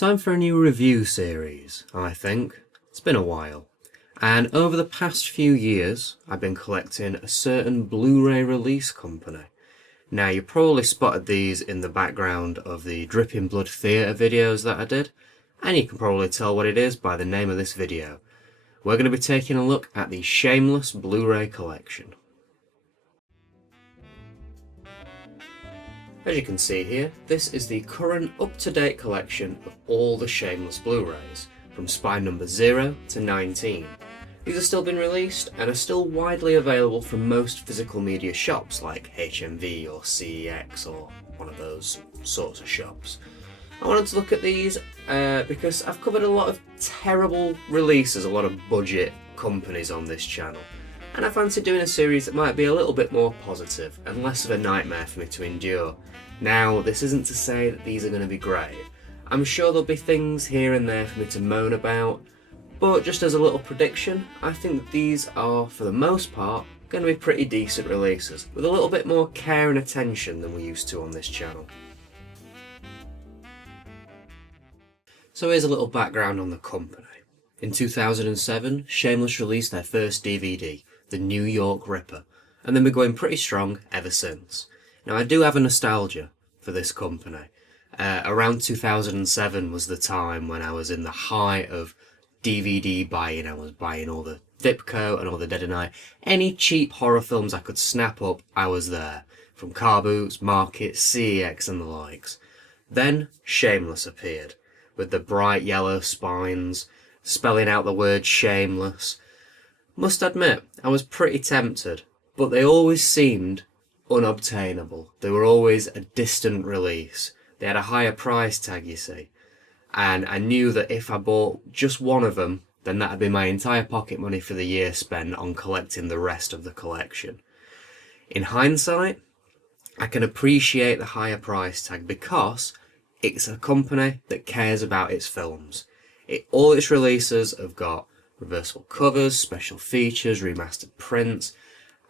Time for a new review series, I think. It's been a while. And over the past few years, I've been collecting a certain Blu-ray release company. Now, you probably spotted these in the background of the Dripping Blood Theatre videos that I did, and you can probably tell what it is by the name of this video. We're going to be taking a look at the Shameless Blu Ray collection. As you can see here, this is the current up-to-date collection of all the Shameless Blu Rays, from spine number 0 to 19. These have still been released and are still widely available from most physical media shops like HMV or CEX or one of those sorts of shops. I wanted to look at these because I've covered a lot of terrible releases, a lot of budget companies on this channel, and I fancy doing a series that might be a little bit more positive and less of a nightmare for me to endure. Now, this isn't to say that these are going to be great. I'm sure there'll be things here and there for me to moan about, but just as a little prediction, I think that these are, for the most part, going to be pretty decent releases, with a little bit more care and attention than we're used to on this channel. So here's a little background on the company. In 2007, Shameless released their first DVD, The New York Ripper, and they've been going pretty strong ever since. Now, I do have a nostalgia for this company. Around 2007 was the time when I was in the height of DVD buying. I was buying all the Vipco and all the Dead of Night. Any cheap horror films I could snap up, I was there. From Car Boots, Market, CEX and the likes. Then Shameless appeared, with the bright yellow spines, spelling out the word shameless. Must admit, I was pretty tempted, but they always seemed unobtainable. They were always a distant release. They had a higher price tag, you see. And I knew that if I bought just one of them, then that'd be my entire pocket money for the year spent on collecting the rest of the collection. In hindsight, I can appreciate the higher price tag because it's a company that cares about its films. All its releases have got reversible covers, special features, remastered prints,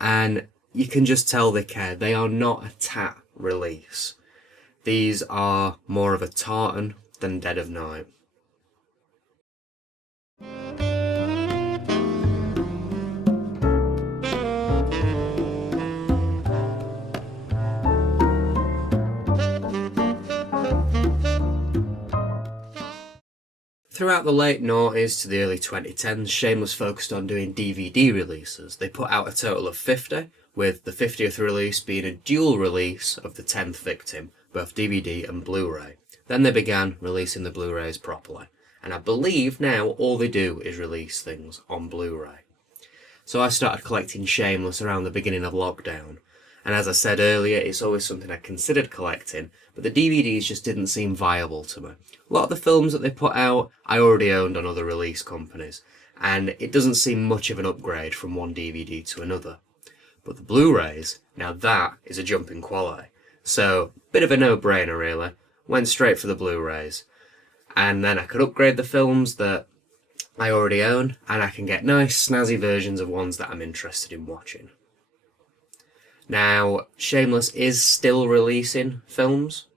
and you can just tell they care. They are not a tat release. These are more of a tartan than Dead of Night. Throughout the late noughties to the early 2010s, Shameless focused on doing DVD releases. They put out a total of 50, with the 50th release being a dual release of The 10th Victim, both DVD and Blu-ray. Then they began releasing the Blu-rays properly, and I believe now all they do is release things on Blu-ray. So I started collecting Shameless around the beginning of lockdown, and as I said earlier, it's always something I considered collecting, but the DVDs just didn't seem viable to me. A lot of the films that they put out, I already owned on other release companies, and it doesn't seem much of an upgrade from one DVD to another. But the Blu-rays, now that is a jump in quality. So, bit of a no-brainer really. Went straight for the Blu-rays. And then I could upgrade the films that I already own, and I can get nice, snazzy versions of ones that I'm interested in watching. Now, Shameless is still releasing films,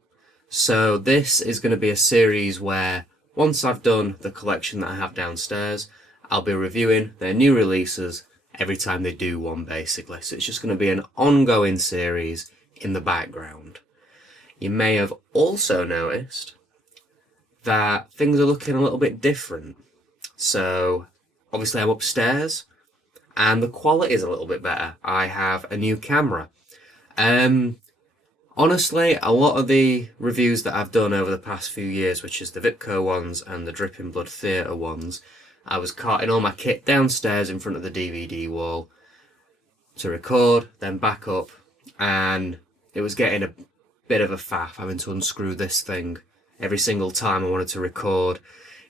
so this is going to be a series where, once I've done the collection that I have downstairs, I'll be reviewing their new releases every time they do one, basically. So it's just going to be an ongoing series in the background. You may have also noticed that things are looking a little bit different. So, obviously I'm upstairs, and the quality is a little bit better. I have a new camera. Honestly, a lot of the reviews that I've done over the past few years, which is the Vipco ones and the Dripping Blood Theatre ones, I was carting all my kit downstairs in front of the DVD wall to record, then back up, and it was getting a bit of a faff having to unscrew this thing every single time I wanted to record,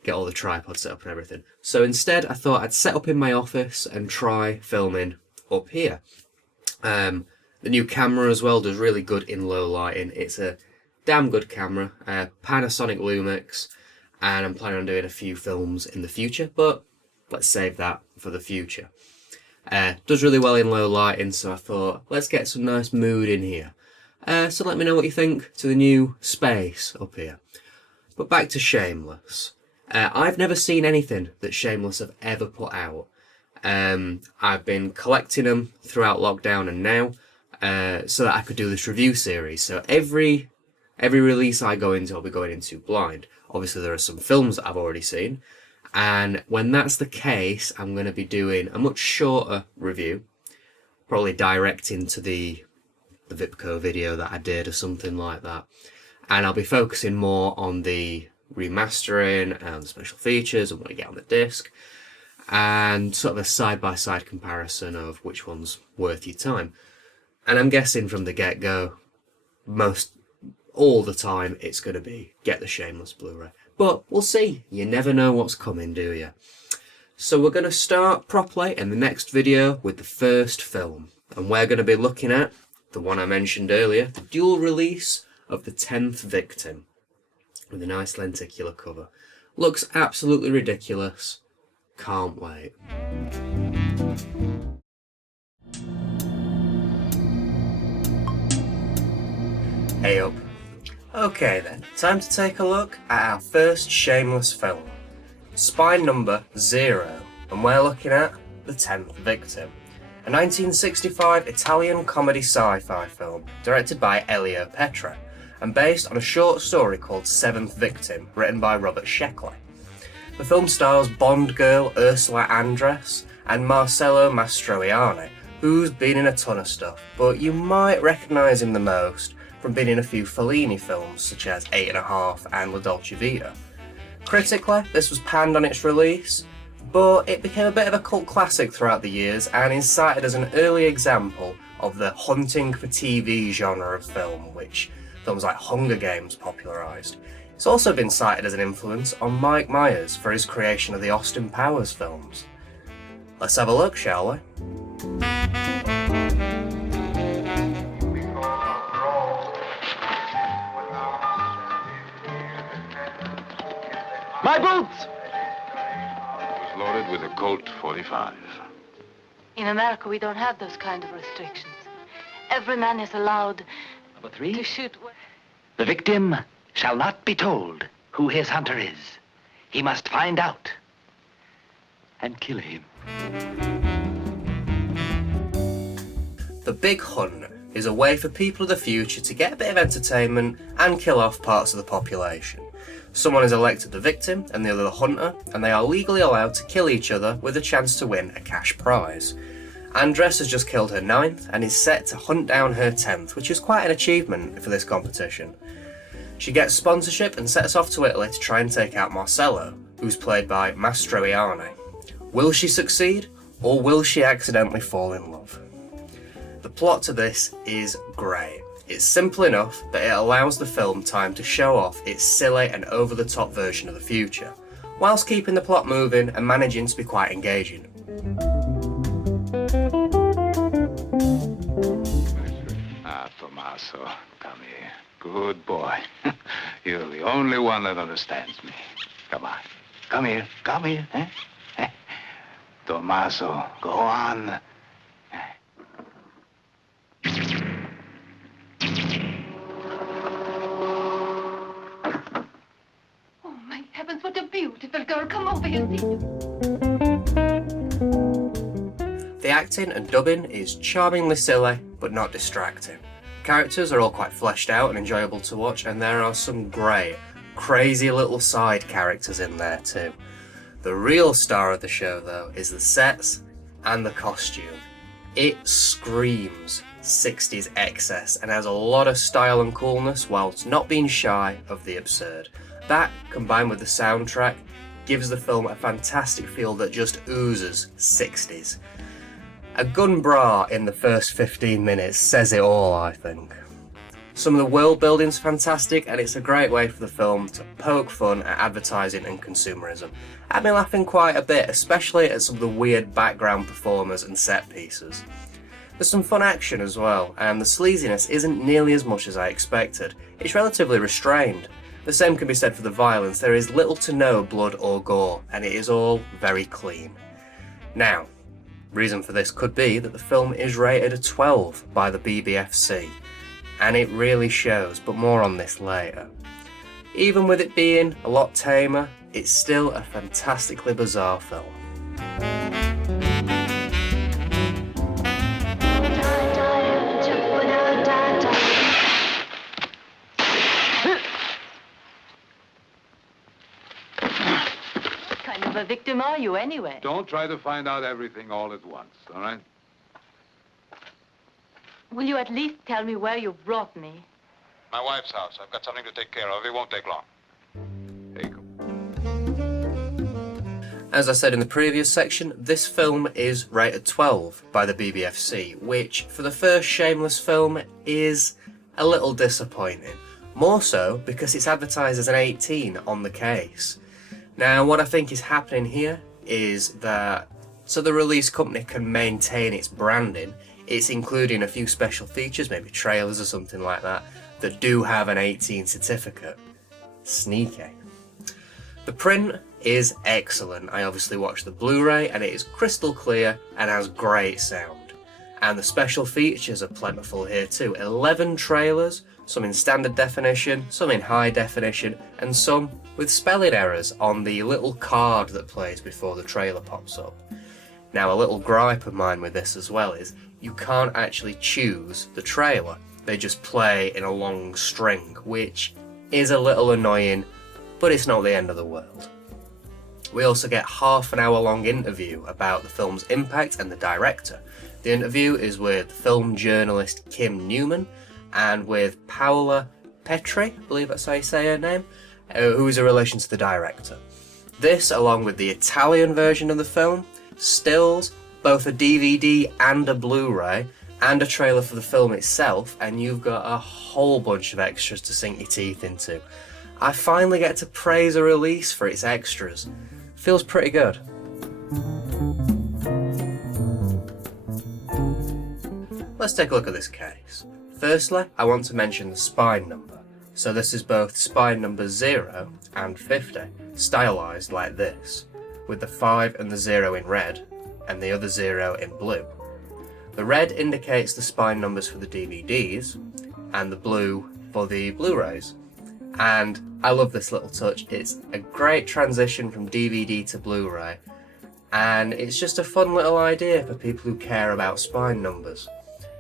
get all the tripods set up and everything. So instead, I thought I'd set up in my office and try filming up here. The new camera as well does really good in low lighting. It's a damn good camera, Panasonic Lumix, and I'm planning on doing a few films in the future, but let's save that for the future. Does really well in low lighting, so I thought, let's get some nice mood in here. So let me know what you think to the new space up here. But back to Shameless. I've never seen anything that Shameless have ever put out. I've been collecting them throughout lockdown and now, so that I could do this review series. So every release I go into, I'll be going into blind. Obviously, there are some films that I've already seen, and when that's the case, I'm going to be doing a much shorter review, probably direct into the Vipco video that I did or something like that, and I'll be focusing more on the remastering and the special features and what you get on the disc, and sort of a side-by-side comparison of which one's worth your time. And I'm guessing from the get-go, all the time, it's going to be get the Shameless Blu Ray. But we'll see. You never know what's coming, do you? So we're going to start properly in the next video with the first film. And we're going to be looking at the one I mentioned earlier, the dual release of The 10th Victim, with a nice lenticular cover. Looks absolutely ridiculous. Can't wait. Hey up. Okay then, time to take a look at our first Shameless film. Spine number 0, and we're looking at The 10th Victim, a 1965 Italian comedy sci-fi film directed by Elio Petra and based on a short story called 7th Victim written by Robert Sheckley. The film stars Bond girl Ursula Andress and Marcello Mastroianni, who's been in a ton of stuff, but you might recognise him the most from being in a few Fellini films such as 8.5 and La Dolce Vita. Critically, this was panned on its release, but it became a bit of a cult classic throughout the years and is cited as an early example of the hunting for TV genre of film, which films like Hunger Games popularised. It's also been cited as an influence on Mike Myers for his creation of the Austin Powers films. Let's have a look, shall we? My boots! It was loaded with a Colt 45. In America, we don't have those kind of restrictions. Every man is allowed Number 3, to shoot. the victim shall not be told who his hunter is. He must find out and kill him. The Big Hunt is a way for people of the future to get a bit of entertainment and kill off parts of the population. Someone is elected the victim and the other the hunter, and they are legally allowed to kill each other with a chance to win a cash prize. Andress has just killed her 9th and is set to hunt down her 10th, which is quite an achievement for this competition. She gets sponsorship and sets off to Italy to try and take out Marcello, who's played by Mastroianni. Will she succeed, or will she accidentally fall in love? The plot to this is great. It's simple enough that it allows the film time to show off its silly and over-the-top version of the future, whilst keeping the plot moving and managing to be quite engaging. Tommaso, come here. Good boy. You're the only one that understands me. Come on. Come here. Come here. Eh? Tommaso, go on. Oh, my heavens, what a beautiful girl. Come over here, see. The acting and dubbing is charmingly silly, but not distracting. Characters are all quite fleshed out and enjoyable to watch, and there are some great, crazy little side characters in there too. The real star of the show, though, is the sets and the costume. It screams 60s excess and has a lot of style and coolness whilst not being shy of the absurd. That, combined with the soundtrack, gives the film a fantastic feel that just oozes 60s. A gun bra in the first 15 minutes says it all, I think. Some of the world building's fantastic, and it's a great way for the film to poke fun at advertising and consumerism. Had me laughing quite a bit, especially at some of the weird background performers and set pieces. There's some fun action as well, and the sleaziness isn't nearly as much as I expected. It's relatively restrained. The same can be said for the violence. There is little to no blood or gore, and it is all very clean. Now, reason for this could be that the film is rated a 12 by the BBFC, and it really shows, but more on this later. Even with it being a lot tamer, it's still a fantastically bizarre film. What kind of a victim are you anyway? Don't try to find out everything all at once, all right? Will you at least tell me where you brought me? My wife's house. I've got something to take care of. It won't take long. Here you go. As I said in the previous section, this film is rated 12 by the BBFC, which for the first Shameless film is a little disappointing. More so because it's advertised as an 18 on the case. Now what I think is happening here is that so the release company can maintain its branding, it's including a few special features, maybe trailers or something like that, that do have an 18 certificate. Sneaky. The print is excellent. I obviously watched the Blu-ray and it is crystal clear and has great sound. And the special features are plentiful here too. 11 trailers, some in standard definition, some in high definition, and some with spelling errors on the little card that plays before the trailer pops up. Now a little gripe of mine with this as well is you can't actually choose the trailer. They just play in a long string, which is a little annoying, but it's not the end of the world. We also get half an hour long interview about the film's impact and the director. The interview is with film journalist Kim Newman and with Paola Petri, I believe that's how you say her name, who is a relation to the director. This, along with the Italian version of the film, stills, both a DVD and a Blu-ray, and a trailer for the film itself, and you've got a whole bunch of extras to sink your teeth into. I finally get to praise a release for its extras. Feels pretty good. Let's take a look at this case. Firstly, I want to mention the spine number. So this is both spine number 0 and 50, stylized like this, with the 5 and the 0 in red, and the other 0 in blue. The red indicates the spine numbers for the DVDs, and the blue for the Blu-rays. And I love this little touch. It's a great transition from DVD to Blu-ray, and it's just a fun little idea for people who care about spine numbers.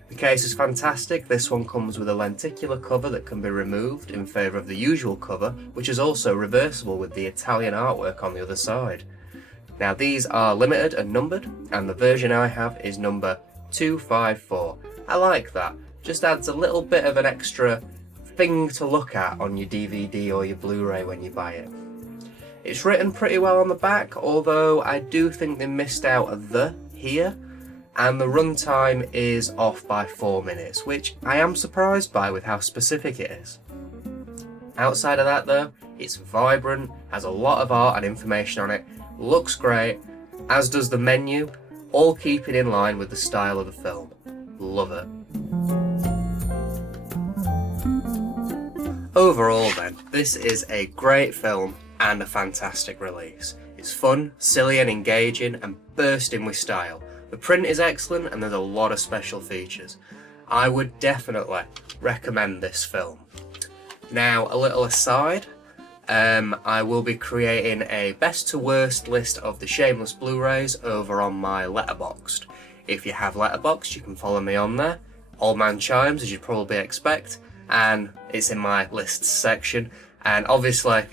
The case is fantastic. This one comes with a lenticular cover that can be removed in favour of the usual cover, which is also reversible with the Italian artwork on the other side. Now these are limited and numbered, and the version I have is number 254. I like that. Just adds a little bit of an extra thing to look at on your DVD or your Blu-ray when you buy it. It's written pretty well on the back, although I do think they missed out a "the" here, and the runtime is off by 4 minutes, which I am surprised by with how specific it is. Outside of that though, it's vibrant, has a lot of art and information on it, looks great, as does the menu, all keeping in line with the style of the film. Love it. Overall then, this is a great film and a fantastic release. It's fun, silly and engaging and bursting with style. The print is excellent and there's a lot of special features. I would definitely recommend this film. Now, a little aside, I will be creating a best to worst list of the Shameless Blu Rays over on my Letterboxd. If you have Letterboxd, you can follow me on there. Old Man Chimes, as you'd probably expect, and it's in my lists section. And obviously,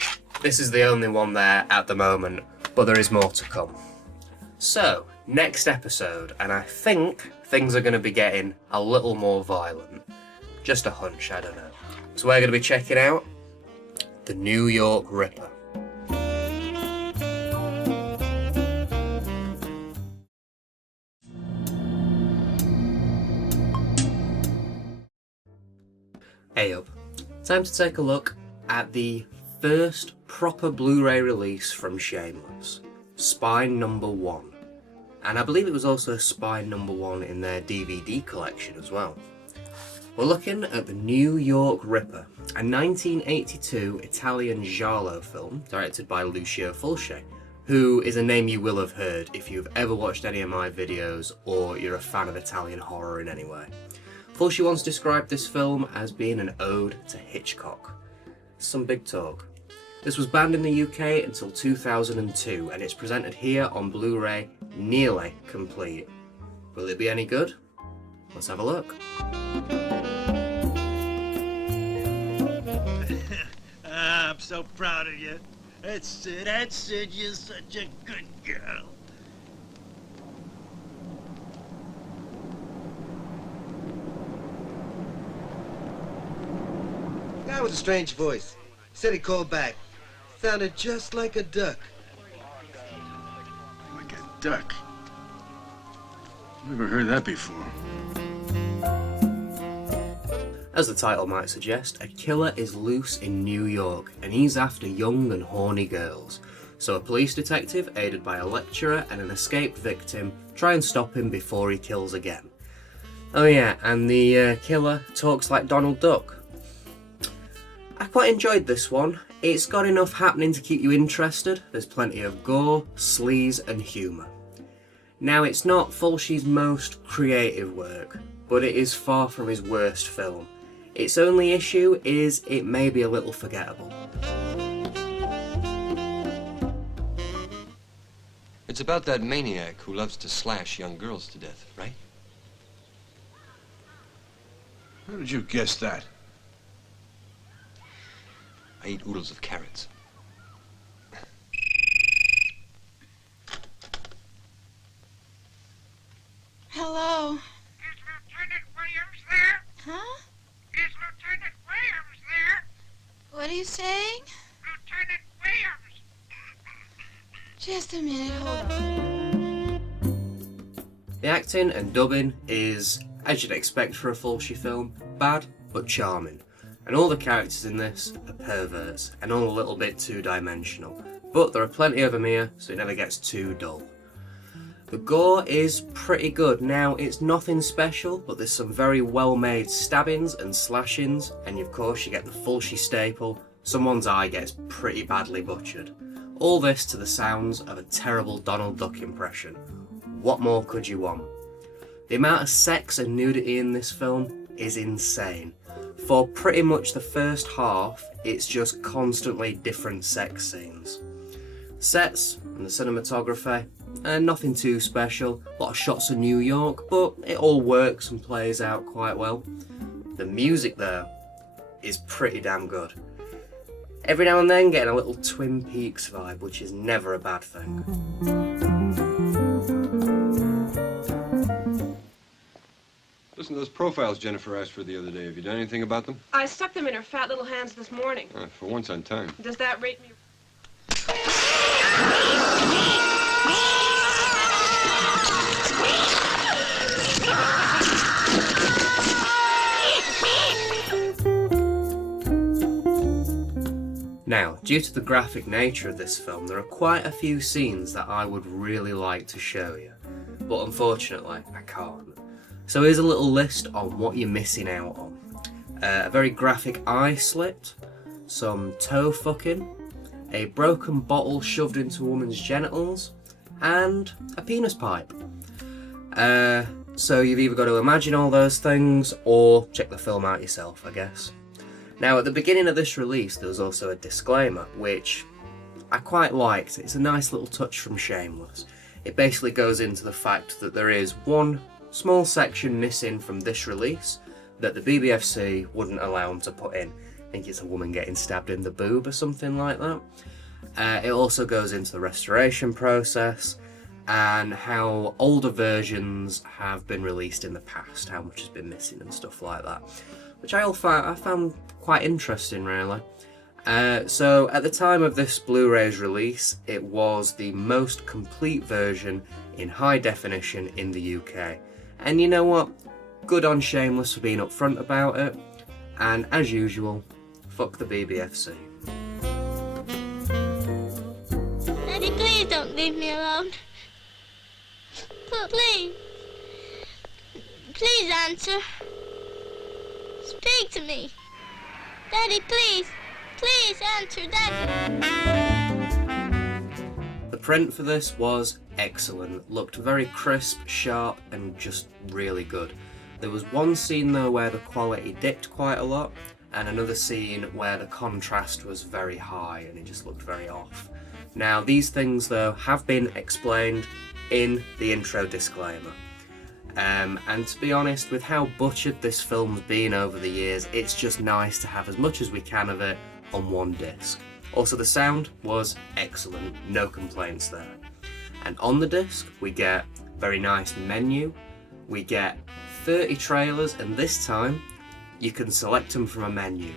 this is the only one there at the moment, but there is more to come. So, next episode, and I think things are going to be getting a little more violent. Just a hunch, I don't know. So we're going to be checking out the New York Ripper. Hey up, time to take a look at the first proper Blu-ray release from Shameless, Spine number 1. And I believe it was also Spine number 1 in their DVD collection as well. We're looking at the New York Ripper, a 1982 Italian giallo film directed by Lucio Fulci, who is a name you will have heard if you've ever watched any of my videos or you're a fan of Italian horror in any way. Fulci once described this film as being an ode to Hitchcock. Some big talk. This was banned in the UK until 2002 and it's presented here on Blu-ray nearly complete. Will it be any good? Let's have a look. I'm so proud of you. That's it, you're such a good girl. Guy with a strange voice. Said he called back. Sounded just like a duck. Like a duck. Never heard that before. As the title might suggest, a killer is loose in New York and he's after young and horny girls. So a police detective, aided by a lecturer and an escaped victim, try and stop him before he kills again. Oh yeah, and the killer talks like Donald Duck. I quite enjoyed this one. It's got enough happening to keep you interested. There's plenty of gore, sleaze and humour. Now it's not Fulci's most creative work, but it is far from his worst film. Its only issue is it may be a little forgettable. It's about that maniac who loves to slash young girls to death, right? How did you guess that? I eat oodles of carrots. Hello? Is Lieutenant Williams there? Huh? Is Lieutenant Williams there? What are you saying? Lieutenant Williams! Just a minute, hold on. The acting and dubbing is, as you'd expect for a Fulci film, bad but charming. And all the characters in this are perverts and all a little bit two-dimensional. But there are plenty of them here, so it never gets too dull. The gore is pretty good. Now, it's nothing special, but there's some very well-made stabbings and slashings, and of course you get the Fulci staple, someone's eye gets pretty badly butchered. All this to the sounds of a terrible Donald Duck impression. What more could you want? The amount of sex and nudity in this film is insane. For pretty much the first half, it's just constantly different sex scenes. Sets and the cinematography, nothing too special. A lot of shots of New York, but it all works and plays out quite well. The music there is pretty damn good. Every now and then getting a little Twin Peaks vibe, which is never a bad thing. Listen to those profiles Jennifer asked for the other day. Have you done anything about them? I stuck them in her fat little hands this morning. For once on time. Does that rate me? Now, due to the graphic nature of this film, there are quite a few scenes that I would really like to show you, but unfortunately I can't. So here's a little list on what you're missing out on. A very graphic eye slit, some toe fucking, a broken bottle shoved into a woman's genitals, and a penis pipe. So you've either got to imagine all those things or check the film out yourself, I guess. Now, at the beginning of this release, there was also a disclaimer, which I quite liked. It's a nice little touch from Shameless. It basically goes into the fact that there is one small section missing from this release that the BBFC wouldn't allow them to put in. I think it's a woman getting stabbed in the boob or something like that. It also goes into the restoration process and how older versions have been released in the past, how much has been missing and stuff like that, which I found quite interesting, really. So at the time of this Blu-ray's release, it was the most complete version in high definition in the UK. And you know what? Good on Shameless for being upfront about it. And as usual, fuck the BBFC. Daddy, please don't leave me alone. Please. Please answer. Speak to me. Daddy, please. Please answer, Daddy. The print for this was excellent. Looked very crisp, sharp, and just really good. There was one scene though where the quality dipped quite a lot, and another scene where the contrast was very high and it just looked very off. Now, these things though have been explained in the intro disclaimer. And to be honest, with how butchered this film's been over the years, it's just nice to have as much as we can of it on one disc. Also, the sound was excellent, no complaints there. And on the disc, we get a very nice menu, we get 30 trailers, and this time, you can select them from a menu.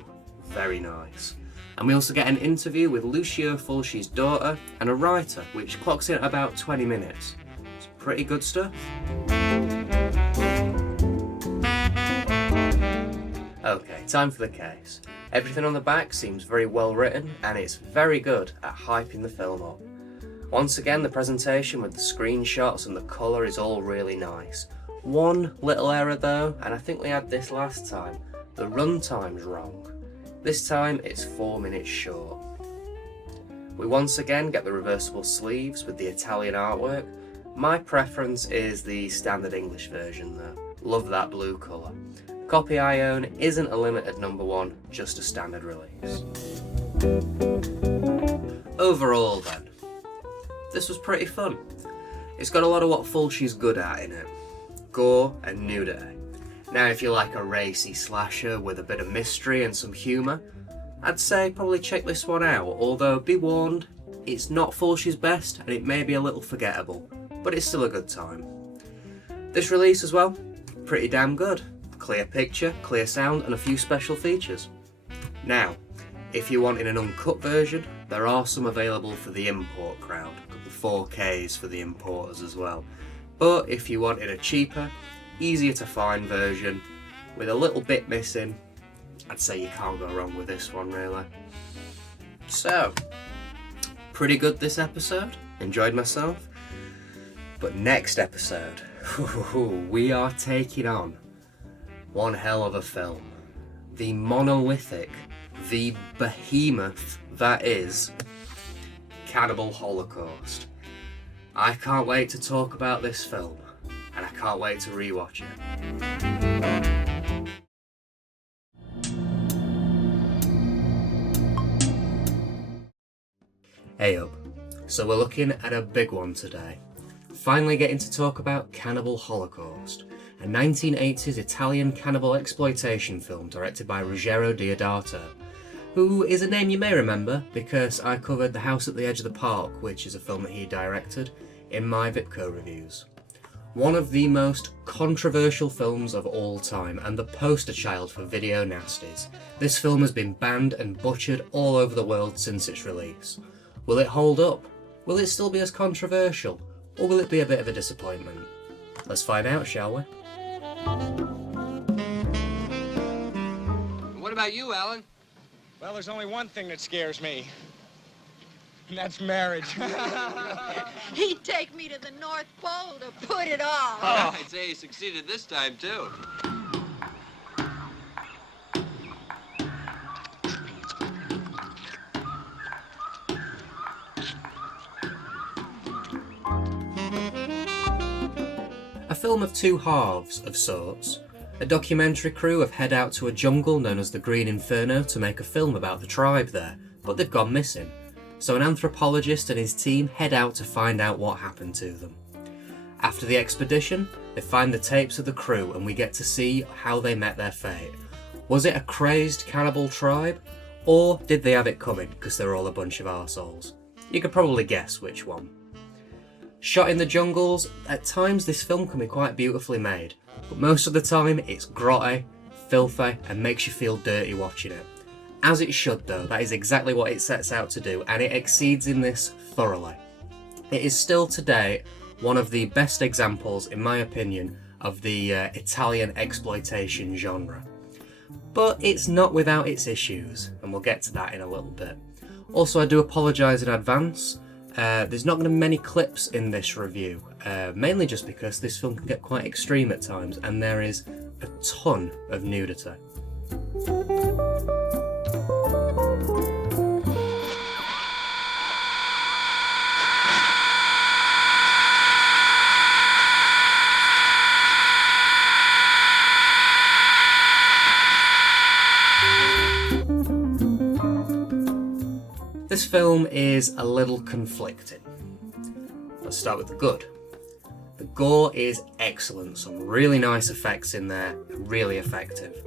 Very nice. And we also get an interview with Lucio Fulci's daughter and a writer, which clocks in at about 20 minutes. It's pretty good stuff. Okay, time for the case. Everything on the back seems very well written, and it's very good at hyping the film up. Once again, the presentation with the screenshots and the colour is all really nice. One little error though, and I think we had this last time, the runtime's wrong. This time it's 4 minutes short. We once again get the reversible sleeves with the Italian artwork. My preference is the standard English version though. Love that blue colour. The copy I own isn't a limited #1, just a standard release. Overall then, this was pretty fun. It's got a lot of what Fulci's good at in it. Gore and nudity. Now if you like a racy slasher with a bit of mystery and some humour, I'd say probably check this one out, although be warned, it's not Fulci's best and it may be a little forgettable, but it's still a good time. This release as well, pretty damn good. Clear picture, clear sound and a few special features. Now, if you want an uncut version, there are some available for the import crowd, the 4Ks for the importers as well. But if you wanted a cheaper, easier to find version with a little bit missing, I'd say you can't go wrong with this one really. So, pretty good this episode, enjoyed myself. But next episode, we are taking on one hell of a film. The monolithic, the behemoth that is Cannibal Holocaust. I can't wait to talk about this film, and I can't wait to rewatch it. Hey up, so we're looking at a big one today. Finally getting to talk about Cannibal Holocaust, a 1980s Italian cannibal exploitation film directed by Ruggero Deodato, who is a name you may remember because I covered The House at the Edge of the Park, which is a film that he directed, in my Vipco reviews. One of the most controversial films of all time and the poster child for video nasties. This film has been banned and butchered all over the world since its release. Will it hold up? Will it still be as controversial? Or will it be a bit of a disappointment? Let's find out, shall we? What about you, Alan? Well, there's only one thing that scares me, and that's marriage. He'd take me to the North Pole to put it off. Oh, I'd say he succeeded this time, too. A film of two halves, of sorts. A documentary crew have head out to a jungle known as the Green Inferno to make a film about the tribe there, but they've gone missing. So an anthropologist and his team head out to find out what happened to them. After the expedition, they find the tapes of the crew and we get to see how they met their fate. Was it a crazed cannibal tribe? Or did they have it coming because they're all a bunch of arseholes? You could probably guess which one. Shot in the jungles, at times this film can be quite beautifully made, but most of the time it's grotty, filthy and makes you feel dirty watching it. As it should though, that is exactly what it sets out to do and it exceeds in this thoroughly. It is still today one of the best examples, in my opinion, of the Italian exploitation genre. But it's not without its issues, and we'll get to that in a little bit. Also, I do apologise in advance. There's not going to be many clips in this review, mainly just because this film can get quite extreme at times and there is a ton of nudity. This film is a little conflicting. Let's start with the good. The gore is excellent, some really nice effects in there, really effective.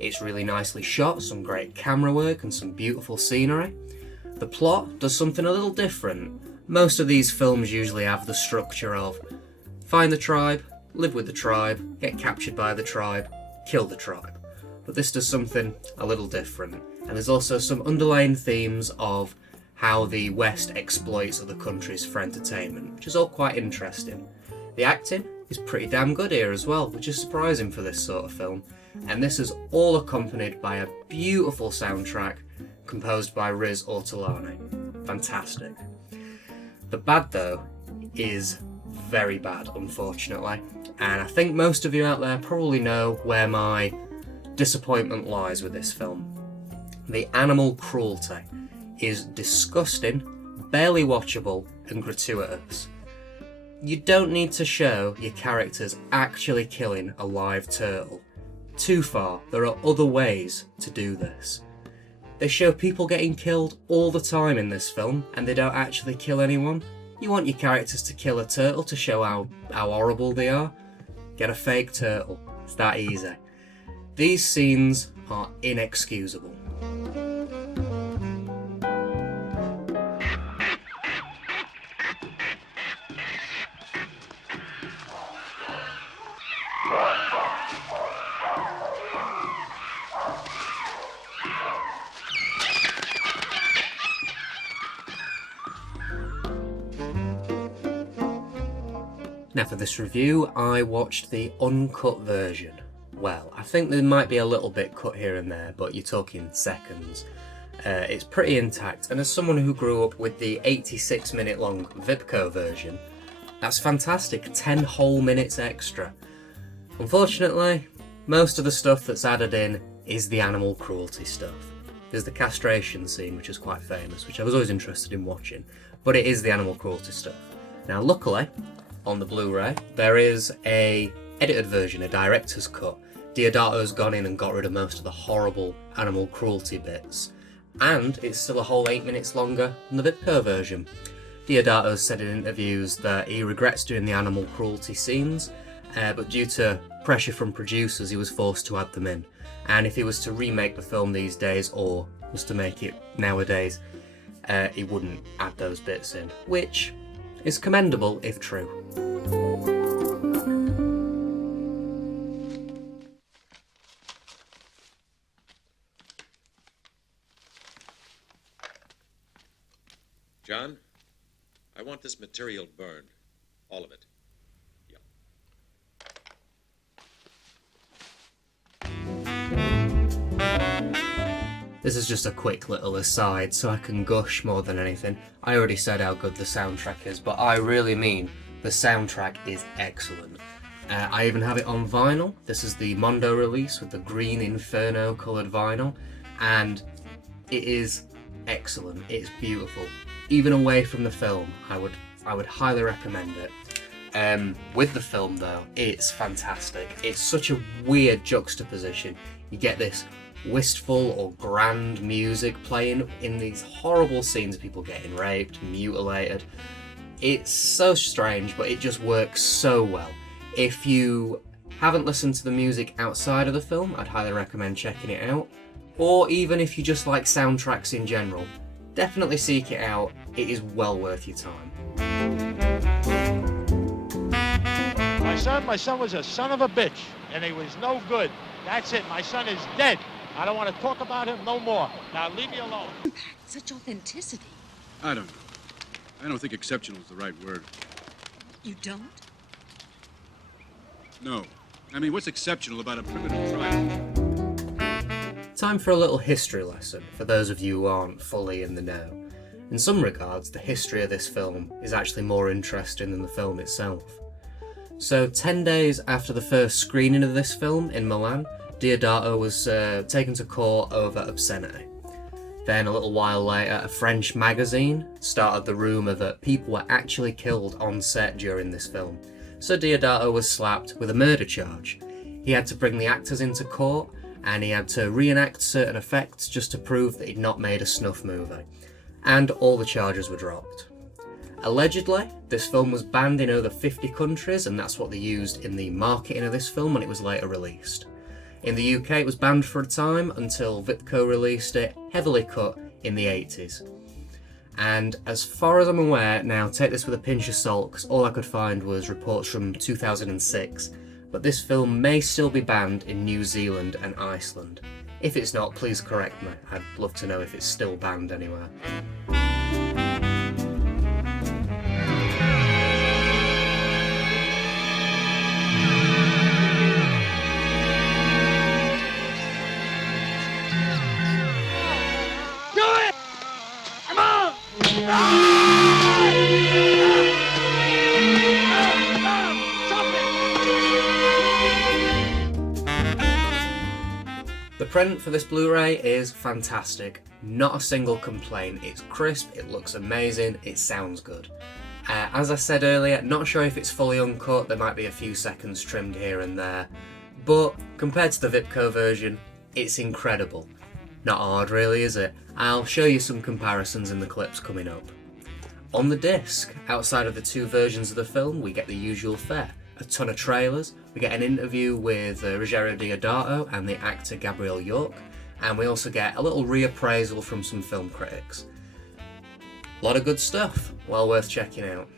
It's really nicely shot, some great camera work and some beautiful scenery. The plot does something a little different. Most of these films usually have the structure of find the tribe, live with the tribe, get captured by the tribe, kill the tribe. But this does something a little different. And there's also some underlying themes of how the West exploits other countries for entertainment, which is all quite interesting. The acting is pretty damn good here as well, which is surprising for this sort of film. And this is all accompanied by a beautiful soundtrack composed by Riz Ortolani. Fantastic. The bad though is very bad, unfortunately. And I think most of you out there probably know where my disappointment lies with this film. The animal cruelty is disgusting, barely watchable, and gratuitous. You don't need to show your characters actually killing a live turtle. Too far, there are other ways to do this. They show people getting killed all the time in this film, and they don't actually kill anyone. You want your characters to kill a turtle to show how horrible they are? Get a fake turtle. It's that easy. These scenes are inexcusable. Now for this review, I watched the uncut version. Well, I think there might be a little bit cut here and there, but you're talking seconds. It's pretty intact, and as someone who grew up with the 86-minute long Vipco version, that's fantastic, 10 whole minutes extra. Unfortunately, most of the stuff that's added in is the animal cruelty stuff. There's the castration scene, which is quite famous, which I was always interested in watching, but it is the animal cruelty stuff. Now luckily, on the Blu-ray, there is a edited version, a director's cut. Deodato's gone in and got rid of most of the horrible animal cruelty bits, and it's still a whole 8 minutes longer than the Vipco version. Deodato said in interviews that he regrets doing the animal cruelty scenes, but due to pressure from producers he was forced to add them in, and if he was to remake the film these days, or was to make it nowadays, he wouldn't add those bits in, which is commendable if true. John, I want this material burned. All of it. Yeah. This is just a quick little aside so I can gush more than anything. I already said how good the soundtrack is, but I really mean the soundtrack is excellent. I even have it on vinyl. This is the Mondo release with the green Inferno coloured vinyl, and it is excellent. It's beautiful. Even away from the film, I would highly recommend it. With the film though, it's fantastic. It's such a weird juxtaposition. You get this wistful or grand music playing in these horrible scenes of people getting raped, mutilated. It's so strange, but it just works so well. If you haven't listened to the music outside of the film, I'd highly recommend checking it out. Or even if you just like soundtracks in general, definitely seek it out. It is well worth your time. My son was a son of a bitch, and he was no good. That's it. My son is dead. I don't want to talk about him no more. Now leave me alone. Such authenticity. I don't know. I don't think exceptional is the right word. You don't? No. I mean, what's exceptional about a primitive tribe? Time for a little history lesson for those of you who aren't fully in the know. In some regards, the history of this film is actually more interesting than the film itself. So 10 days after the first screening of this film in Milan, Deodato was taken to court over obscenity. Then a little while later, a French magazine started the rumour that people were actually killed on set during this film. So Deodato was slapped with a murder charge. He had to bring the actors into court, and he had to reenact certain effects just to prove that he'd not made a snuff movie. and all the charges were dropped. Allegedly, this film was banned in over 50 countries, and that's what they used in the marketing of this film when it was later released. In the UK it was banned for a time until Vipco released it, heavily cut, in the 80s. And as far as I'm aware, now take this with a pinch of salt because all I could find was reports from 2006, but this film may still be banned in New Zealand and Iceland. If it's not, please correct me. I'd love to know if it's still banned anywhere. The print for this Blu-ray is fantastic, not a single complaint. It's crisp, it looks amazing, it sounds good. As I said earlier, not sure if it's fully uncut, there might be a few seconds trimmed here and there, but compared to the Vipco version, it's incredible. Not hard really, is it? I'll show you some comparisons in the clips coming up. On the disc, outside of the two versions of the film, we get the usual fare. A ton of trailers, we get an interview with Ruggero Deodato and the actor Gabriel York, and we also get a little reappraisal from some film critics. A lot of good stuff, well worth checking out.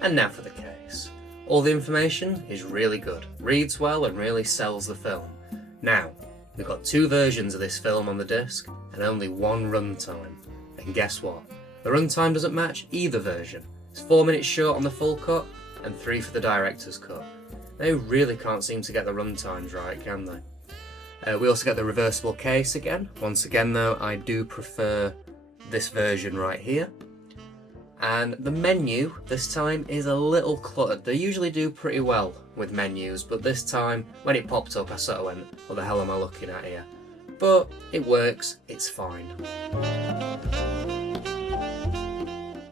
And now for the case. All the information is really good, reads well and really sells the film. Now, we've got two versions of this film on the disc and only one runtime. And guess what? The runtime doesn't match either version. It's 4 minutes short on the full cut and 3 for the director's cut. They really can't seem to get the runtimes right, can they? We also get the reversible case again. Once again though, I do prefer this version right here. And the menu this time is a little cluttered. They usually do pretty well with menus, but this time when it popped up I sort of went, what the hell am I looking at here? But it works, it's fine.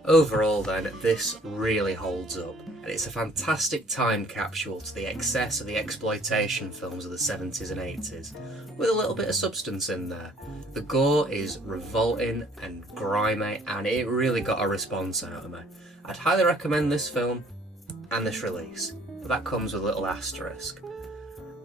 Overall then, this really holds up, and it's a fantastic time capsule to the excess of the exploitation films of the 70s and 80s, with a little bit of substance in there. The gore is revolting and grimy, and it really got a response out of me. I'd highly recommend this film and this release, but that comes with a little asterisk.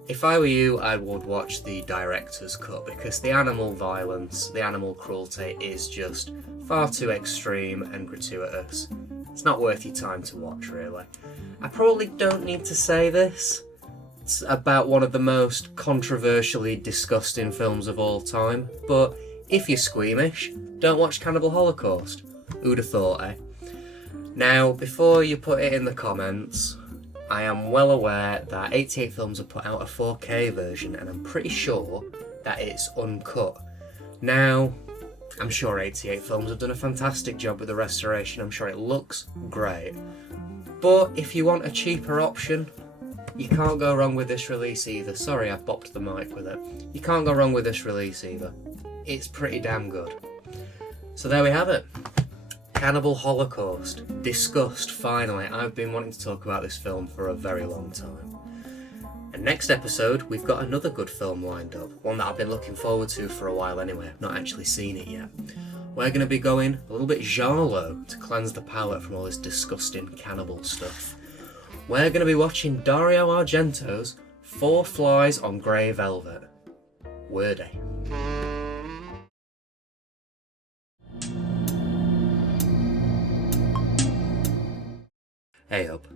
If I were you, I would watch the director's cut, because the animal violence, the animal cruelty is just far too extreme and gratuitous. It's not worth your time to watch, really. I probably don't need to say this. It's about one of the most controversially disgusting films of all time, but if you're squeamish, don't watch Cannibal Holocaust. Who'd have thought, eh? Now, before you put it in the comments, I am well aware that 88 Films have put out a 4K version, and I'm pretty sure that it's uncut. Now, I'm sure 88 Films have done a fantastic job with the restoration. I'm sure it looks great. But if you want a cheaper option, you can't go wrong with this release either. Sorry, I bopped the mic with it. You can't go wrong with this release either. It's pretty damn good. So there we have it. Cannibal Holocaust. Discussed, finally. I've been wanting to talk about this film for a very long time. And next episode, we've got another good film lined up. One that I've been looking forward to for a while anyway. I've not actually seen it yet. We're going to be going a little bit giallo to cleanse the palate from all this disgusting cannibal stuff. We're going to be watching Dario Argento's 4 Flies on Grey Velvet. Wardh. Hey up.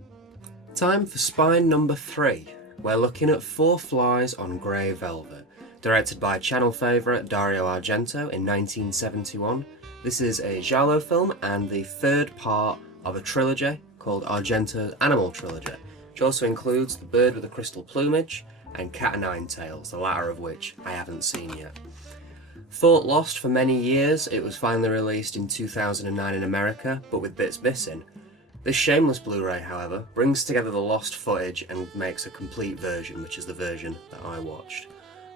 Time for spine number 3. We're looking at 4 Flies on Grey Velvet, directed by channel favourite Dario Argento in 1971. This is a giallo film and the third part of a trilogy called Argento's Animal Trilogy, which also includes The Bird with the Crystal Plumage and Cat o' Nine Tails, the latter of which I haven't seen yet. Thought lost for many years, it was finally released in 2009 in America, but with bits missing. This Shameless Blu Ray, however, brings together the lost footage and makes a complete version, which is the version that I watched.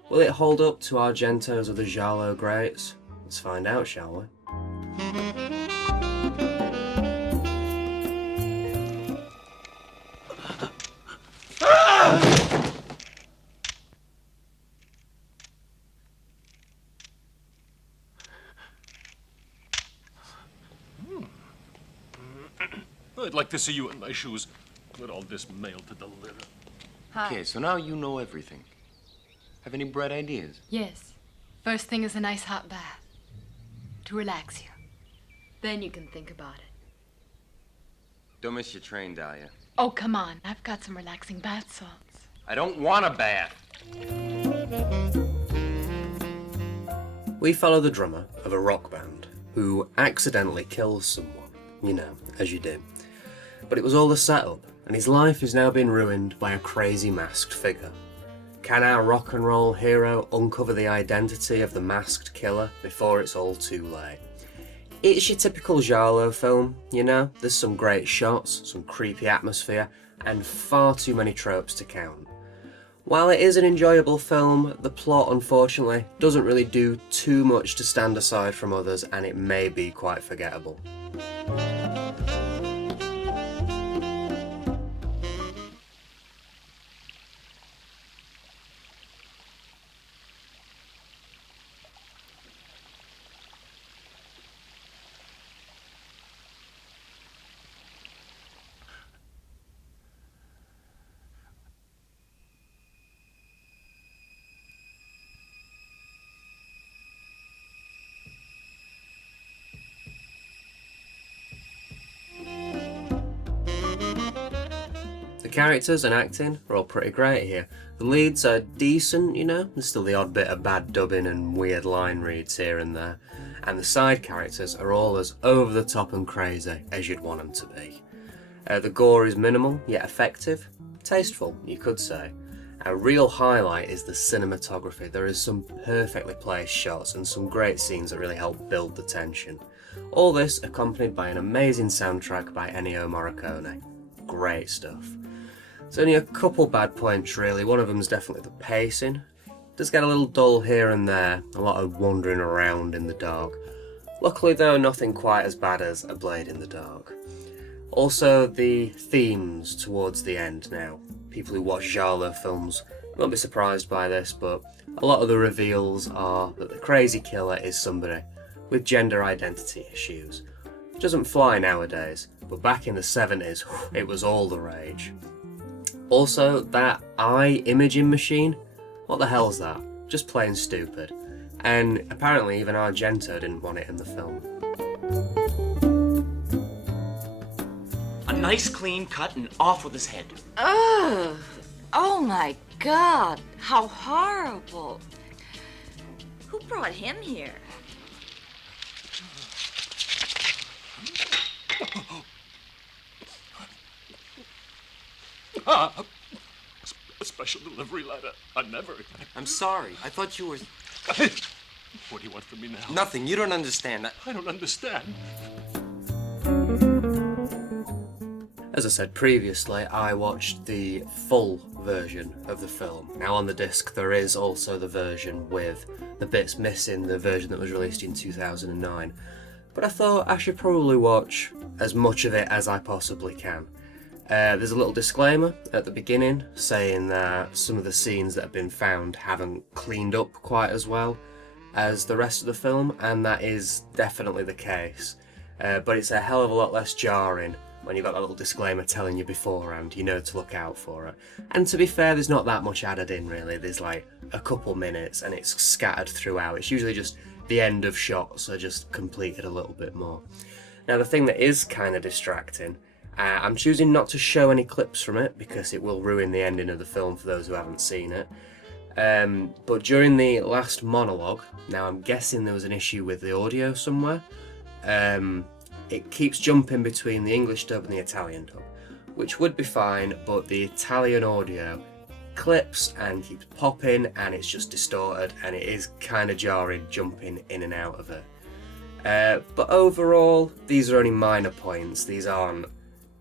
Will it hold up to Argento's other giallo greats? Let's find out, shall we? I'd like to see you in my shoes with all this mail to deliver. Hi. Okay, so now you know everything. Have any bright ideas? Yes. First thing is a nice hot bath to relax you. Then you can think about it. Don't miss your train, Dahlia. Oh, come on. I've got some relaxing bath salts. I don't want a bath. We follow the drummer of a rock band who accidentally kills someone, you know, as you do. But it was all a setup, and his life is now being ruined by a crazy masked figure. Can our rock and roll hero uncover the identity of the masked killer before it's all too late? It's your typical giallo film, you know, there's some great shots, some creepy atmosphere, and far too many tropes to count. While it is an enjoyable film, the plot unfortunately doesn't really do too much to stand aside from others, and it may be quite forgettable. The characters and acting are all pretty great here. The leads are decent, you know, there's still the odd bit of bad dubbing and weird line reads here and there. And the side characters are all as over the top and crazy as you'd want them to be. The gore is minimal, yet effective. Tasteful, you could say. A real highlight is the cinematography. There is some perfectly placed shots and some great scenes that really help build the tension. All this accompanied by an amazing soundtrack by Ennio Morricone. Great stuff. There's only a couple bad points really, one of them's definitely the pacing. It does get a little dull here and there, a lot of wandering around in the dark. Luckily though, nothing quite as bad as A Blade in the Dark. Also the themes towards the end now. People who watch giallo films won't be surprised by this, but a lot of the reveals are that the crazy killer is somebody with gender identity issues. It doesn't fly nowadays, but back in the 70s, it was all the rage. Also, that eye imaging machine, what the hell's that? Just plain stupid. And apparently even Argento didn't want it in the film. A nice clean cut and off with his head. Ugh! Oh my God! How horrible! Who brought him here? A special delivery letter. I never. I'm sorry. I thought you were... What do you want from me now? Nothing. You don't understand. I don't understand. As I said previously, I watched the full version of the film. Now on the disc there is also the version with the bits missing, the version that was released in 2009. But I thought I should probably watch as much of it as I possibly can. There's a little disclaimer at the beginning saying that some of the scenes that have been found haven't cleaned up quite as well as the rest of the film, and that is definitely the case. But it's a hell of a lot less jarring when you've got that little disclaimer telling you beforehand, you know to look out for it. And to be fair, there's not that much added in really, there's like a couple minutes and it's scattered throughout. It's usually just the end of shots are just completed a little bit more. Now the thing that is kind of distracting, I'm choosing not to show any clips from it because it will ruin the ending of the film for those who haven't seen it. But during the last monologue, now I'm guessing there was an issue with the audio somewhere, it keeps jumping between the English dub and the Italian dub, which would be fine, but the Italian audio clips and keeps popping and it's just distorted and it is kind of jarring jumping in and out of it. But overall, these are only minor points. These aren't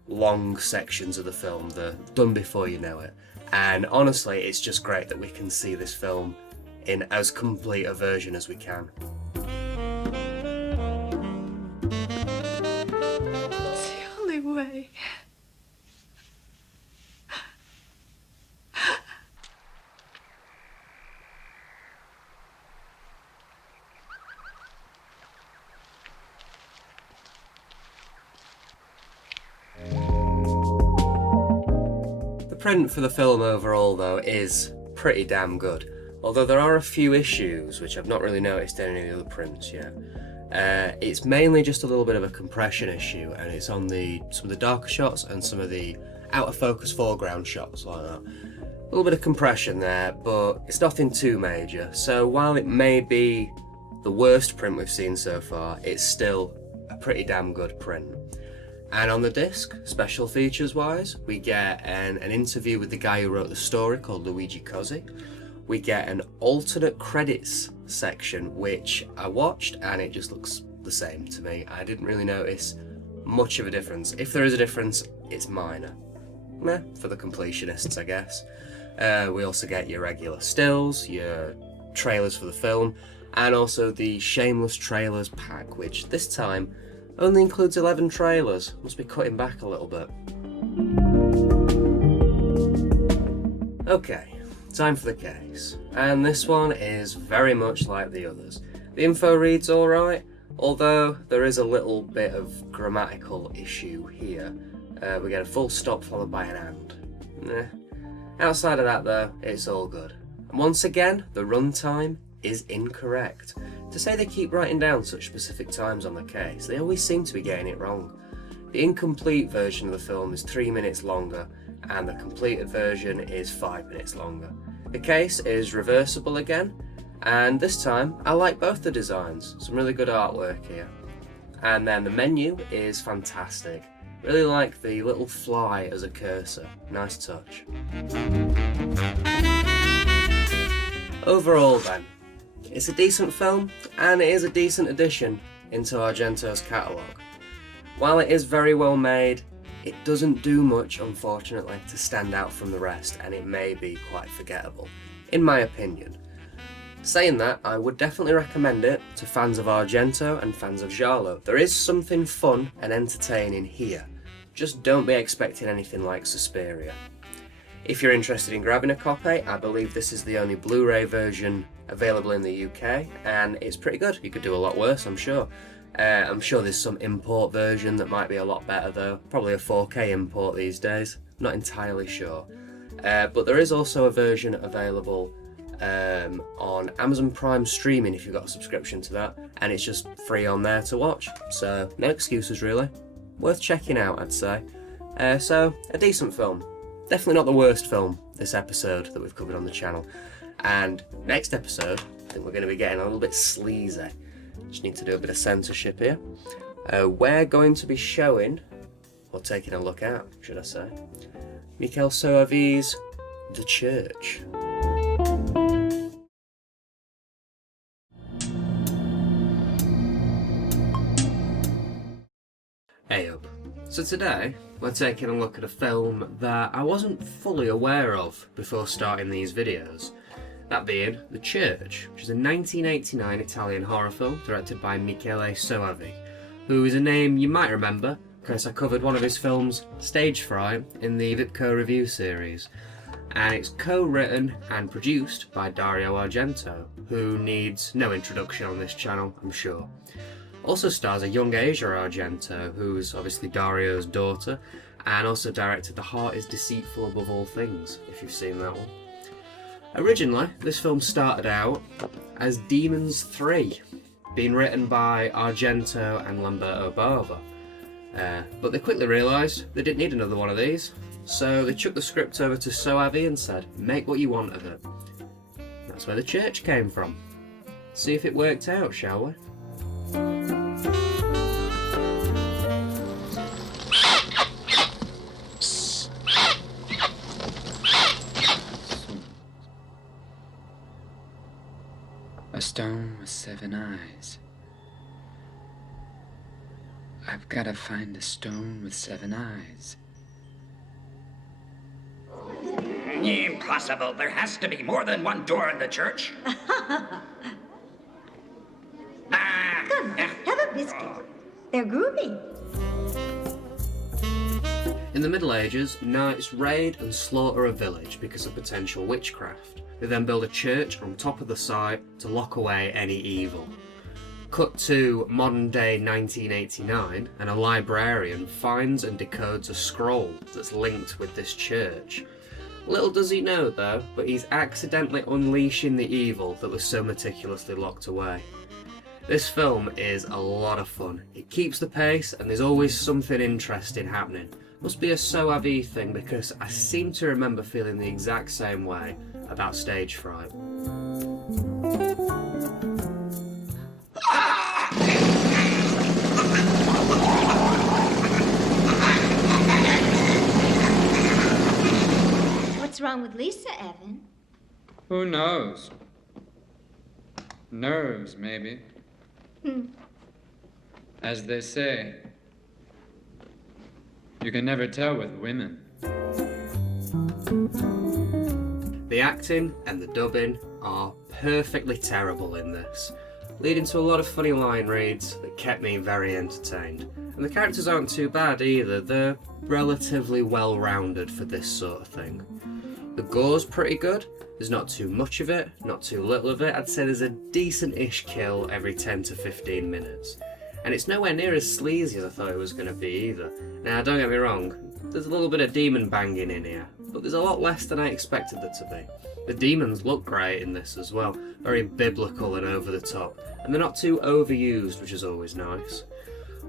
long sections of the film. They're done before you know it. And honestly, it's just great that we can see this film in as complete a version as we can. It's the only way. The print for the film overall though is pretty damn good, although there are a few issues which I've not really noticed in any of the other prints yet. It's mainly just a little bit of a compression issue, and it's on some of the darker shots and some of the out of focus foreground shots like that. A little bit of compression there, but it's nothing too major, so while it may be the worst print we've seen so far, it's still a pretty damn good print. And on the disc, special features wise, we get an interview with the guy who wrote the story called Luigi Cozzi. We get an alternate credits section which I watched and it just looks the same to me. I didn't really notice much of a difference. If there is a difference, it's minor. Meh, for the completionists I guess. We also get your regular stills, your trailers for the film, and also the Shameless Trailers pack, which this time only includes 11 trailers. Must be cutting back a little bit. Okay, time for the case. And this one is very much like the others. The info reads alright, although there is a little bit of grammatical issue here. We get a full stop followed by an and. Outside of that though, it's all good. And once again, the runtime is incorrect. To say they keep writing down such specific times on the case, they always seem to be getting it wrong. The incomplete version of the film is 3 minutes longer, and the completed version is 5 minutes longer. The case is reversible again, and this time I like both the designs. Some really good artwork here. And then the menu is fantastic. Really like the little fly as a cursor. Nice touch. Overall then, it's a decent film, and it is a decent addition into Argento's catalogue. While it is very well made, it doesn't do much, unfortunately, to stand out from the rest, and it may be quite forgettable, in my opinion. Saying that, I would definitely recommend it to fans of Argento and fans of Giallo. There is something fun and entertaining here. Just don't be expecting anything like Suspiria. If you're interested in grabbing a copy, I believe this is the only Blu-ray version available in the UK, and it's pretty good. You could do a lot worse, I'm sure. I'm sure there's some import version that might be a lot better though. Probably a 4K import these days. Not entirely sure. But there is also a version available on Amazon Prime streaming if you've got a subscription to that, and it's just free on there to watch. So no excuses really. Worth checking out, I'd say. So a decent film. Definitely not the worst film this episode that we've covered on the channel. And next episode, I think we're going to be getting a little bit sleazy. Just need to do a bit of censorship here. We're going to be showing, or taking a look at, should I say, Michele Soavi's The Church. Hey up. So today, we're taking a look at a film that I wasn't fully aware of before starting these videos. That being The Church, which is a 1989 Italian horror film directed by Michele Soavi, who is a name you might remember because I covered one of his films, Stage Fright, in the Vipco review series. And it's co-written and produced by Dario Argento, who needs no introduction on this channel, I'm sure. Also stars a young Asia Argento, who's obviously Dario's daughter, and also directed The Heart is Deceitful Above All Things, if you've seen that one. Originally, this film started out as Demons 3, being written by Argento and Lamberto Bava. But they quickly realised they didn't need another one of these, so they chucked the script over to Soavi and said, make what you want of it. That's where The Church came from. See if it worked out, shall we? stone with 7 eyes. I've got to find a stone with 7 eyes. Impossible. There has to be more than one door in the church. Come, have a biscuit. They're groovy. In the Middle Ages, knights raid and slaughter a village because of potential witchcraft. They then build a church on top of the site to lock away any evil. Cut to modern day 1989, and a librarian finds and decodes a scroll that's linked with this church. Little does he know though, but he's accidentally unleashing the evil that was so meticulously locked away. This film is a lot of fun. It keeps the pace and there's always something interesting happening. Must be a so have thing because I seem to remember feeling the exact same way about stage fright. What's wrong with Lisa, Evan? Who knows? Nerves, maybe. As they say, you can never tell with women. The acting and the dubbing are perfectly terrible in this, leading to a lot of funny line reads that kept me very entertained. And the characters aren't too bad either, they're relatively well rounded for this sort of thing. The gore's pretty good, there's not too much of it, not too little of it. I'd say there's a decent-ish kill every 10 to 15 minutes. And it's nowhere near as sleazy as I thought it was going to be either. Now don't get me wrong, there's a little bit of demon banging in here, but there's a lot less than I expected there to be. The demons look great in this as well, very biblical and over the top, and they're not too overused, which is always nice.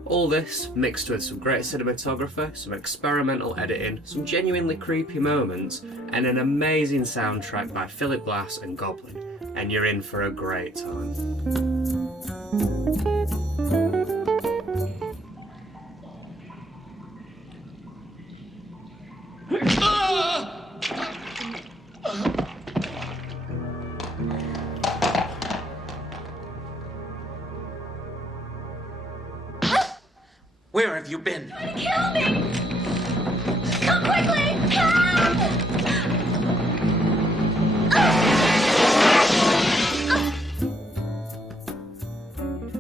All this mixed with some great cinematography, some experimental editing, some genuinely creepy moments, and an amazing soundtrack by Philip Glass and Goblin, and you're in for a great time. Where have you been? Trying to kill me! Come quickly! Help!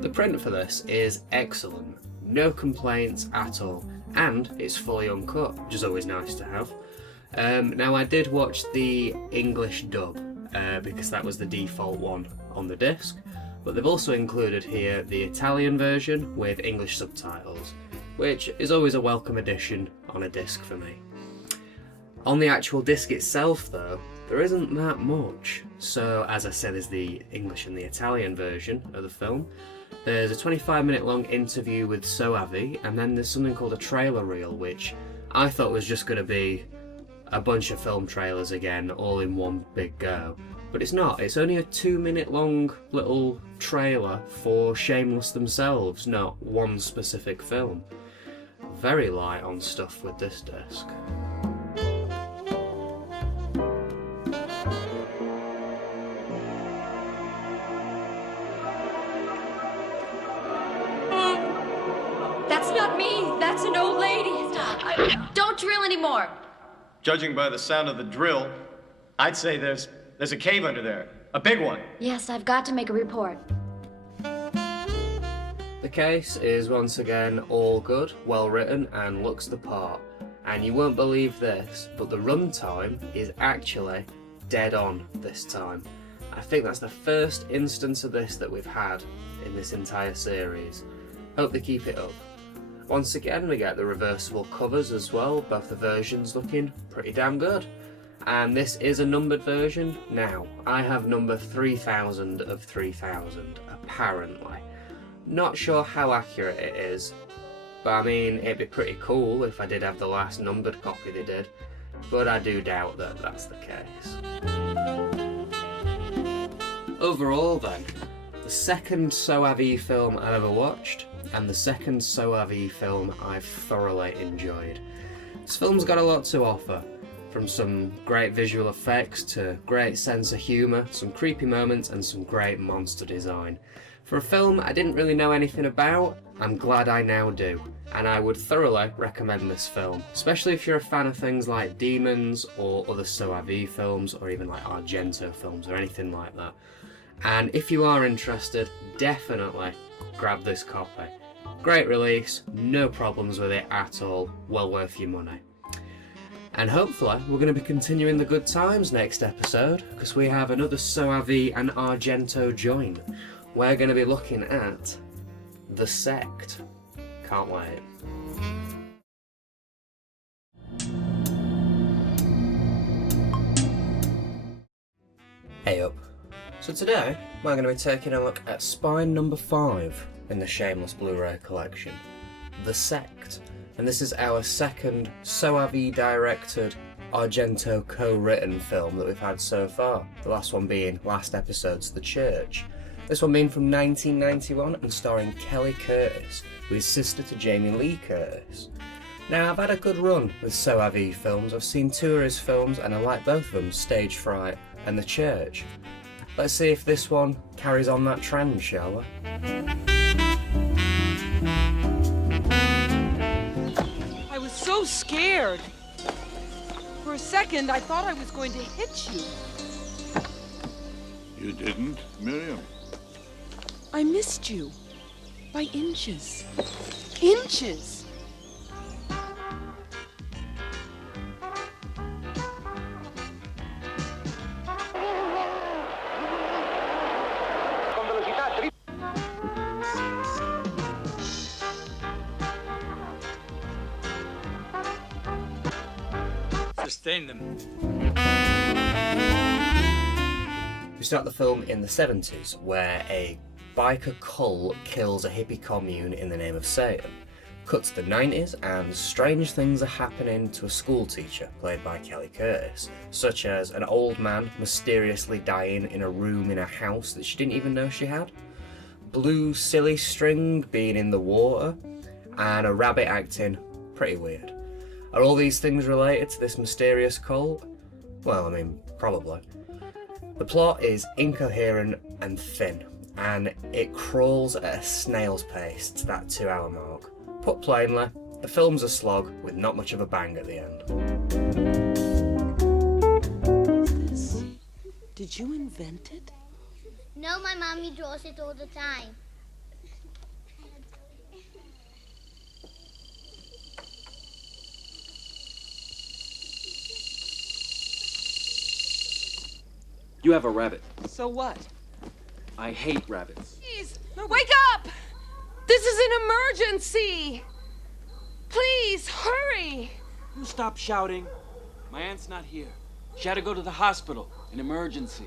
The print for this is excellent, no complaints at all, and it's fully uncut, which is always nice to have. Now I did watch the English dub, because that was the default one on the disc, but they've also included here the Italian version with English subtitles, which is always a welcome addition on a disc for me. On the actual disc itself though, there isn't that much. So as I said, there's the English and the Italian version of the film. There's a 25-minute long interview with Soavi, and then there's something called a trailer reel, which I thought was just going to be a bunch of film trailers again, all in one big go. But it's not, it's only a 2-minute long little trailer for Shameless themselves, not one specific film. Very light on stuff with this disc. That's not me. That's an old lady. Don't drill anymore. Judging by the sound of the drill, I'd say there's a cave under there. A big one. Yes, I've got to make a report. The case is once again all good, well written, and looks the part. And you won't believe this, but the runtime is actually dead on this time. I think that's the first instance of this that we've had in this entire series. Hope they keep it up. Once again, we get the reversible covers as well, both the versions looking pretty damn good. And this is a numbered version. Now, I have number 3000 of 3000, apparently. Not sure how accurate it is, but I mean, it'd be pretty cool if I did have the last numbered copy they did, but I do doubt that that's the case. Overall then, the second Soavi film I've ever watched, and the second Soavi film I've thoroughly enjoyed. This film's got a lot to offer. From some great visual effects to great sense of humour, some creepy moments and some great monster design. For a film I didn't really know anything about, I'm glad I now do, and I would thoroughly recommend this film, especially if you're a fan of things like Demons or other SOAV films or even like Argento films or anything like that. And if you are interested, definitely grab this copy. Great release, no problems with it at all, well worth your money. And hopefully we're going to be continuing the good times next episode, because we have another SOAV and Argento join. We're going to be looking at The Sect. Can't wait. Hey up. So today we're going to be taking a look at spine number 5 in the Shameless Blu Ray collection, The Sect. And this is our second SOAV directed, Argento co-written film that we've had so far. The last one being last episode's The Church. This one being from 1991 and starring Kelly Curtis, who is sister to Jamie Lee Curtis. Now I've had a good run with SOAV films. I've seen 2 of his films and I like both of them, Stage Fright and The Church. Let's see if this one carries on that trend, shall we? I was so scared. For a second, I thought I was going to hit you. You didn't, Miriam? I missed you. By inches. Inches! Sustain them. We start the film in the 70s, where a biker cult kills a hippie commune in the name of Satan. Cut to the 90s, and strange things are happening to a school teacher, played by Kelly Curtis, such as an old man mysteriously dying in a room in a house that she didn't even know she had, blue silly string being in the water, and a rabbit acting pretty weird. Are all these things related to this mysterious cult? Well, I mean, probably. The plot is incoherent and thin, and it crawls at a snail's pace to that 2-hour mark. Put plainly, the film's a slog with not much of a bang at the end. Did you invent it? No, my mommy draws it all the time. You have a rabbit. So what? I hate rabbits. Please, wake up! This is an emergency! Please, hurry! You stop shouting. My aunt's not here. She had to go to the hospital. An emergency.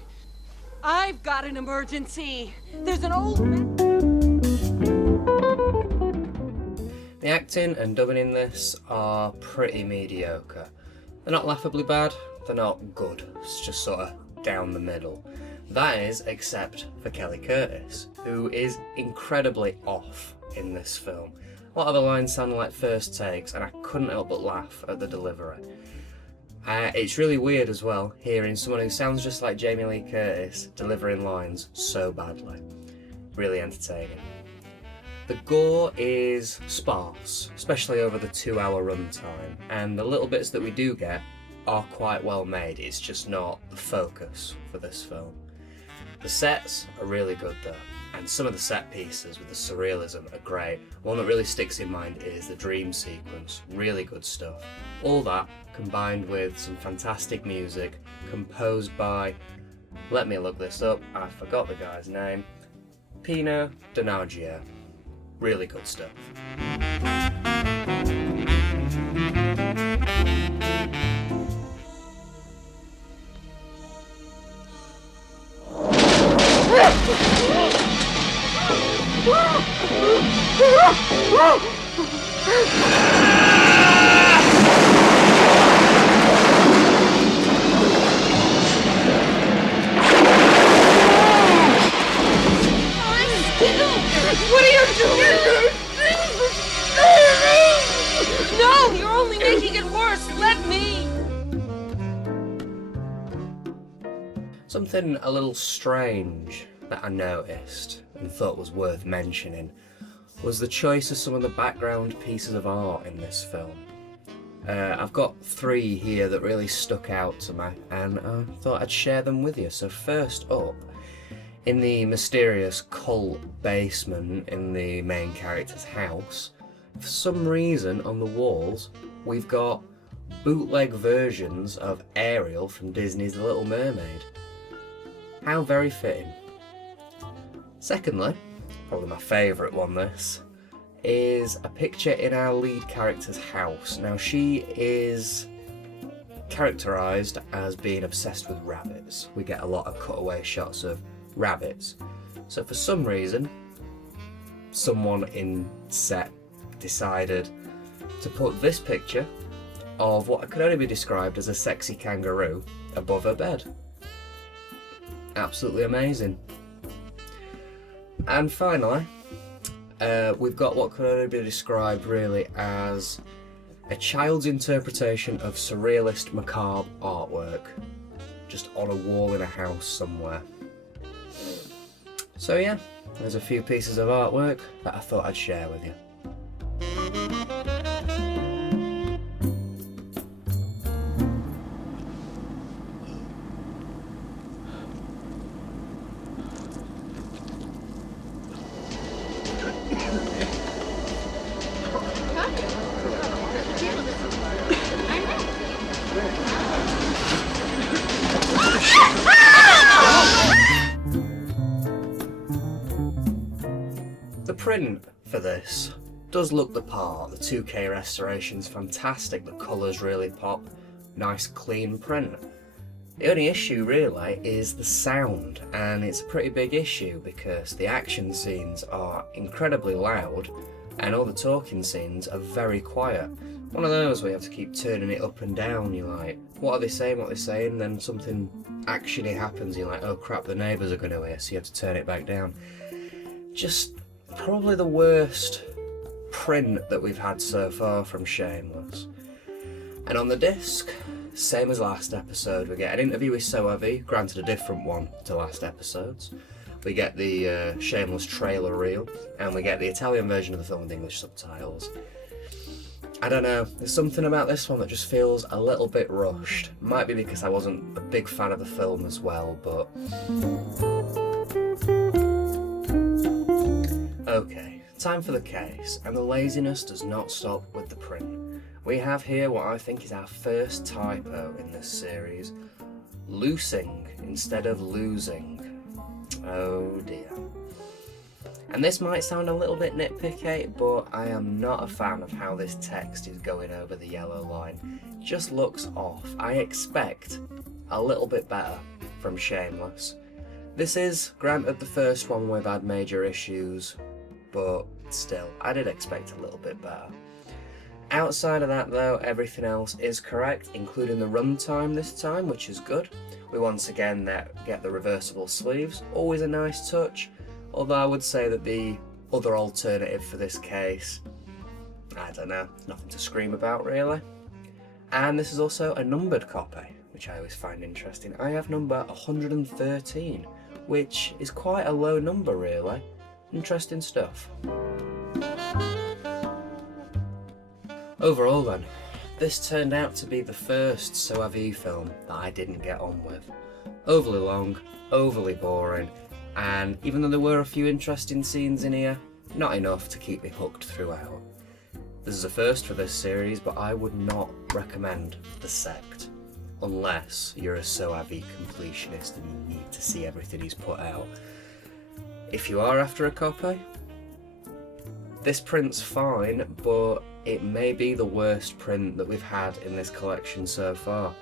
I've got an emergency. There's an old man. The acting and dubbing in this are pretty mediocre. They're not laughably bad, they're not good. It's just sort of down the middle. That is, except for Kelly Curtis, who is incredibly off in this film. A lot of the lines sound like first takes, and I couldn't help but laugh at the delivery. It's really weird as well, hearing someone who sounds just like Jamie Lee Curtis delivering lines so badly. Really entertaining. The gore is sparse, especially over the 2-hour runtime, and the little bits that we do get are quite well made. It's just not the focus for this film. The sets are really good though, and some of the set pieces with the surrealism are great. One that really sticks in mind is the dream sequence, really good stuff. All that combined with some fantastic music composed by, let me look this up, I forgot the guy's name, Pino Donaggio. Really good stuff. What are you doing? No, you're only making it worse. Let me. Something a little strange that I noticed and thought was worth mentioning was the choice of some of the background pieces of art in this film. I've got 3 here that really stuck out to me, and I thought I'd share them with you. So first up, in the mysterious cult basement in the main character's house, for some reason on the walls we've got bootleg versions of Ariel from Disney's The Little Mermaid. How very fitting. Secondly, probably my favourite one, this, is a picture in our lead character's house. Now, she is characterised as being obsessed with rabbits. We get a lot of cutaway shots of rabbits. So for some reason, someone in set decided to put this picture of what could only be described as a sexy kangaroo above her bed. Absolutely amazing. And finally, we've got what could only be described really as a child's interpretation of surrealist macabre artwork, just on a wall in a house somewhere. So yeah, there's a few pieces of artwork that I thought I'd share with you. The print for this does look the part. The 2K restoration's fantastic, the colours really pop, nice clean print. The only issue really is the sound, and it's a pretty big issue because the action scenes are incredibly loud and all the talking scenes are very quiet. One of those where you have to keep turning it up and down. You're like, what are they saying, what are they saying? Then something actually happens, you're like, oh crap, the neighbours are going to hear, so you have to turn it back down. Just probably the worst print that we've had so far from Shameless. And on the disc, same as last episode, we get an interview with Soavi, granted a different one to last episode's. We get the Shameless trailer reel, and we get the Italian version of the film with English subtitles. I don't know, there's something about this one that just feels a little bit rushed. Might be because I wasn't a big fan of the film as well, but... Okay, time for the case, and the laziness does not stop with the print. We have here what I think is our first typo in this series. Loosing instead of losing. Oh dear. And this might sound a little bit nitpicky, but I am not a fan of how this text is going over the yellow line. It just looks off. I expect a little bit better from Shameless. This is, granted, the first one we've had major issues, but still, I did expect a little bit better. Outside of that though, everything else is correct, including the runtime this time, which is good. We once again get the reversible sleeves, always a nice touch, although I would say that the other alternative for this case, I don't know, nothing to scream about really. And this is also a numbered copy, which I always find interesting. I have number 113, which is quite a low number really. Interesting stuff. Overall then, this turned out to be the first Soavi film that I didn't get on with. Overly long, overly boring, and even though there were a few interesting scenes in here, not enough to keep me hooked throughout. This is a first for this series, but I would not recommend The Sect, unless you're a Soavi completionist and you need to see everything he's put out. If you are after a copy, this print's fine, but it may be the worst print that we've had in this collection so far.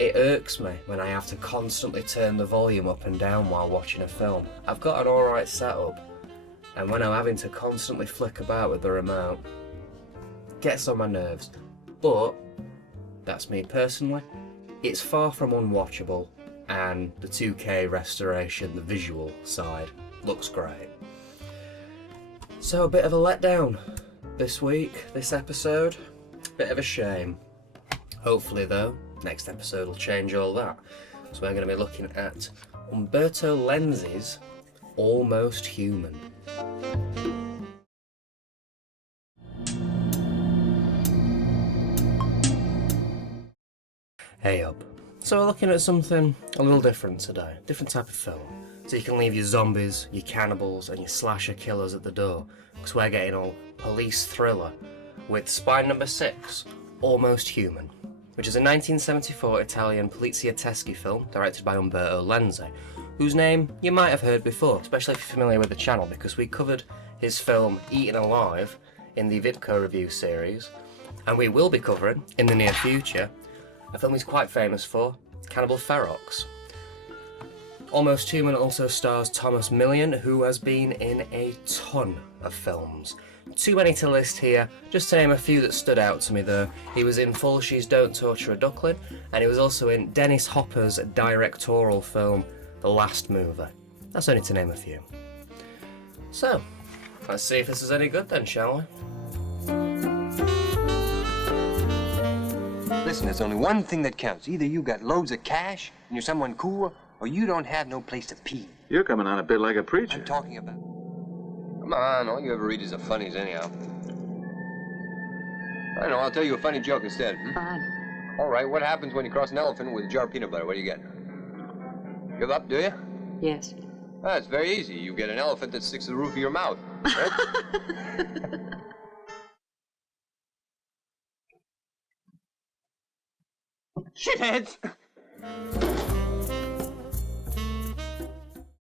It irks me when I have to constantly turn the volume up and down while watching a film. I've got an alright setup, and when I'm having to constantly flick about with the remote, it gets on my nerves. But, that's me personally, it's far from unwatchable, and the 2K restoration, the visual side, looks great. So a bit of a letdown this week, this episode. Bit of a shame. Hopefully though, next episode will change all that. So we're going to be looking at Umberto Lenzi's Almost Human. Hey up. So we're looking at something a little different today, different type of film. So you can leave your zombies, your cannibals and your slasher killers at the door, because we're getting all police thriller with Spine Number 6, Almost Human, which is a 1974 Italian poliziesque film directed by Umberto Lenzi, whose name you might have heard before, especially if you're familiar with the channel, because we covered his film Eaten Alive in the Vidco review series, and we will be covering, in the near future, a film he's quite famous for, Cannibal Ferox. Almost Human also stars Thomas Millian, who has been in a ton of films. Too many to list here, just to name a few that stood out to me though. He was in Fulci's Don't Torture a Duckling, and he was also in Dennis Hopper's directorial film, The Last Mover. That's only to name a few. So, let's see if this is any good then, shall we? Listen, there's only one thing that counts. Either you got loads of cash and you're someone cool, or you don't have no place to pee. You're coming on a bit like a preacher. I'm talking about... Come on, all you ever read is the funnies anyhow. I know, I'll tell you a funny joke instead. Fine. All right, what happens when you cross an elephant with a jar of peanut butter? What do you get? Give up, do you? Yes. It's very easy. You get an elephant that sticks to the roof of your mouth. Right? Shitheads!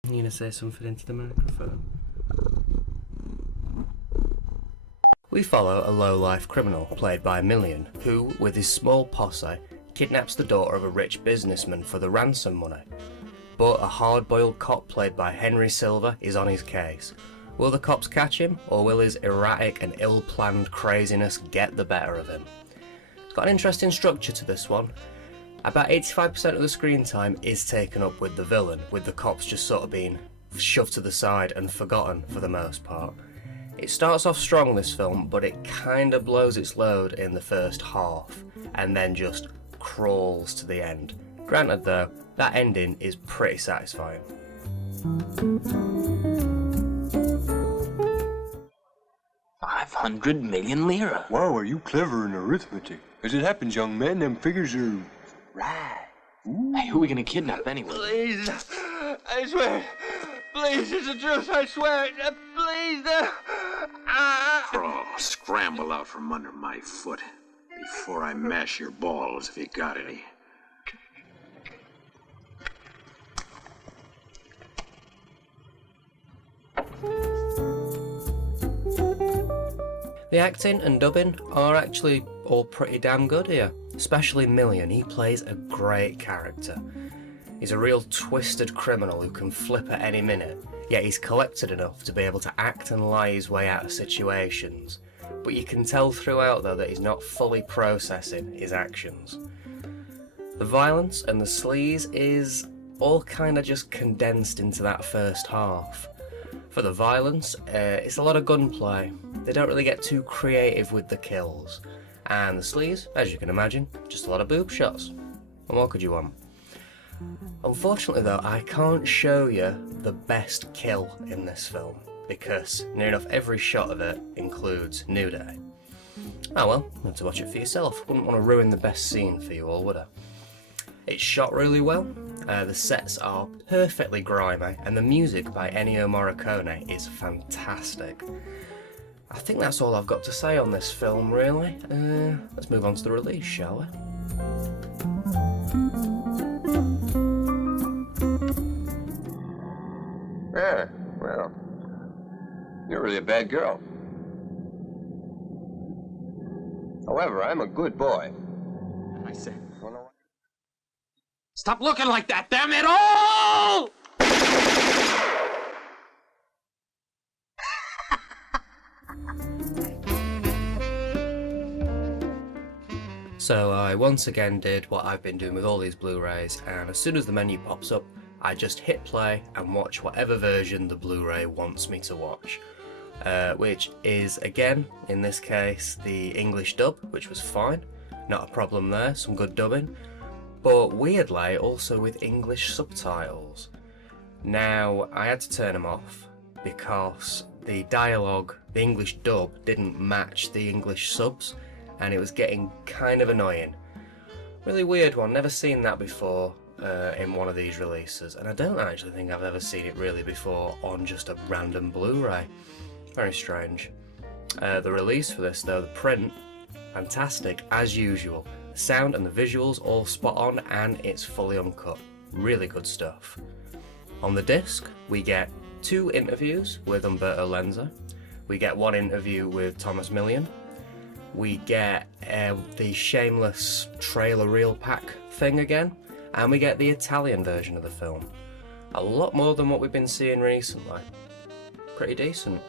You gonna say something into the microphone? We follow a low-life criminal played by Millian, who, with his small posse, kidnaps the daughter of a rich businessman for the ransom money. But a hard-boiled cop played by Henry Silva is on his case. Will the cops catch him, or will his erratic and ill-planned craziness get the better of him? It's got an interesting structure to this one. About 85% of the screen time is taken up with the villain, with the cops just sort of being shoved to the side and forgotten for the most part. It starts off strong, this film, but it kinda blows its load in the first half, and then just crawls to the end. Granted though, that ending is pretty satisfying. $500 million lira. Wow, are you clever in arithmetic? As it happens, young man, them figures are... right. Hey, who are we gonna kidnap anyway? Please, I swear. Please, it's the truth, I swear. Please. Crawl, scramble out from under my foot before I mash your balls if you got any. The acting and dubbing are actually all pretty damn good here, especially Millian. He plays a great character. He's a real twisted criminal who can flip at any minute, yet he's collected enough to be able to act and lie his way out of situations. But you can tell throughout though that he's not fully processing his actions. The violence and the sleaze is all kind of just condensed into that first half. For the violence, it's a lot of gunplay. They don't really get too creative with the kills. And the sleaze, as you can imagine, just a lot of boob shots. And what could you want? Unfortunately though, I can't show you the best kill in this film, because near enough every shot of it includes nudity. Oh well, you have to watch it for yourself. Wouldn't want to ruin the best scene for you all, would I? It's shot really well, the sets are perfectly grimy, and the music by Ennio Morricone is fantastic. I think that's all I've got to say on this film, really. Let's move on to the release, shall we? Yeah, well, you're really a bad girl. However, I'm a good boy. I said, stop looking like that, damn it all! So I once again did what I've been doing with all these Blu-rays, and as soon as the menu pops up, I just hit play and watch whatever version the Blu-ray wants me to watch. Which is, again, in this case, the English dub, which was fine. Not a problem there, some good dubbing. but weirdly also with English subtitles. Now, I had to turn them off because the dialogue, the English dub, didn't match the English subs, and it was getting kind of annoying. Really weird one, never seen that before in one of these releases, and I don't actually think I've ever seen it really before on just a random Blu-ray. Very strange. The release for this though, the print, fantastic as usual. The sound and the visuals all spot on, and it's fully uncut. Really good stuff. On the disc, we get 2 interviews with Umberto Lenza. We get 1 interview with Thomas Millian. We get the Shameless trailer reel pack thing again, and we get the Italian version of the film. A lot more than what we've been seeing recently. Pretty decent.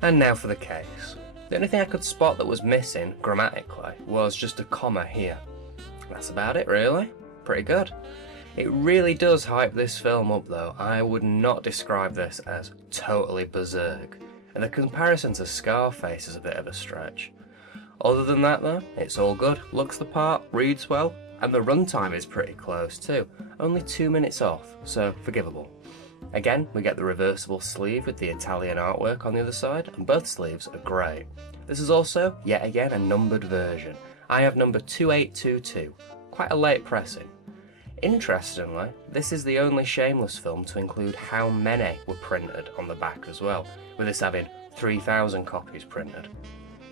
And now for the case. The only thing I could spot that was missing, grammatically, was just a comma here. That's about it, really. Pretty good. It really does hype this film up though. I would not describe this as totally berserk. And the comparison to Scarface is a bit of a stretch. Other than that though, it's all good. Looks the part, reads well, and the runtime is pretty close too. Only 2 minutes off, so forgivable. Again, we get the reversible sleeve with the Italian artwork on the other side, and both sleeves are great. This is also, yet again, a numbered version. I have number 2822, quite a late pressing. Interestingly, this is the only Shameless film to include how many were printed on the back as well, with this having 3,000 copies printed.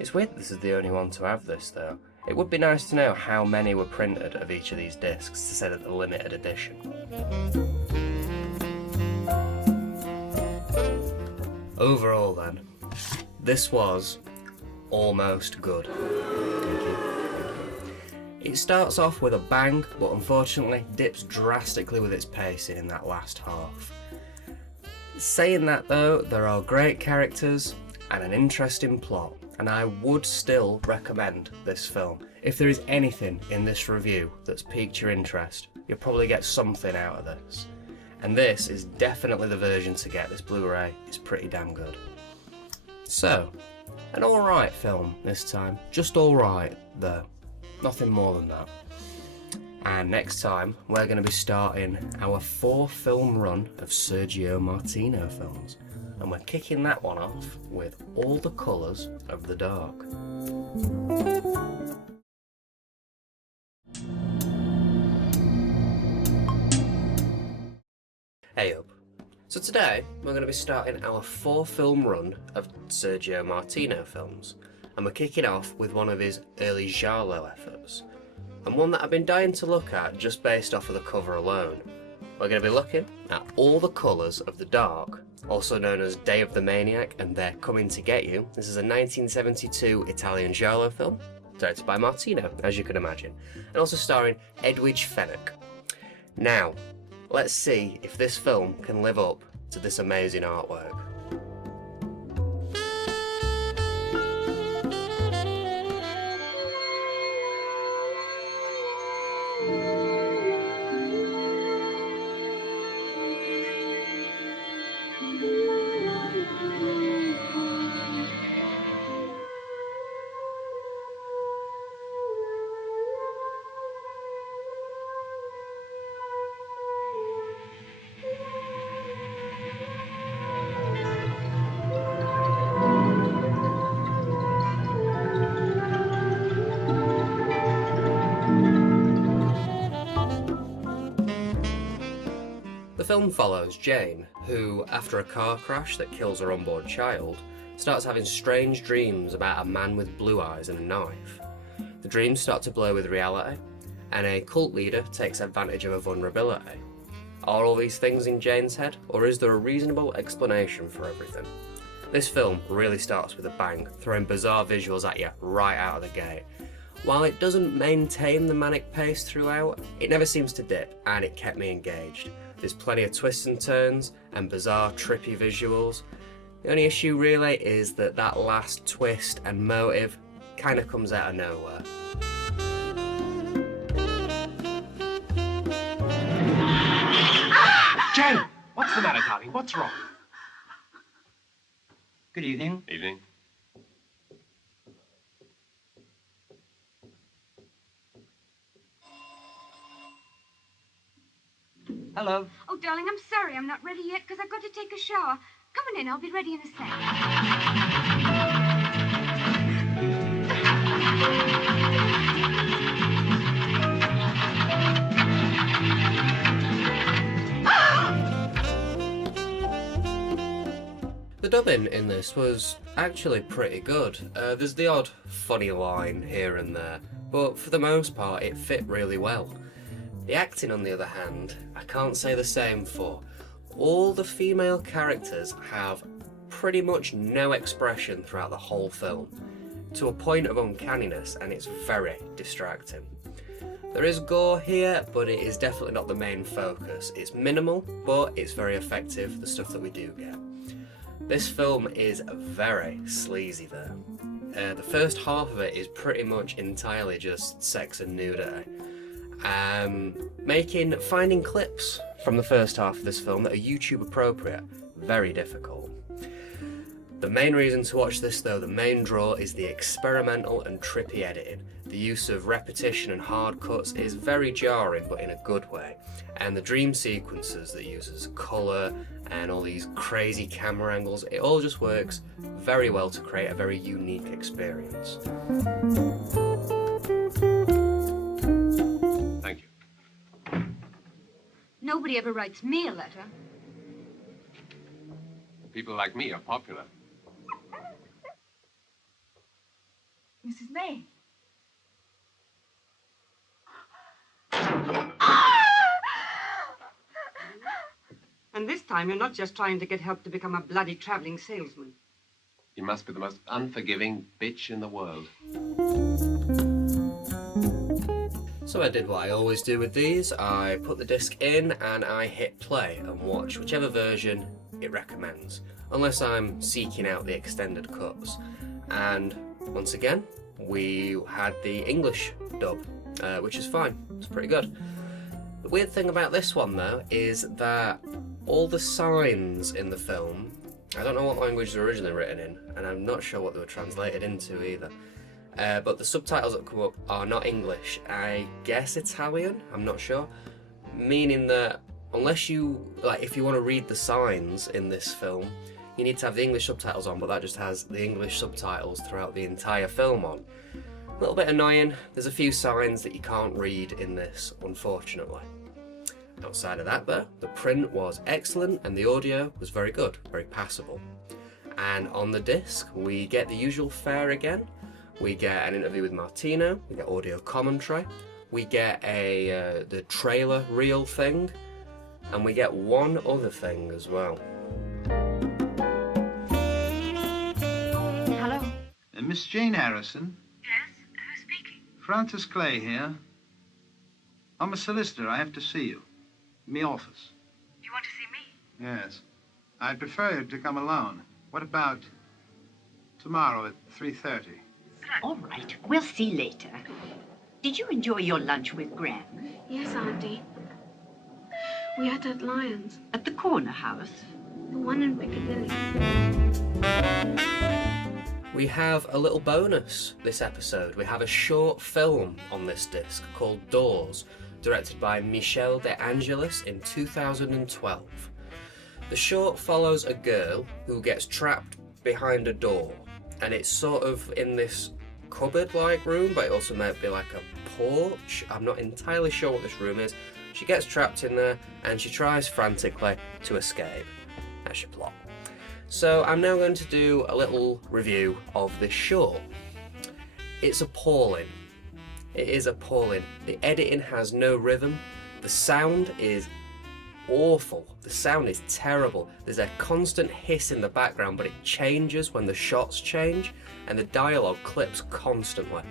It's weird that this is the only one to have this though. It would be nice to know how many were printed of each of these discs to say that the limited edition. Overall then, this was almost good. Thank you. It starts off with a bang, but unfortunately dips drastically with its pacing in that last half. Saying that though, there are great characters and an interesting plot, and I would still recommend this film. If there is anything in this review that's piqued your interest, you'll probably get something out of this. And this is definitely the version to get. This Blu-ray is pretty damn good. So, an alright film this time. Just alright though. Nothing more than that. And next time, we're going to be starting our 4-film run of Sergio Martino films. And we're kicking that one off with All the Colours of the Dark. Hey up. So today, we're going to be starting our 4-film run of Sergio Martino films. And we're kicking off with one of his early giallo efforts. And one that I've been dying to look at just based off of the cover alone. We're going to be looking at All the Colours of the Dark, also known as Day of the Maniac and They're Coming to Get You. This is a 1972 Italian giallo film, directed by Martino, as you can imagine, and also starring Edwidge Fenech. Now, let's see if this film can live up to this amazing artwork. The film follows Jane, who, after a car crash that kills her unborn child, starts having strange dreams about a man with blue eyes and a knife. The dreams start to blur with reality, and a cult leader takes advantage of a vulnerability. Are all these things in Jane's head, or is there a reasonable explanation for everything? This film really starts with a bang, throwing bizarre visuals at you right out of the gate. While it doesn't maintain the manic pace throughout, it never seems to dip, and it kept me engaged. There's plenty of twists and turns, and bizarre, trippy visuals. The only issue really is that last twist and motive kind of comes out of nowhere. Jen! What's the matter, darling? What's wrong? Good evening. Evening. Hello. Oh, darling, I'm sorry I'm not ready yet because I've got to take a shower. Come on in, I'll be ready in a sec. The dubbing in this was actually pretty good. There's the odd funny line here and there, but for the most part it fit really well. The acting, on the other hand, I can't say the same for. All the female characters have pretty much no expression throughout the whole film, to a point of uncanniness, and it's very distracting. There is gore here, but it is definitely not the main focus. It's minimal, but it's very effective, the stuff that we do get. This film is very sleazy though. The first half of it is pretty much entirely just sex and nudity. Finding clips from the first half of this film that are YouTube appropriate, very difficult. The main reason to watch this though, the main draw, is the experimental and trippy editing. The use of repetition and hard cuts is very jarring, but in a good way. And the dream sequences that uses colour and all these crazy camera angles, it all just works very well to create a very unique experience. Thank you. Nobody ever writes me a letter. People like me are popular. Mrs. May. And this time you're not just trying to get help to become a bloody traveling salesman. You must be the most unforgiving bitch in the world. So I did what I always do with these. I put the disc in and I hit play and watch whichever version it recommends, unless I'm seeking out the extended cuts. And once again, we had the English dub, which is fine. It's pretty good. The weird thing about this one though is that all the signs in the film, I don't know what language they're originally written in, and I'm not sure what they were translated into either. But the subtitles that come up are not English. I guess Italian, I'm not sure. Meaning that unless you, if you want to read the signs in this film, you need to have the English subtitles on, but that just has the English subtitles throughout the entire film on. A little bit annoying. There's a few signs that you can't read in this, unfortunately. Outside of that though, the print was excellent and the audio was very good, very passable. And on the disc, we get the usual fare again. We get an interview with Martino, we get audio commentary, we get the trailer reel thing, and we get one other thing as well. Hello? Miss Jane Harrison? Yes? Who's speaking? Francis Clay here. I'm a solicitor. I have to see you. In the office. You want to see me? Yes. I'd prefer you to come alone. What about tomorrow at 3:30? All right. We'll see later. Did you enjoy your lunch with Gran? Yes, Auntie. We ate at Lyons. At the corner house? The one in Piccadilly. We have a little bonus this episode. We have a short film on this disc called Doors, directed by Michel De Angelis in 2012. The short follows a girl who gets trapped behind a door, and it's sort of in this cupboard-like room, but it also might be like a porch. I'm not entirely sure what this room is. She gets trapped in there, and she tries frantically to escape. That's your plot. So I'm now going to do a little review of this short. It's appalling. It is appalling. The editing has no rhythm. The sound is awful. The sound is terrible. There's a constant hiss in the background, but it changes when the shots change, and the dialogue clips constantly.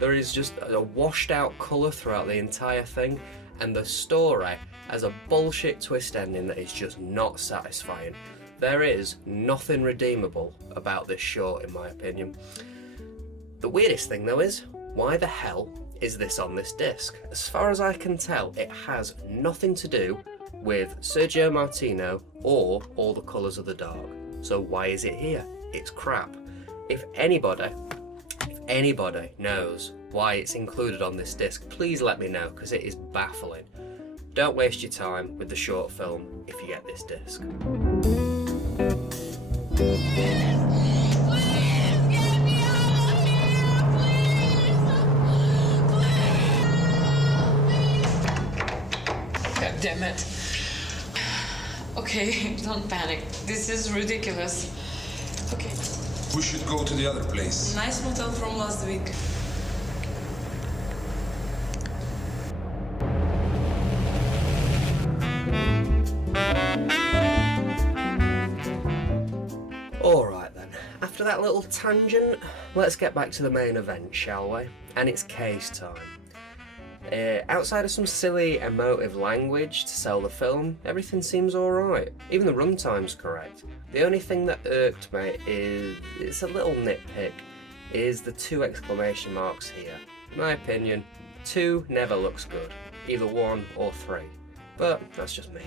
There is just a washed out colour throughout the entire thing, and the story has a bullshit twist ending that is just not satisfying. There is nothing redeemable about this short, in my opinion. The weirdest thing though is, why the hell is this on this disc? As far as I can tell, it has nothing to do with Sergio Martino or All the Colours of the Dark. So why is it here? It's crap. If anybody knows why it's included on this disc, please let me know, because it is baffling. don't waste your time with the short film if you get this disc. God damn it. Okay, don't panic. This is ridiculous. Okay. We should go to the other place. Nice motel from last week. Alright then, after that little tangent, let's get back to the main event, shall we? And it's case time. Outside of some silly emotive language to sell the film, everything seems alright. Even the runtime's correct. The only thing that irked me is, it's a little nitpick, is the 2 exclamation marks here. In my opinion, 2 never looks good, either 1 or 3. But that's just me.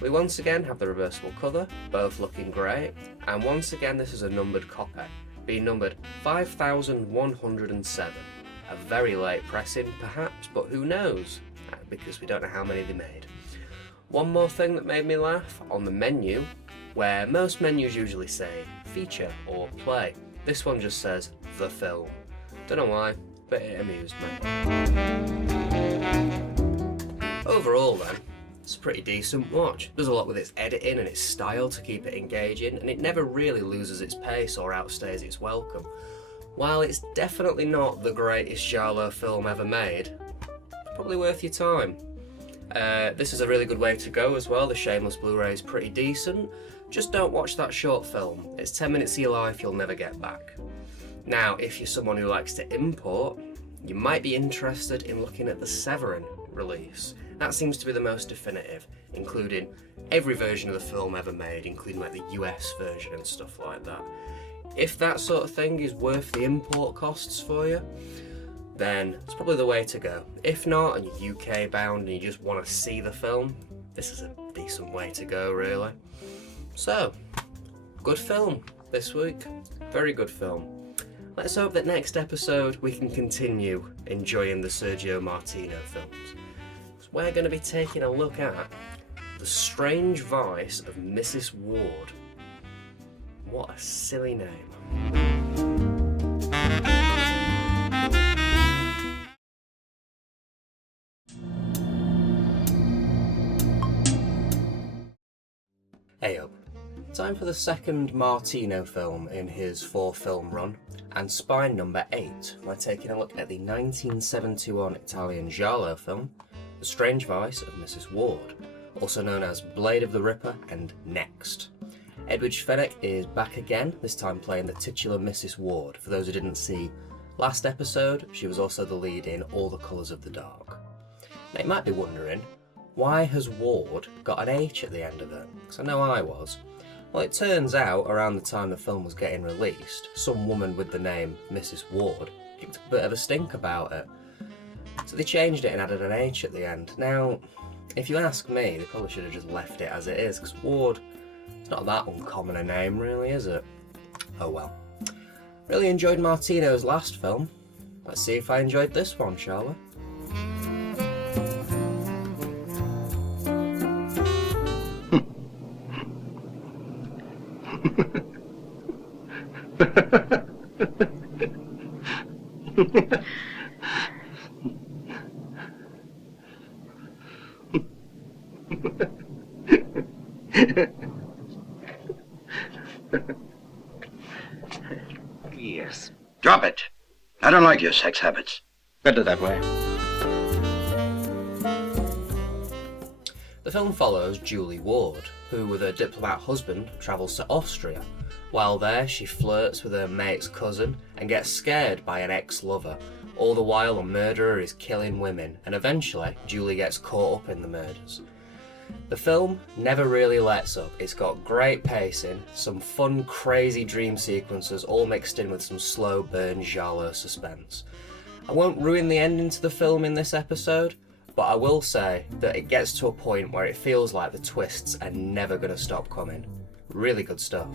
We once again have the reversible cover, both looking great, and once again this is a numbered copy, being numbered 5107. A very late pressing perhaps, but who knows, because we don't know how many they made. One more thing that made me laugh, on the menu, where most menus usually say feature or play, this one just says the film. Don't know why, but it amused me. Overall then, it's a pretty decent watch. Does a lot with its editing and its style to keep it engaging, and it never really loses its pace or outstays its welcome. While it's definitely not the greatest giallo film ever made, probably worth your time. This is a really good way to go as well. The Shameless Blu Ray is pretty decent. Just don't watch that short film. It's 10 minutes of your life you'll never get back. Now, if you're someone who likes to import, you might be interested in looking at the Severin release. That seems to be the most definitive, including every version of the film ever made, including like the US version and stuff like that. If that sort of thing is worth the import costs for you, then it's probably the way to go. If not, and you're UK bound and you just want to see the film, this is a decent way to go, really. So, good film this week. Very good film. Let's hope that next episode we can continue enjoying the Sergio Martino films. So we're going to be taking a look at The Strange Vice of Mrs. Wardh. What a silly name. Hey up. Time for the second Martino film in his 4-film run, and spine number 8. We're taking a look at the 1971 Italian giallo film, The Strange Vice of Mrs. Wardh, also known as Blade of the Ripper and Next. Edwidge Fenech is back again, this time playing the titular Mrs. Wardh. For those who didn't see last episode, she was also the lead in All the Colours of the Dark. Now you might be wondering, why has Wardh got an H at the end of it? Because I know I was. Well, it turns out, around the time the film was getting released, some woman with the name Mrs. Wardh kicked a bit of a stink about it. So they changed it and added an H at the end. Now, if you ask me, they probably should have just left it as it is, because Wardh, it's not that uncommon a name, really, is it? Oh well. Really enjoyed Martino's last film. Let's see if I enjoyed this one, shall we? Yes. Drop it. I don't like your sex habits. Better that way. The film follows Julie Wardh, who with her diplomat husband travels to Austria. While there, she flirts with her mate's cousin and gets scared by an ex-lover. All the while a murderer is killing women, and eventually Julie gets caught up in the murders. The film never really lets up. It's got great pacing, some fun crazy dream sequences all mixed in with some slow burn giallo suspense. I won't ruin the ending to the film in this episode, but I will say that it gets to a point where it feels like the twists are never going to stop coming. Really good stuff.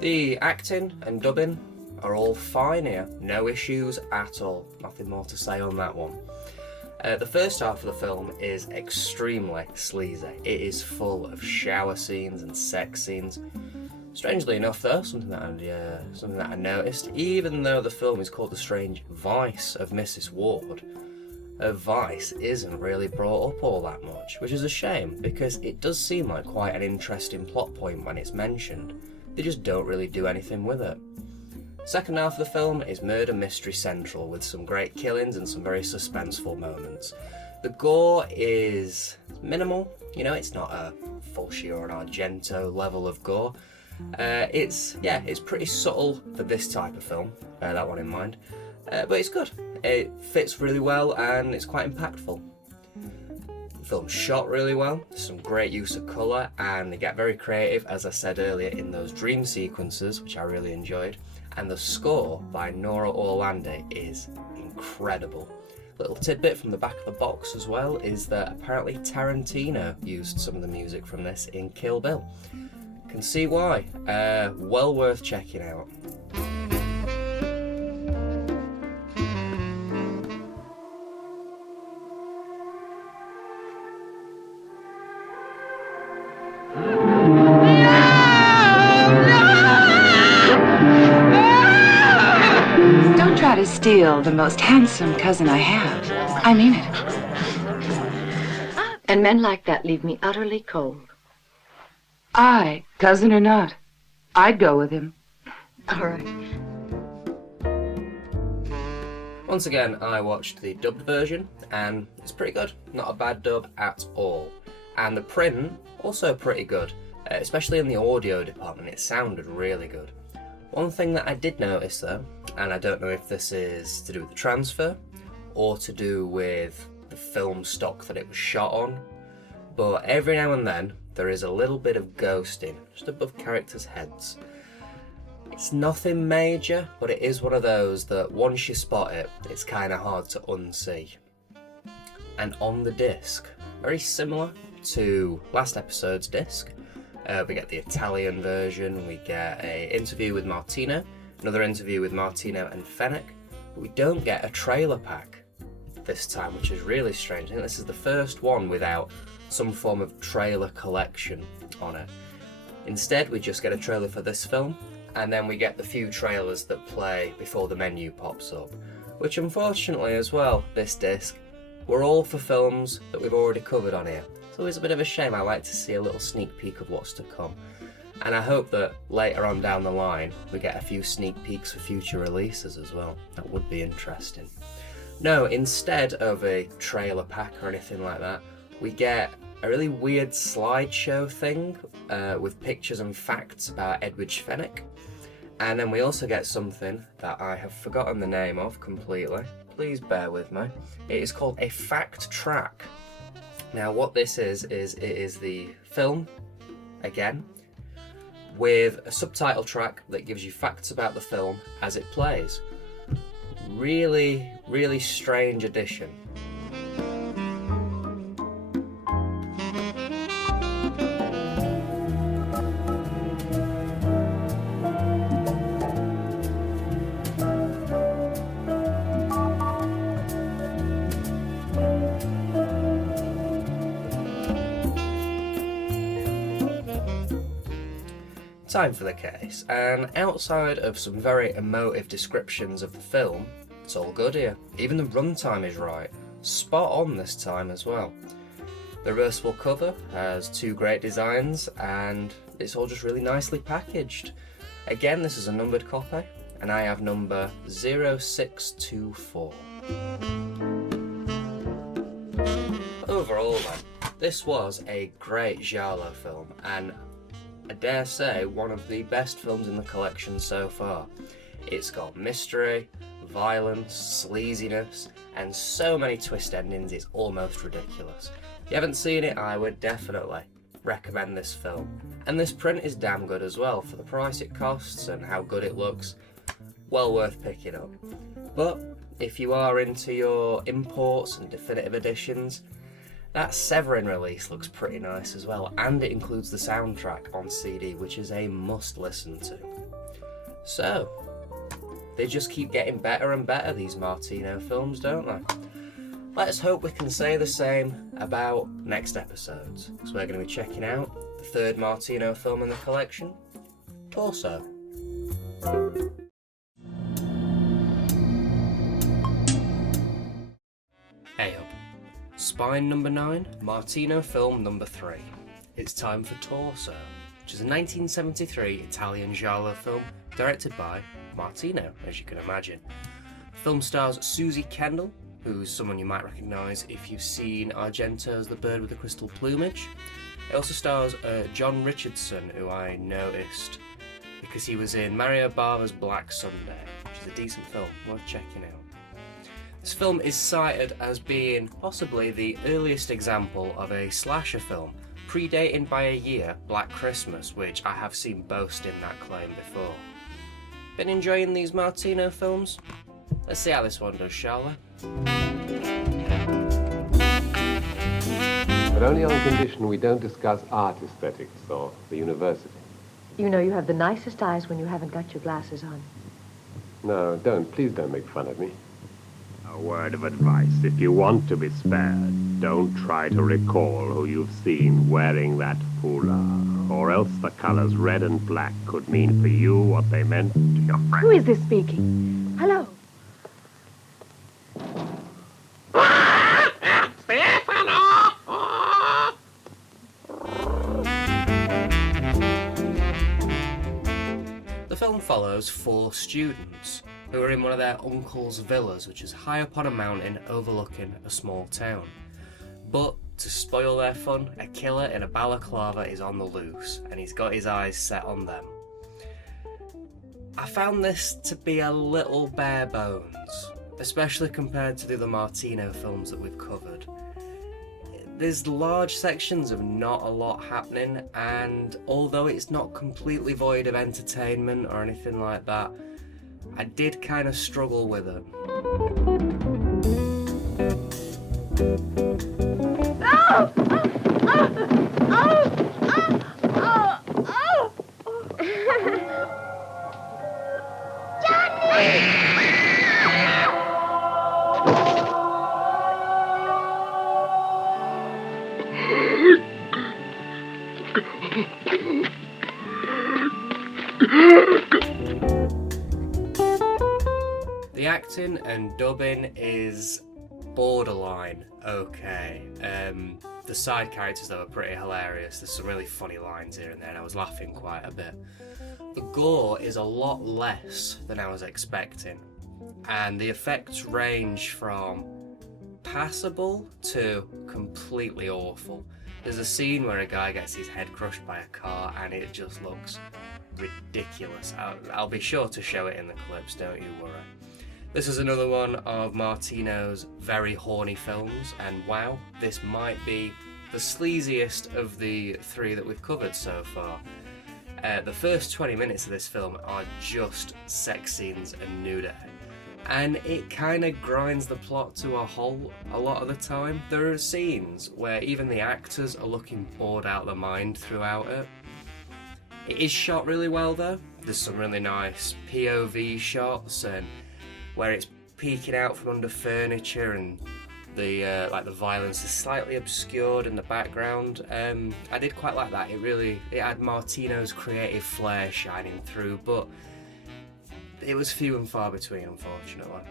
The acting and dubbing are all fine here, no issues at all, nothing more to say on that one. The first half of the film is extremely sleazy. It is full of shower scenes and sex scenes. Strangely enough though, something that I noticed, even though the film is called The Strange Vice of Mrs. Wardh, her vice isn't really brought up all that much, which is a shame because it does seem like quite an interesting plot point when it's mentioned. They just don't really do anything with it. Second half of the film is murder mystery central with some great killings and some very suspenseful moments. The gore is minimal, you know, it's not a Fulci or an Argento level of gore. It's pretty subtle for this type of film, bear that one in mind, but it's good. It fits really well and it's quite impactful. The film's shot really well, some great use of colour, and they get very creative, as I said earlier, in those dream sequences, which I really enjoyed. And the score by Nora Orlandi is incredible. Little tidbit from the back of the box as well is that apparently Tarantino used some of the music from this in Kill Bill. Can see why. Well worth checking out. Don't try to steal the most handsome cousin I have. I mean it. And men like that leave me utterly cold. Cousin or not, I'd go with him. All right. Once again, I watched the dubbed version, and it's pretty good. Not a bad dub at all. And the print, also pretty good, especially in the audio department. It sounded really good. One thing that I did notice though, and I don't know if this is to do with the transfer or to do with the film stock that it was shot on, but every now and then there is a little bit of ghosting just above characters' heads. It's nothing major, but it is one of those that once you spot it, it's kind of hard to unsee. And on the disc, very similar to last episode's disc, we get the Italian version, we get an interview with Martino, another interview with Martino and Fennec, but we don't get a trailer pack this time, which is really strange. I think this is the first one without some form of trailer collection on it. Instead, we just get a trailer for this film, and then we get the few trailers that play before the menu pops up, which unfortunately as well, this disc, were all for films that we've already covered on here. It's always a bit of a shame. I like to see a little sneak peek of what's to come. And I hope that later on down the line, we get a few sneak peeks for future releases as well. That would be interesting. No, instead of a trailer pack or anything like that, we get a really weird slideshow thing with pictures and facts about Edwidge Fenwick. And then we also get something that I have forgotten the name of completely. Please bear with me. It is called a fact track. Now what this is it is the film, again, with a subtitle track that gives you facts about the film as it plays. Really, really strange addition. Time for the case, and outside of some very emotive descriptions of the film, it's all good here. Even the runtime is right, spot on this time as well. The reversible cover has two great designs and it's all just really nicely packaged. Again, this is a numbered copy and I have number 0624. Overall then, this was a great giallo film and I dare say one of the best films in the collection so far. It's got mystery, violence, sleaziness, and so many twist endings it's almost ridiculous. If you haven't seen it, I would definitely recommend this film. And this print is damn good as well, for the price it costs and how good it looks. Well worth picking up. But if you are into your imports and definitive editions, That Severin release looks pretty nice as well, and it includes the soundtrack on CD, which is a must listen to. So, they just keep getting better and better, these Martino films, don't they? Let's hope we can say the same about next episodes, because we're going to be checking out the third Martino film in the collection, Torso. Hey up. Spine number 9, Martino film number 3. It's time for Torso, which is a 1973 Italian giallo film directed by Martino, as you can imagine. The film stars Susie Kendall, who's someone you might recognise if you've seen Argento's The Bird with the Crystal Plumage. It also stars John Richardson, who I noticed because he was in Mario Bava's Black Sunday, which is a decent film, worth checking out. This film is cited as being possibly the earliest example of a slasher film, predating by a year Black Christmas, which I have seen boasting that claim before. Been enjoying these Martino films? Let's see how this one does, shall we? But only on condition we don't discuss art aesthetics or the university. You know you have the nicest eyes when you haven't got your glasses on. No, please don't make fun of me. A word of advice. If you want to be spared, don't try to recall who you've seen wearing that foulard, or else the colors red and black could mean for you what they meant to your friends. Who is this speaking? Hello? The film follows 4 students who are in one of their uncle's villas, which is high up on a mountain overlooking a small town. But to spoil their fun, a killer in a balaclava is on the loose, and he's got his eyes set on them. I found this to be a little bare bones, especially compared to the other Martino films that we've covered. There's large sections of not a lot happening, and although it's not completely void of entertainment or anything like that, I did kind of struggle with it. The acting and dubbing is borderline okay. The side characters though are pretty hilarious. There's some really funny lines here and there, and I was laughing quite a bit. The gore is a lot less than I was expecting, and the effects range from passable to completely awful. There's a scene where a guy gets his head crushed by a car and it just looks ridiculous. I'll be sure to show it in the clips, don't you worry. This is another one of Martino's very horny films, and wow, this might be the sleaziest of the 3 that we've covered so far. The first 20 minutes of this film are just sex scenes and nudity, and it kind of grinds the plot to a halt a lot of the time. There are scenes where even the actors are looking bored out of their mind throughout it. It is shot really well though. There's some really nice POV shots and where it's peeking out from under furniture, and the like the violence is slightly obscured in the background. I did quite like that. It had Martino's creative flair shining through, but it was few and far between, unfortunately.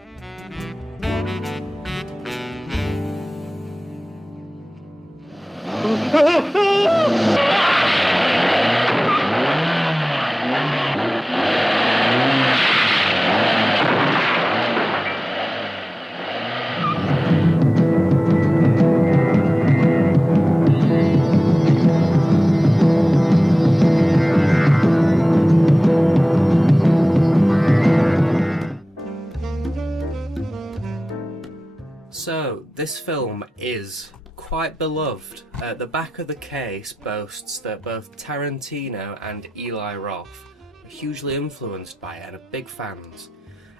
So, this film is quite beloved. The back of the case boasts that both Tarantino and Eli Roth are hugely influenced by it and are big fans.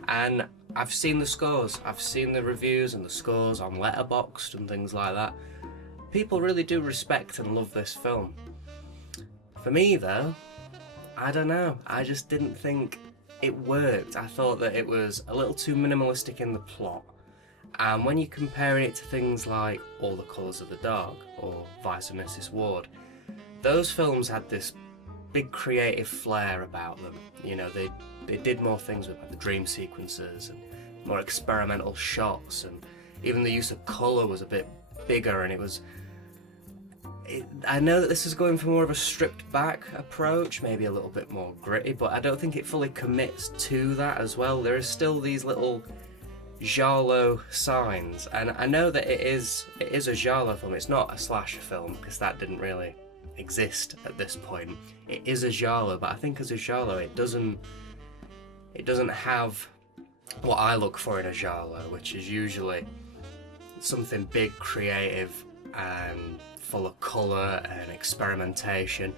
And I've seen the scores, I've seen the reviews and the scores on Letterboxd and things like that. people really do respect and love this film. For me though, I don't know, I just didn't think it worked. I thought that it was a little too minimalistic in the plot. And when you're comparing it to things like All the Colours of the Dog or Vice and Mrs. Wardh, those films had this big creative flair about them. You know, they did more things with like the dream sequences and more experimental shots, and even the use of colour was a bit bigger, and I know that this is going for more of a stripped back approach, maybe a little bit more gritty, but I don't think it fully commits to that as well. There is still these little giallo signs, and I know that it is a giallo film. It's not a slasher film because that didn't really exist at this point. It is a giallo, but I think as a giallo it doesn't have what I look for in a giallo, which is usually something big, creative, and full of colour and experimentation,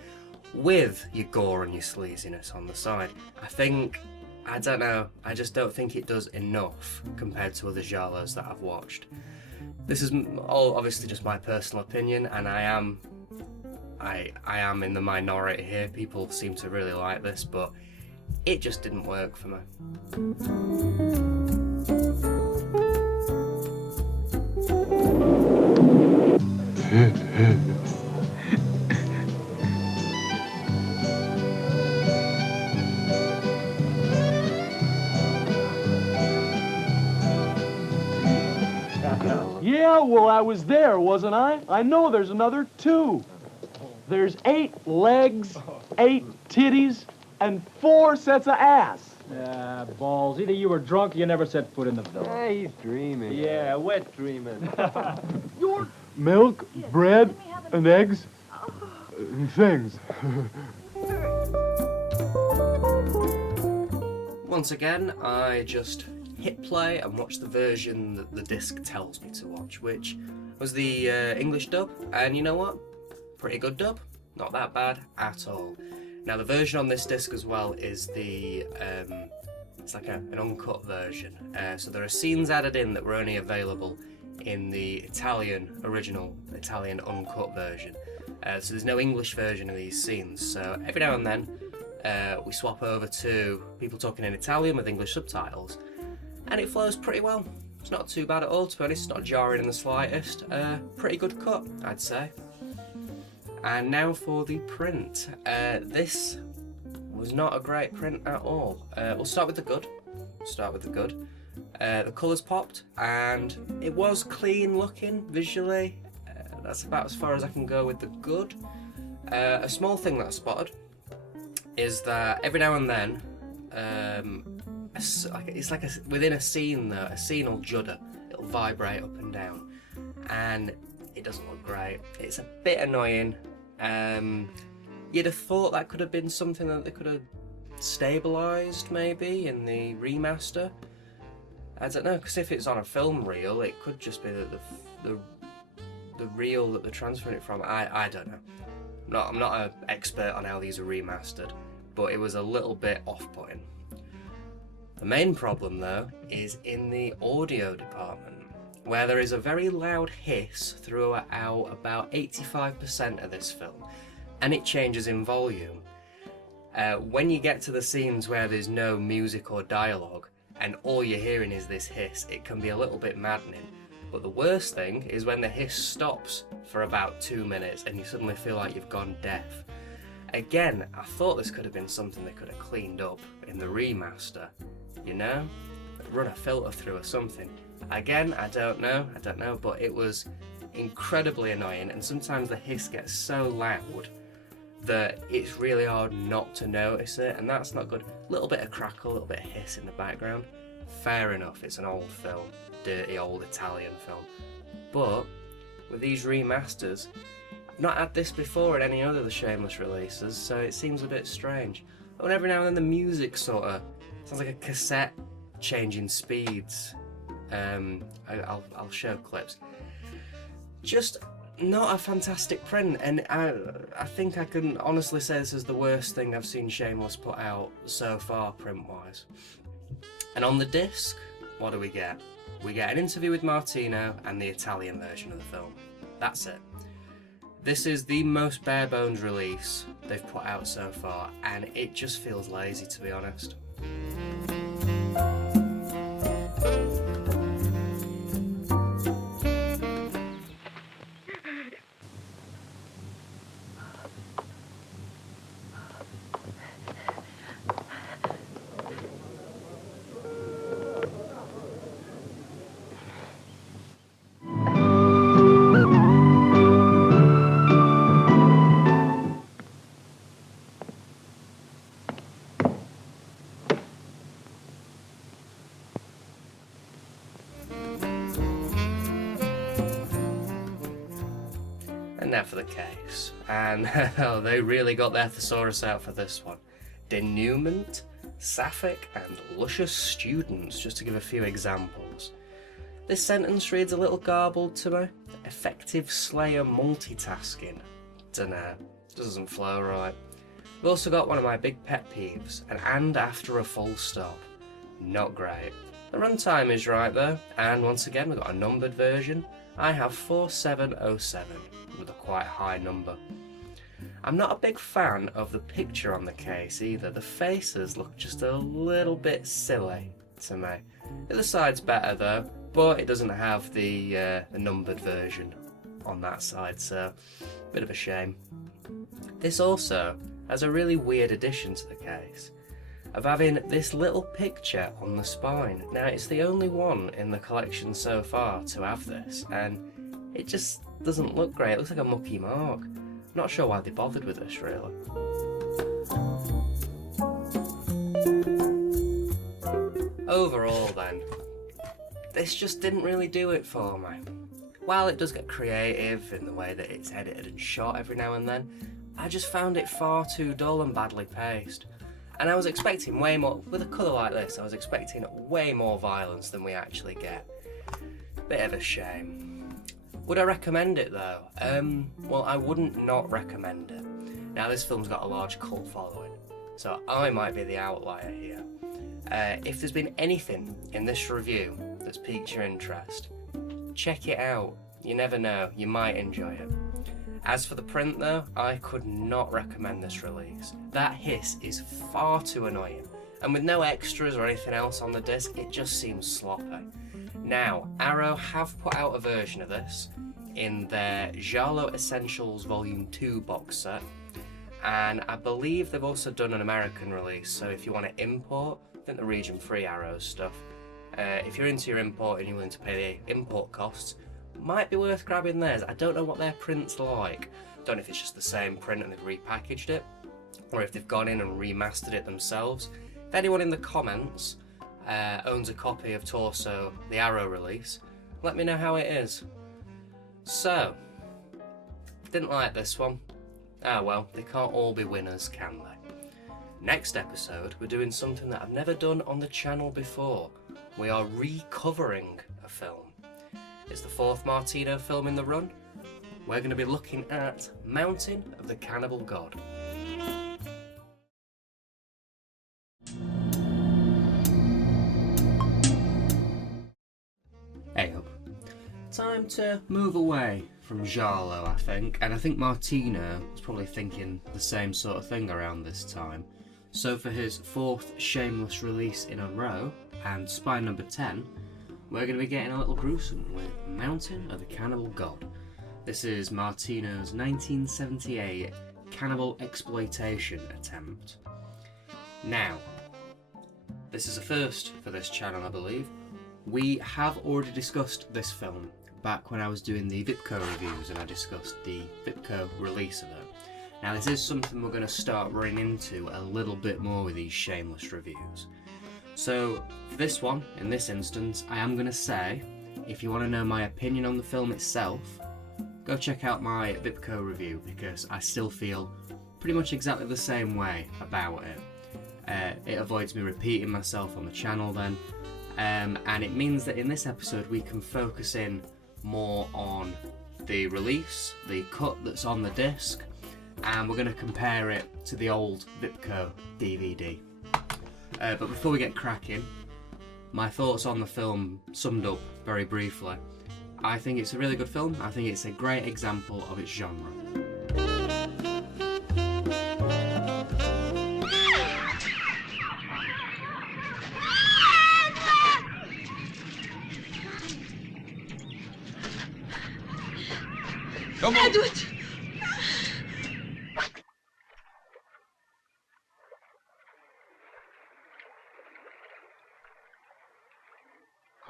with your gore and your sleaziness on the side. I don't know, I just don't think it does enough compared to other giallos that I've watched. This is all obviously just my personal opinion, and I am in the minority here. People seem to really like this, but it just didn't work for me. Yeah, well, I was there, wasn't I? I know there's another 2. There's 8 legs, 8 titties, and 4 sets of ass. Yeah, balls. Either you were drunk or you never set foot in the villa. Yeah, he's dreaming. Yeah, wet dreaming. Your milk, bread, and eggs, and things. Once again, I just hit play and watch the version that the disc tells me to watch, which was the English dub, and you know what? Pretty good dub, not that bad at all. Now the version on this disc as well is the, it's like an uncut version, so there are scenes added in that were only available in the original Italian uncut version. So there's no English version of these scenes, so every now and then we swap over to people talking in Italian with English subtitles, and it flows pretty well. It's not too bad at all, to be honest. It's not jarring in the slightest. Pretty good cut, I'd say. And now for the print. This was not a great print at all. We'll start with the good. The colours popped, and it was clean looking visually. That's about as far as I can go with the good. A small thing that I spotted is that every now and then, within a scene though, a scene will judder. It'll vibrate up and down, and it doesn't look great. It's a bit annoying. You'd have thought that could have been something that they could have stabilised maybe in the remaster. I don't know, because if it's on a film reel, it could just be the reel that they're transferring it from. I don't know. I'm not an expert on how these are remastered, but it was a little bit off-putting. The main problem though is in the audio department, where there is a very loud hiss throughout about 85% of this film, and it changes in volume. When you get to the scenes where there's no music or dialogue, and all you're hearing is this hiss, it can be a little bit maddening. But the worst thing is when the hiss stops for about 2 minutes and you suddenly feel like you've gone deaf. Again, I thought this could have been something they could have cleaned up in the remaster, you know? Run a filter through or something. Again, I don't know, but it was incredibly annoying, and sometimes the hiss gets so loud that it's really hard not to notice it, and that's not good. A little bit of crackle, a little bit of hiss in the background. Fair enough, it's an old film, dirty old Italian film. But with these remasters, I've not had this before in any other of the Shameless releases, so it seems a bit strange. And every now and then the music sort of sounds like a cassette changing speeds. I'll show clips. Just not a fantastic print, and I think I can honestly say this is the worst thing I've seen Shameless put out so far print-wise. And on the disc, what do we get? We get an interview with Martino and the Italian version of the film. That's it. This is the most bare bones release they've put out so far, and it just feels lazy, to be honest. And now for the case. And oh, they really got their thesaurus out for this one. Denouement, sapphic, and luscious students, just to give a few examples. This sentence reads a little garbled to me. Effective slayer multitasking. Dunno, doesn't flow right. We've also got one of my big pet peeves, an and after a full stop. Not great. The runtime is right though, and once again we've got a numbered version. I have 4707 with a quite high number. I'm not a big fan of the picture on the case either. The faces look just a little bit silly to me. The other side's better though, but it doesn't have the numbered version on that side, so bit of a shame. This also has a really weird addition to the case of having this little picture on the spine. Now it's the only one in the collection so far to have this, and it just doesn't look great. It looks like a mucky mark. I'm not sure why they bothered with this really. Overall then, this just didn't really do it for me. While it does get creative in the way that it's edited and shot every now and then, I just found it far too dull and badly paced. And I was expecting way more, with a colour like this, I was expecting way more violence than we actually get. Bit of a shame. Would I recommend it though? Well, I wouldn't not recommend it. Now this film's got a large cult following, so I might be the outlier here. If there's been anything in this review that's piqued your interest, check it out. You never know, you might enjoy it. As for the print though, I could not recommend this release. That hiss is far too annoying, and with no extras or anything else on the disc, it just seems sloppy. Now, Arrow have put out a version of this in their Giallo Essentials Volume 2 box set, and I believe they've also done an American release, so if you want to import, I think the region free Arrow stuff. If you're into your import and you're willing to pay the import costs, might be worth grabbing theirs. I don't know what their print's like. Don't know if it's just the same print and they've repackaged it, or if they've gone in and remastered it themselves. If anyone in the comments owns a copy of Torso, the Arrow release, let me know how it is. So, didn't like this one. Ah well, they can't all be winners, can they? Next episode, we're doing something that I've never done on the channel before. We are recovering a film. It's the 4th Martino film in the run. We're going to be looking at Mountain of the Cannibal God. Hey up. Time to move away from Giallo, I think, and I think Martino was probably thinking the same sort of thing around this time. So for his 4th Shameless release in a row, and spine number 10, we're going to be getting a little gruesome with Mountain of the Cannibal God. This is Martino's 1978 cannibal exploitation attempt. Now, this is a first for this channel, I believe. We have already discussed this film back when I was doing the Vipco reviews, and I discussed the Vipco release of it. Now this is something we're going to start running into a little bit more with these Shameless reviews. So for this one, in this instance, I am going to say, if you want to know my opinion on the film itself, go check out my Vipco review, because I still feel pretty much exactly the same way about it. It avoids me repeating myself on the channel then, and it means that in this episode we can focus in more on the release, the cut that's on the disc, and we're going to compare it to the old Vipco DVD. But before we get cracking, my thoughts on the film summed up very briefly. I think it's a really good film. I think it's a great example of its genre. Come on. Edward!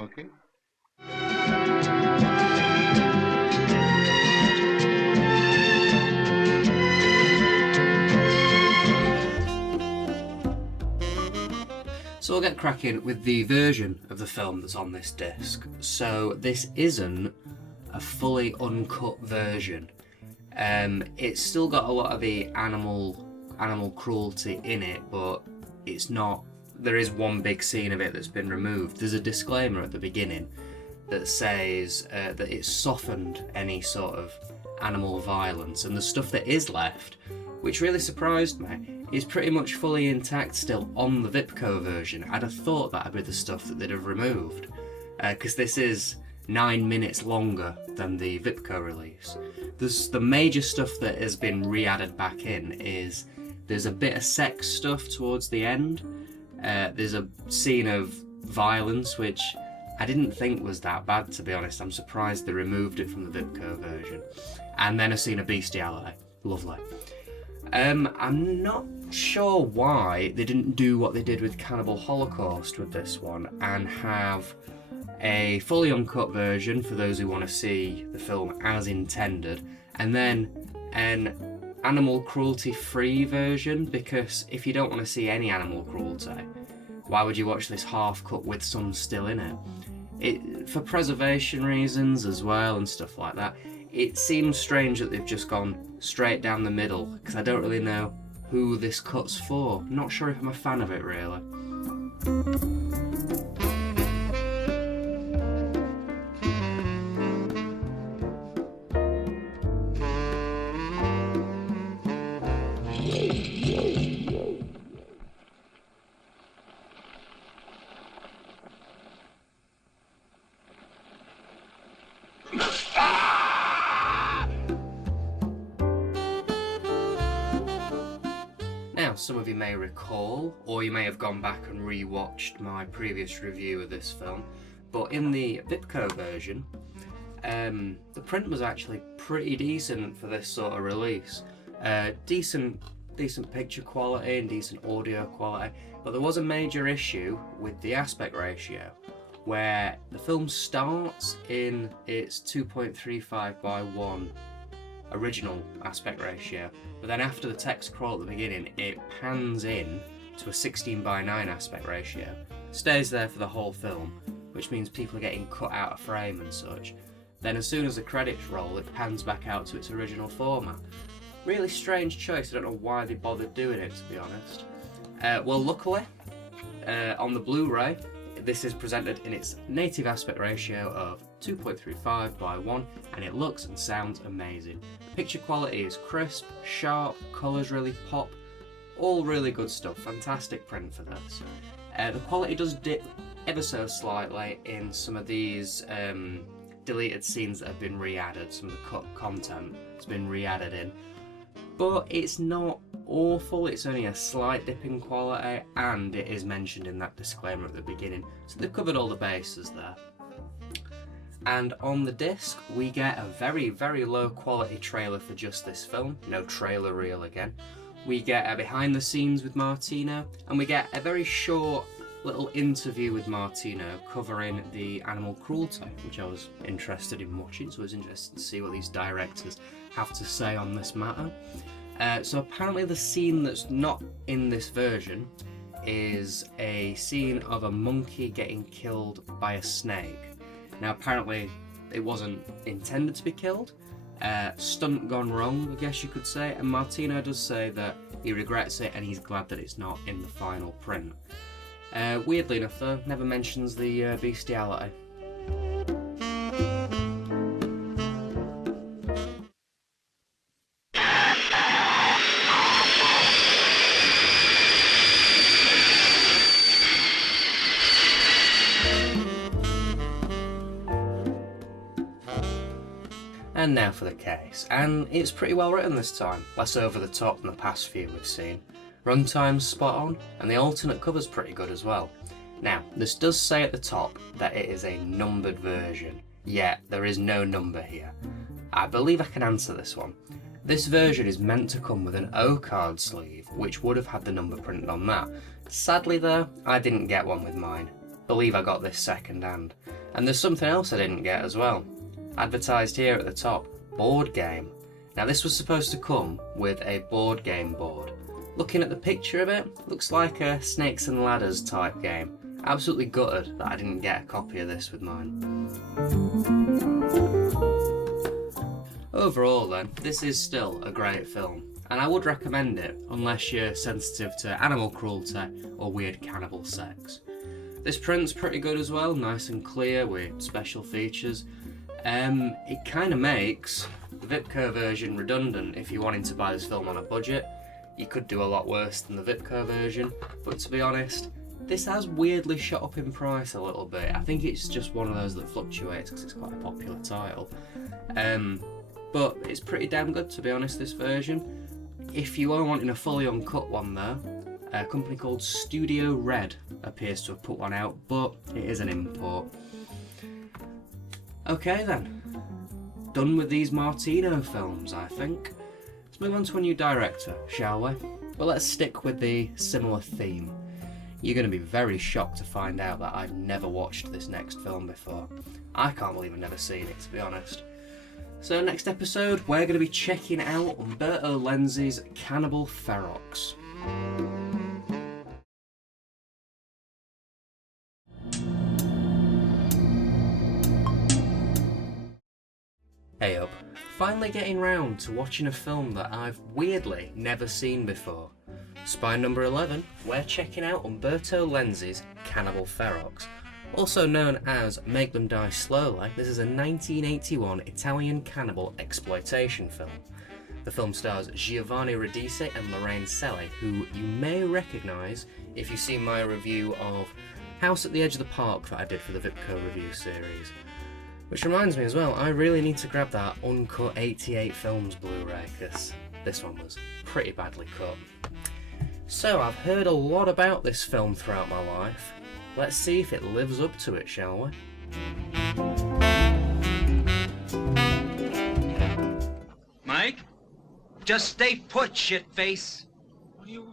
Okay. So we'll get cracking with the version of the film that's on this disc. So this isn't a fully uncut version. It's still got a lot of the animal cruelty in it, but it's not. There is one big scene of it that's been removed. There's a disclaimer at the beginning that says that it's softened any sort of animal violence, and the stuff that is left, which really surprised me, is pretty much fully intact still on the Vipco version. I'd have thought that'd be the stuff that they'd have removed, because this is 9 minutes longer than the Vipco release. The major stuff that has been re-added back in is there's a bit of sex stuff towards the end. There's a scene of violence which I didn't think was that bad, to be honest. I'm surprised they removed it from the Vipco version. And then a scene of bestiality. Lovely. I'm not sure why they didn't do what they did with Cannibal Holocaust with this one and have a fully uncut version for those who want to see the film as intended, and then an animal cruelty free version, because if you don't want to see any animal cruelty, why would you watch this half cut with some still in it? For preservation reasons as well and stuff like that. It seems strange that they've just gone straight down the middle, because I don't really know who this cut's for. Not sure if I'm a fan of it really. Some of you may recall, or you may have gone back and re-watched my previous review of this film, but in the Vipco version, the print was actually pretty decent for this sort of release. Decent picture quality and decent audio quality, but there was a major issue with the aspect ratio, where the film starts in its 2.35 by 1 original aspect ratio, but then after the text crawl at the beginning, it pans in to a 16 by 9 aspect ratio. Stays there for the whole film, which means people are getting cut out of frame and such. Then as soon as the credits roll, it pans back out to its original format. Really strange choice. I don't know why they bothered doing it, to be honest. Well, luckily, on the Blu Ray, this is presented in its native aspect ratio of 2.35 by 1, and it looks and sounds amazing. Picture quality is crisp, sharp, colours really pop, all really good stuff. Fantastic print for this. The quality does dip ever so slightly in some of these deleted scenes that have been re-added. Some of the cut content has been re-added in, but it's not awful. It's only a slight dip in quality, and it is mentioned in that disclaimer at the beginning, so they've covered all the bases there. And on the disc, we get a very, very low quality trailer for just this film. No trailer reel again. We get a behind the scenes with Martino, and we get a very short little interview with Martino covering the animal cruelty, which I was interested in watching, so I was interested to see what these directors have to say on this matter. So apparently the scene that's not in this version is a scene of a monkey getting killed by a snake. Now apparently it wasn't intended to be killed, stunt gone wrong, I guess you could say, and Martino does say that he regrets it and he's glad that it's not in the final print. Weirdly enough though, never mentions the bestiality. And now for the case, and it's pretty well written this time, less over the top than the past few we've seen. Runtime's spot on, and the alternate cover's pretty good as well. Now, this does say at the top that it is a numbered version, yet there is no number here. I believe I can answer this one. This version is meant to come with an O-card sleeve, which would have had the number printed on that. Sadly though, I didn't get one with mine. Believe I got this second hand. And there's something else I didn't get as well. Advertised here at the top, board game. Now this was supposed to come with a board game board. Looking at the picture of it, looks like a Snakes and Ladders type game. Absolutely gutted that I didn't get a copy of this with mine. Overall then, this is still a great film, and I would recommend it unless you're sensitive to animal cruelty or weird cannibal sex. This print's pretty good as well, nice and clear with special features. It kind of makes the Vipco version redundant if you're wanting to buy this film on a budget. You could do a lot worse than the Vipco version, but to be honest, this has weirdly shot up in price a little bit. I think it's just one of those that fluctuates because it's quite a popular title. But it's pretty damn good, to be honest, this version. If you are wanting a fully uncut one though, a company called Studio Red appears to have put one out, but it is an import. Okay then, done with these Martino films, I think. Let's move on to a new director, shall we? But let's stick with the similar theme. You're going to be very shocked to find out that I've never watched this next film before. I can't believe I've never seen it, to be honest. So next episode, we're going to be checking out Umberto Lenzi's Cannibal Ferox. Hey up, finally getting round to watching a film that I've weirdly never seen before. Spine number 11, we're checking out Umberto Lenzi's Cannibal Ferox. Also known as Make Them Die Slowly, this is a 1981 Italian cannibal exploitation film. The film stars Giovanni Ribisi and Lorraine Selle, who you may recognise if you've seen my review of House at the Edge of the Park that I did for the Vipco review series. Which reminds me as well, I really need to grab that uncut 88 films Blu-ray, because this one was pretty badly cut. So I've heard a lot about this film throughout my life. Let's see if it lives up to it, shall we? Mike? Just stay put, shitface. What do you...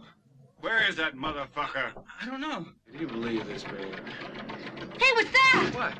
Where is that motherfucker? I don't know. Can you believe this, man? Hey, what's that? What?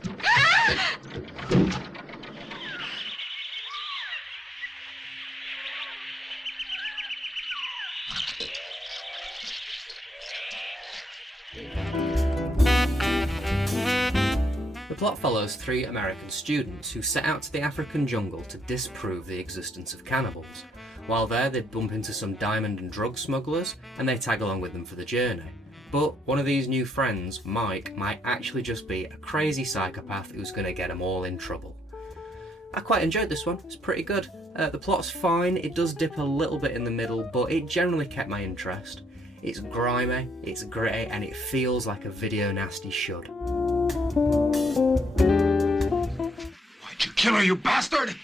The plot follows 3 American students who set out to the African jungle to disprove the existence of cannibals. While there, they bump into some diamond and drug smugglers, and they tag along with them for the journey. But one of these new friends, Mike, might actually just be a crazy psychopath who's going to get them all in trouble. I quite enjoyed this one, it's pretty good. The plot's fine, it does dip a little bit in the middle, but it generally kept my interest. It's grimy, it's gritty, and it feels like a video nasty should. Why'd you kill her, you bastard?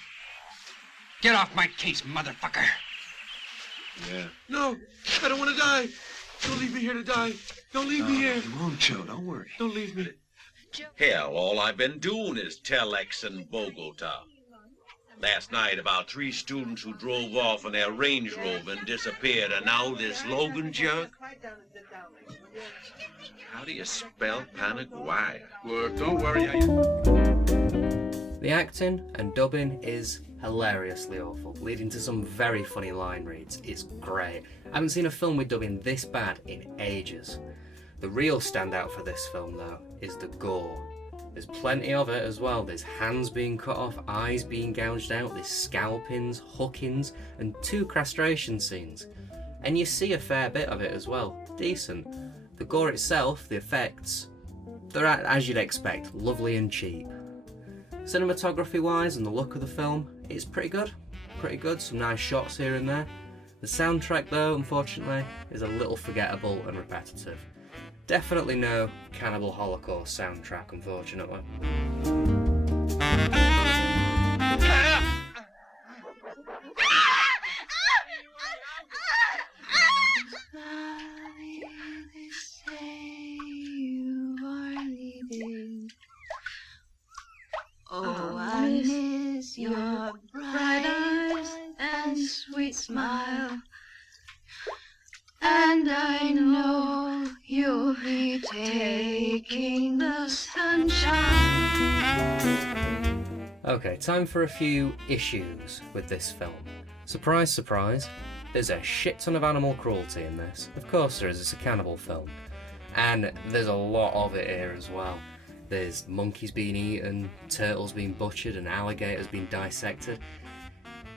Get off my case, motherfucker. Yeah. No, I don't want to die. Don't leave me here to die. Don't leave me here. Come on, Joe, don't worry. Don't leave me. Hell, all I've been doing is telex in Bogota. Last night, about 3 students who drove off in their Range Rover and disappeared, and now this Logan jerk? How do you spell panic wire? Look, don't worry. The acting and dubbing is hilariously awful, leading to some very funny line reads. It's great. I haven't seen a film with dubbing this bad in ages. The real standout for this film though is the gore. There's plenty of it as well. There's hands being cut off, eyes being gouged out, there's scalpings, hookings, and 2 castration scenes. And you see a fair bit of it as well. Decent. The gore itself, the effects, they're, as you'd expect, lovely and cheap. Cinematography wise and the look of the film, it's pretty good. Pretty good, some nice shots here and there. The soundtrack though, unfortunately, is a little forgettable and repetitive. Definitely no Cannibal Holocaust soundtrack, unfortunately. me taking the sunshine. Okay, time for a few issues with this film. Surprise, surprise, there's a shit ton of animal cruelty in this. Of course there is, it's a cannibal film. And there's a lot of it here as well. There's monkeys being eaten, turtles being butchered, and alligators being dissected.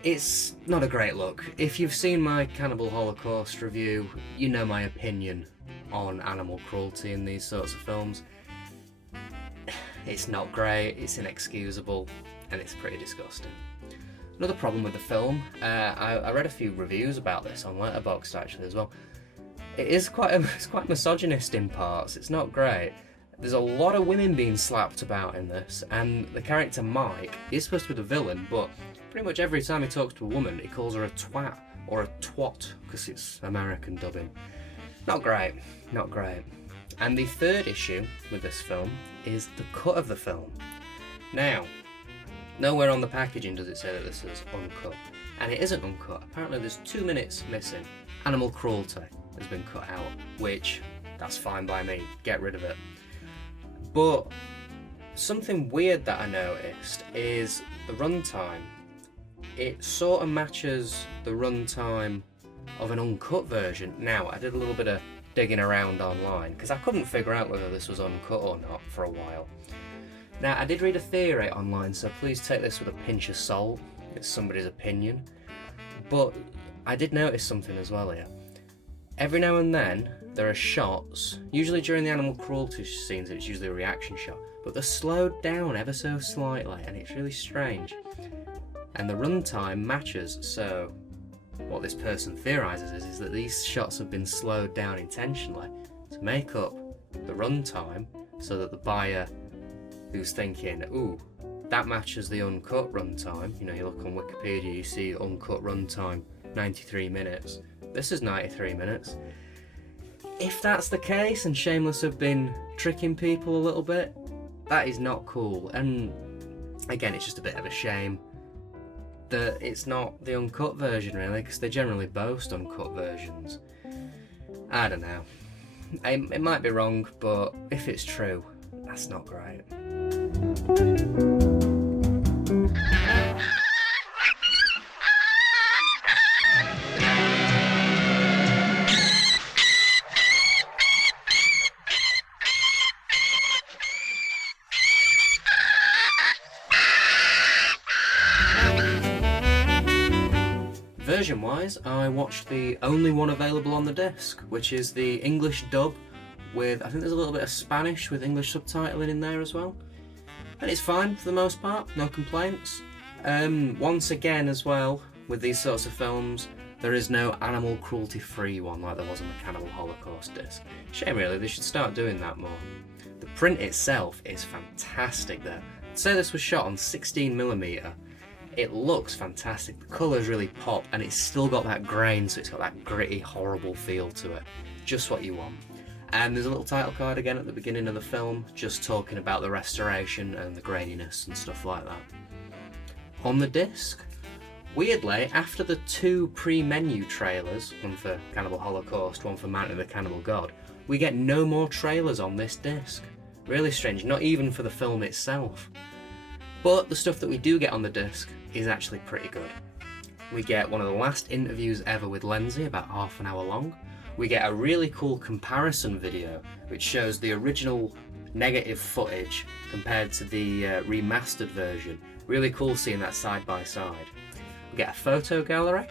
It's not a great look. If you've seen my Cannibal Holocaust review, you know my opinion on animal cruelty in these sorts of films. It's not great, it's inexcusable, and it's pretty disgusting. Another problem with the film, I read a few reviews about this on Letterboxd actually as well. It's quite misogynist in parts, it's not great. There's a lot of women being slapped about in this, and the character Mike is supposed to be the villain, but pretty much every time he talks to a woman, he calls her a twat or a twat, because it's American dubbing. Not great, not great. And the third issue with this film is the cut of the film. Now, nowhere on the packaging does it say that this is uncut, and it isn't uncut. Apparently there's 2 minutes missing. Animal cruelty has been cut out, which, that's fine by me, get rid of it. But something weird that I noticed is the runtime. It sort of matches the runtime of an uncut version. Now, I did a little bit of digging around online because I couldn't figure out whether this was uncut or not for a while. Now, I did read a theory online, so please take this with a pinch of salt. It's somebody's opinion. But I did notice something as well here. Every now and then, there are shots, usually during the animal cruelty scenes, it's usually a reaction shot, but they're slowed down ever so slightly, and it's really strange. And the runtime matches, so what this person theorises is that these shots have been slowed down intentionally to make up the runtime so that the buyer who's thinking, ooh, that matches the uncut runtime, you know, you look on Wikipedia, you see uncut runtime 93 minutes, this is 93 minutes. If that's the case and Shameless have been tricking people a little bit, that is not cool. And again, it's just a bit of a shame that it's not the uncut version really, because they generally boast uncut versions. I don't know. It might be wrong, but if it's true, that's not great. Version-wise, I watched the only one available on the disc, which is the English dub with, I think there's a little bit of Spanish with English subtitling in there as well. And it's fine for the most part, no complaints. Once again as well, with these sorts of films, there is no animal cruelty free one like there was on the Cannibal Holocaust disc. Shame really, they should start doing that more. The print itself is fantastic there. I'd say this was shot on 16mm. It looks fantastic, the colours really pop, and it's still got that grain, so it's got that gritty, horrible feel to it. Just what you want. And there's a little title card again at the beginning of the film, just talking about the restoration and the graininess and stuff like that. On the disc, weirdly, after the 2 pre-menu trailers, one for Cannibal Holocaust, one for Mountain of the Cannibal God, we get no more trailers on this disc. Really strange, not even for the film itself. But the stuff that we do get on the disc is actually pretty good. We get one of the last interviews ever with Lindsay, about half an hour long. We get a really cool comparison video which shows the original negative footage compared to the remastered version. Really cool seeing that side by side. We get a photo gallery,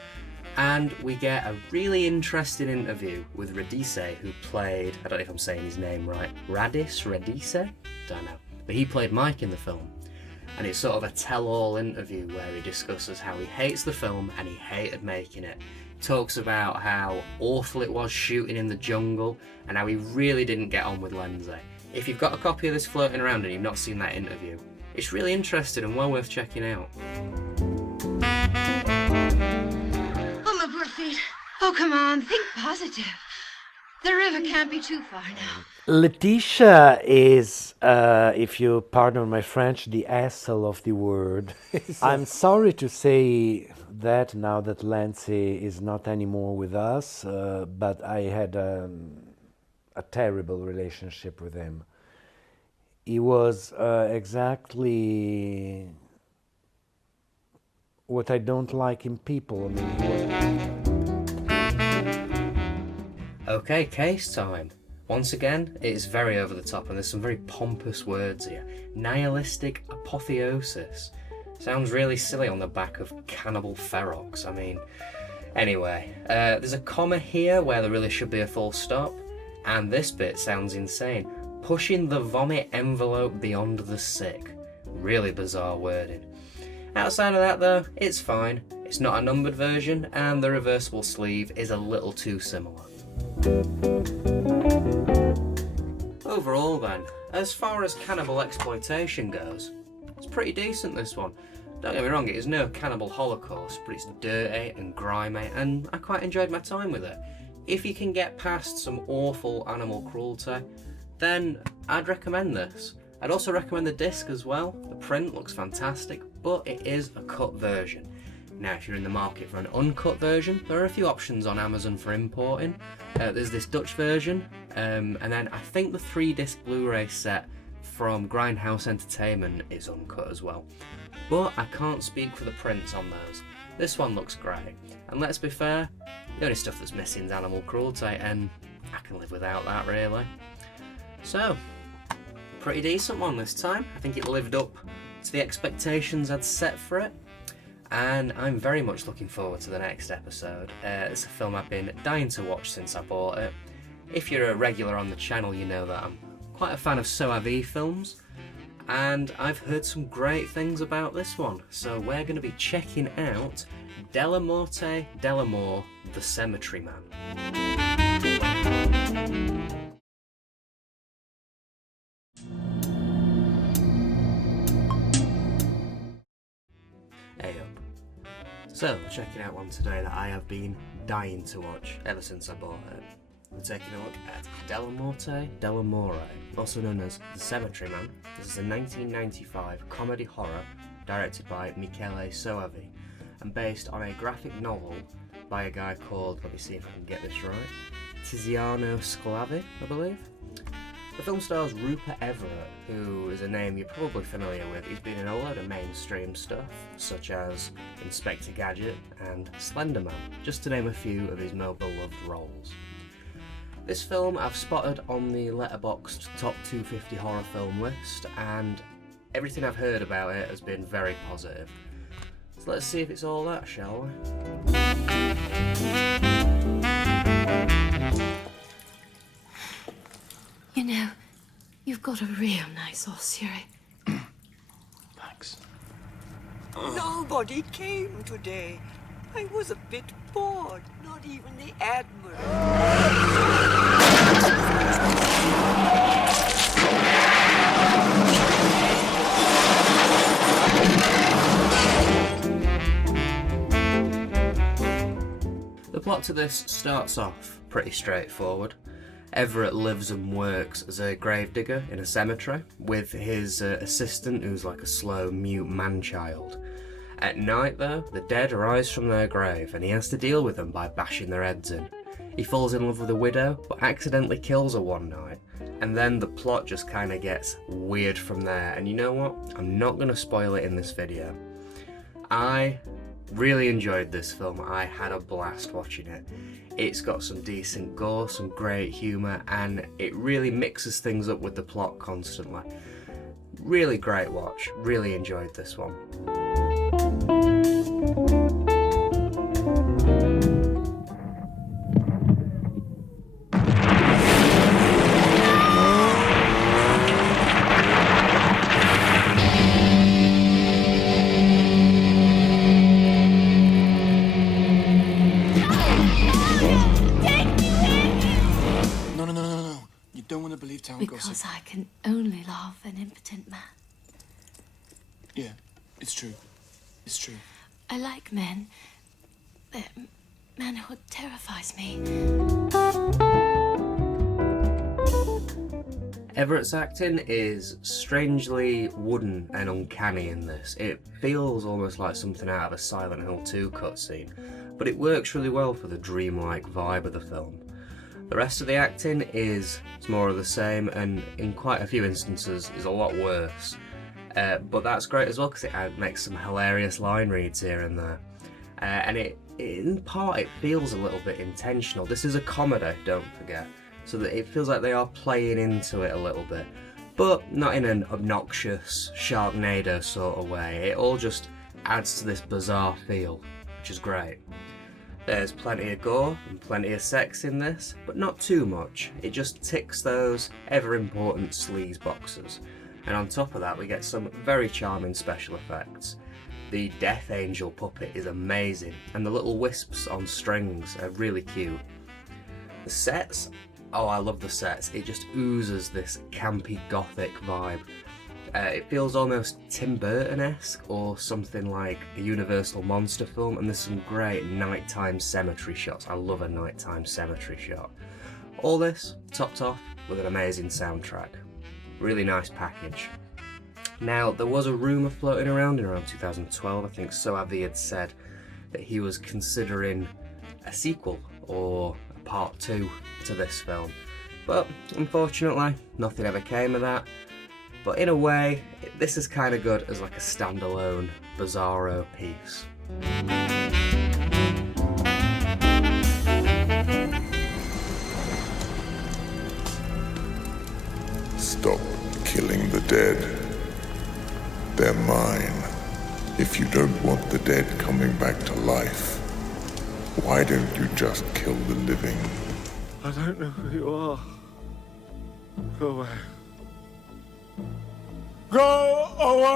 and we get a really interesting interview with Radice, who played, I don't know if I'm saying his name right, Radice? Don't know. But he played Mike in the film. And it's sort of a tell-all interview where he discusses how he hates the film and he hated making it. He talks about how awful it was shooting in the jungle and how he really didn't get on with Lindsay. If you've got a copy of this floating around and you've not seen that interview, it's really interesting and well worth checking out. Oh, my poor feet. Oh, come on, think positive. The river can't be too far now. Letitia is, if you pardon my French, the asshole of the word. I'm sorry to say that now that Lancy is not anymore with us, but I had a terrible relationship with him. He was exactly what I don't like in people. I mean, Okay, case time. Once again, it is very over the top and there's some very pompous words here. Nihilistic apotheosis. Sounds really silly on the back of Cannibal ferox. I mean, anyway, there's a comma here where there really should be a full stop, and this bit sounds insane. Pushing the vomit envelope beyond the sick. Really bizarre wording. Outside of that though, it's fine. It's not a numbered version, and the reversible sleeve is a little too similar. Overall then, as far as cannibal exploitation goes, it's pretty decent, this one. Don't get me wrong, it is no cannibal holocaust, but it's dirty and grimy, and I quite enjoyed my time with it. If you can get past some awful animal cruelty, then I'd recommend this. I'd also recommend the disc as well. The print looks fantastic, but it is a cut version. Now, if you're in the market for an uncut version, there are a few options on Amazon for importing. There's this Dutch version, and then I think the 3-disc Blu-ray set from Grindhouse Entertainment is uncut as well. But I can't speak for the prints on those. This one looks great, and let's be fair, the only stuff that's missing is animal cruelty, and I can live without that really. So, pretty decent one this time. I think it lived up to the expectations I'd set for it, and I'm very much looking forward to the next episode. It's a film I've been dying to watch since I bought it. If you're a regular on the channel, you know that I'm quite a fan of So Have films, and I've heard some great things about this one, so we're going to be checking out Della Morte Dellamore, The Cemetery Man. Hey up. So, checking out one today that I have been dying to watch ever since I bought it. We're taking a look at Della Morte Dellamore, also known as The Cemetery Man. This is a 1995 comedy horror directed by Michele Soavi and based on a graphic novel by a guy called, let me see if I can get this right, Tiziano Sclavi, I believe. The film stars Rupert Everett, who is a name you're probably familiar with. He's been in a load of mainstream stuff, such as Inspector Gadget and Slender Man, just to name a few of his more beloved roles. This film I've spotted on the Letterboxd Top 250 horror film list, and everything I've heard about it has been very positive. So let's see if it's all that, shall we? You know, you've got a real nice ossuary. Thanks. Nobody came today. I was a bit bored. Not even the Admiral. The plot to this starts off pretty straightforward. Everett lives and works as a gravedigger in a cemetery with his assistant, who's like a slow, mute man-child. At night, though, the dead rise from their grave and he has to deal with them by bashing their heads in. He falls in love with a widow, but accidentally kills her one night. And then the plot just kind of gets weird from there. And you know what? I'm not going to spoil it in this video. I really enjoyed this film. I had a blast watching it. It's got some decent gore, some great humour, and it really mixes things up with the plot constantly. Really great watch. Really enjoyed this one. Because I can only love an impotent man. Yeah, it's true. It's true. I like men. Their manhood terrifies me. Everett's acting is strangely wooden and uncanny in this. It feels almost like something out of a Silent Hill 2 cutscene, but it works really well for the dreamlike vibe of the film. The rest of the acting is more of the same, and in quite a few instances is a lot worse. But that's great as well, because it makes some hilarious line reads here and there. And in part it feels a little bit intentional. This is a comedy, don't forget, so that it feels like they are playing into it a little bit, but not in an obnoxious Sharknado sort of way. It all just adds to this bizarre feel, which is great. There's plenty of gore and plenty of sex in this, but not too much. It just ticks those ever important sleaze boxes. And on top of that, we get some very charming special effects. The Death Angel puppet is amazing, and the little wisps on strings are really cute. The sets, oh, I love the sets. It just oozes this campy gothic vibe. It feels almost Tim Burton-esque or something like a Universal monster film, and there's some great nighttime cemetery shots. I love a nighttime cemetery shot. All this topped off with an amazing soundtrack. Really nice package. Now, there was a rumour floating around in around 2012, I think Soavi had said that he was considering a sequel or a part 2 to this film. But unfortunately, nothing ever came of that. But in a way, this is kind of good as like a standalone bizarro piece. Stop killing the dead. They're mine. If you don't want the dead coming back to life, why don't you just kill the living? I don't know who you are. Go away. Go away!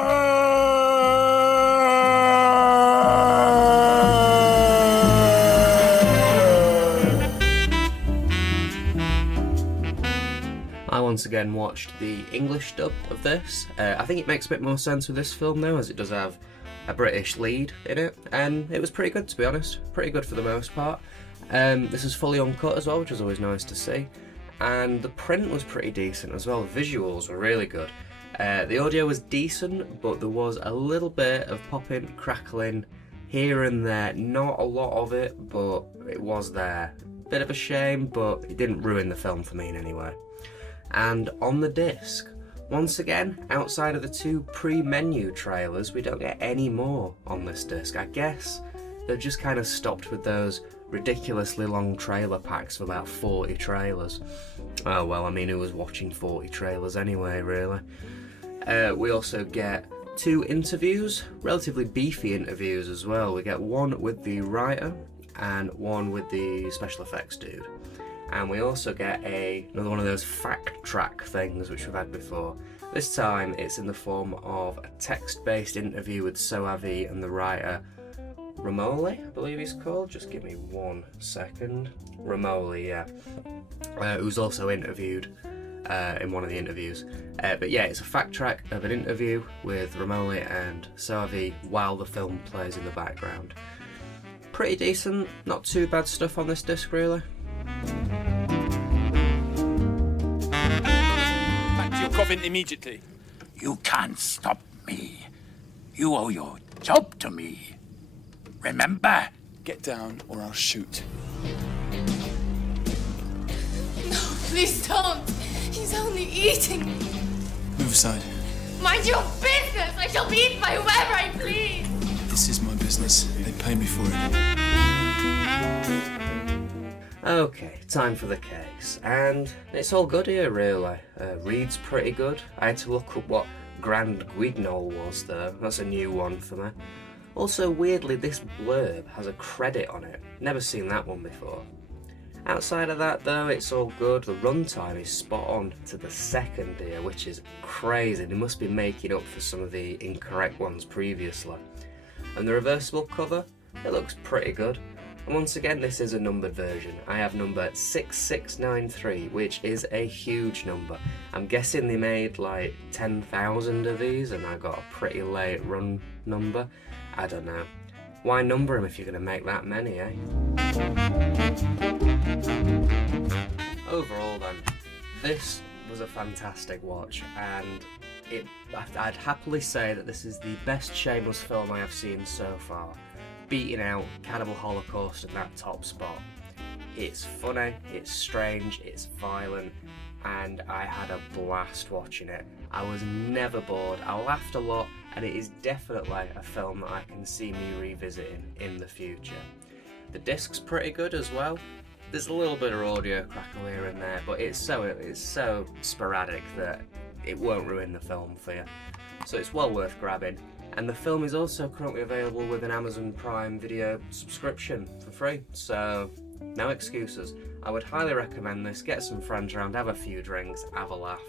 I once again watched the English dub of this. I think it makes a bit more sense with this film though, as it does have a British lead in it, and it was pretty good, to be honest. Pretty good for the most part. This is fully uncut as well, which is always nice to see. And the print was pretty decent as well. The visuals were really good. The audio was decent, but there was a little bit of popping, crackling here and there. Not a lot of it, but it was there. Bit of a shame, but it didn't ruin the film for me in any way. And on the disc, once again, outside of the 2 pre-menu trailers, we don't get any more on this disc. I guess they've just kind of stopped with those ridiculously long trailer packs of about 40 trailers. Oh well, I mean, who was watching 40 trailers anyway, really? We also get 2 interviews, relatively beefy interviews as well. We get one with the writer and one with the special effects dude. And we also get another one of those fact track things which we've had before. This time it's in the form of a text-based interview with Soavi and the writer Romoli, I believe he's called. Just give me 1 second. Romoli, yeah. Who's also interviewed in one of the interviews. But yeah, it's a fact track of an interview with Romoli and Soavi while the film plays in the background. Pretty decent, not too bad stuff on this disc really. Back to your coffin immediately. You can't stop me. You owe your job to me. Remember? Get down or I'll shoot. No, please don't. He's only eating. Move aside. Mind your business. I shall be eaten by whoever I please. This is my business. They pay me for it. Okay, time for the case, and it's all good here really. Read's pretty good. I had to look up what Grand Guignol was though, that's a new one for me. Also weirdly, this blurb has a credit on it, never seen that one before. Outside of that though, it's all good. The runtime is spot on to the second here, which is crazy. They must be making up for some of the incorrect ones previously. And the reversible cover, it looks pretty good. And once again, this is a numbered version. I have number 6693, which is a huge number. I'm guessing they made like 10,000 of these and I got a pretty late run number. I don't know. Why number them if you're going to make that many, eh? Overall then, this was a fantastic watch, and I'd happily say that this is the best Shameless film I have seen so far, beating out Cannibal, Holocaust in that top spot. It's funny, it's strange, it's violent, and I had a blast watching it. I was never bored, I laughed a lot, and it is definitely a film that I can see me revisiting in the future. The disc's pretty good as well. There's a little bit of audio crackle here and there, but it's so sporadic that it won't ruin the film for you. So it's well worth grabbing. And the film is also currently available with an Amazon Prime Video subscription for free, so no excuses. I would highly recommend this. Get some friends around, have a few drinks, have a laugh.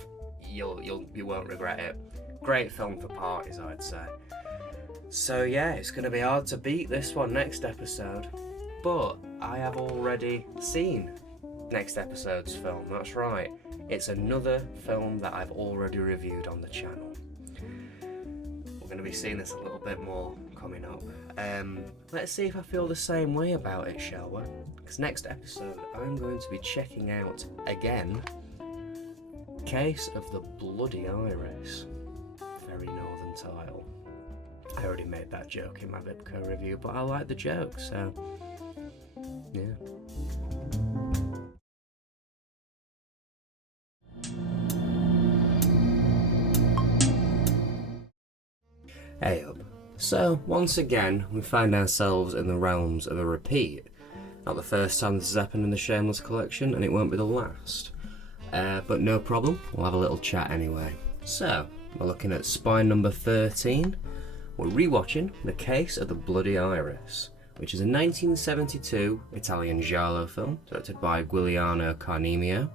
You won't regret it. Great film for parties, I'd say. So yeah, it's going to be hard to beat this one next episode, but I have already seen next episode's film. That's right. It's another film that I've already reviewed on the channel. We're going to be seeing this a little bit more coming up. Let's see if I feel the same way about it, shall we? Because next episode I'm going to be checking out again Case of the Bloody Iris. Very northern title. I already made that joke in my Vipco review, but I like the joke, so yeah. Hey up. So, once again, we find ourselves in the realms of a repeat. Not the first time this has happened in the Shameless collection, and it won't be the last. But no problem, we'll have a little chat anyway. So, we're looking at spine number 13. We're rewatching The Case of the Bloody Iris, which is a 1972 Italian giallo film, directed by Guiliano Carnemio,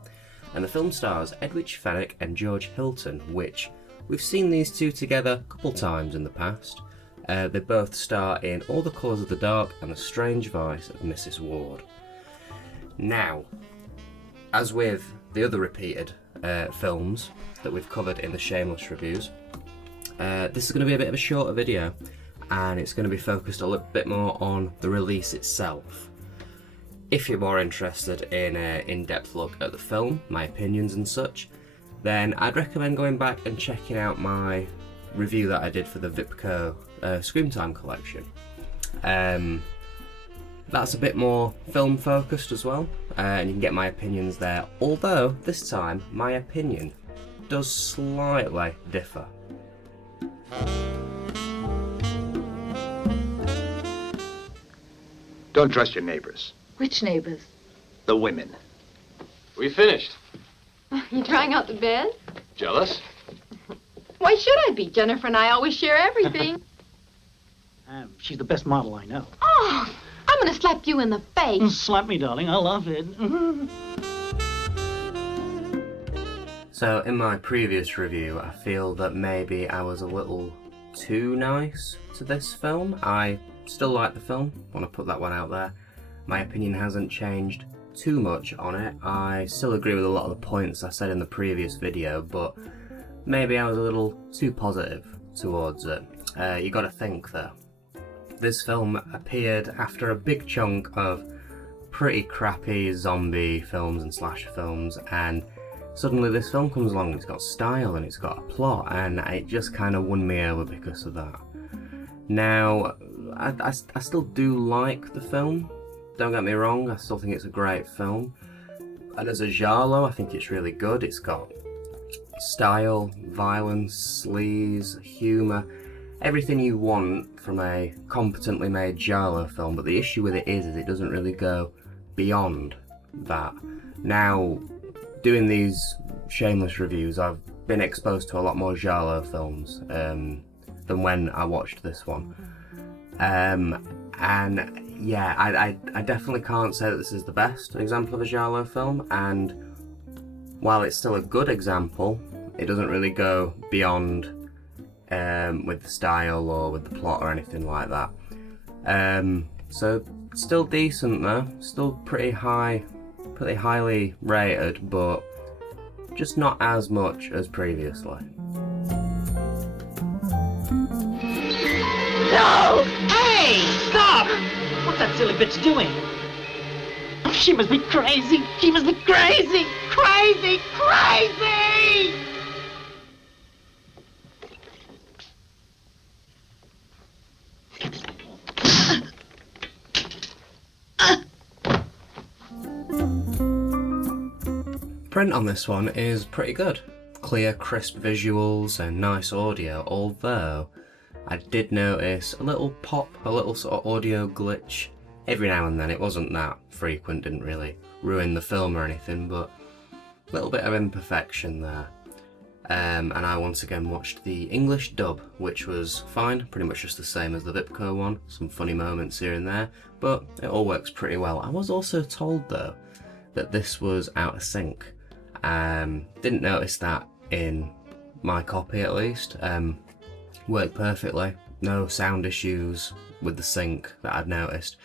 and the film stars Edwidge Fenwick and George Hilton, which we've seen these two together a couple times in the past. They both star in All the Colours of the Dark and The Strange Vice of Mrs. Wardh. Now, as with the other repeated films that we've covered in the Shameless reviews, this is going to be a bit of a shorter video, and it's going to be focused a little bit more on the release itself. If you're more interested in an in-depth look at the film, my opinions and such, then I'd recommend going back and checking out my review that I did for the Vipco Scream Time collection. That's a bit more film focused as well, and you can get my opinions there, although this time my opinion does slightly differ. Don't trust your neighbors. Which neighbors? The women. We finished. You trying out the bed? Jealous? Why should I be? Jennifer and I always share everything. She's the best model I know. Oh, I'm gonna slap you in the face. Slap me, darling. I love it. So in my previous review, I feel that maybe I was a little too nice to this film. I still like the film, want to put that one out there. My opinion hasn't changed too much on it. I still agree with a lot of the points I said in the previous video, but maybe I was a little too positive towards it. You gotta think though, this film appeared after a big chunk of pretty crappy zombie films and slasher films, and suddenly this film comes along and it's got style and it's got a plot, and it just kind of won me over because of that. Now, I still do like the film, don't get me wrong, I still think it's a great film. And as a giallo, I think it's really good. It's got style, violence, sleaze, humour, everything you want from a competently made giallo film, but the issue with it is it doesn't really go beyond that. Now, doing these Shameless reviews, I've been exposed to a lot more giallo films than when I watched this one. And yeah, I definitely can't say that this is the best example of a giallo film, and while it's still a good example, it doesn't really go beyond with the style or with the plot or anything like that. So still decent though, still pretty highly rated, but just not as much as previously. No! Hey! Stop! What's that silly bitch doing? She must be crazy! She must be crazy! Crazy! Crazy! print on this one is pretty good. Clear, crisp visuals and nice audio, although I did notice a little pop, a little sort of audio glitch every now and then. It wasn't that frequent, didn't really ruin the film or anything, but a little bit of imperfection there. And I once again watched the English dub, which was fine, pretty much just the same as the Vipco one, some funny moments here and there, but it all works pretty well. I was also told though that this was out of sync. Didn't notice that in my copy at least. Worked perfectly, no sound issues with the sync that I've noticed,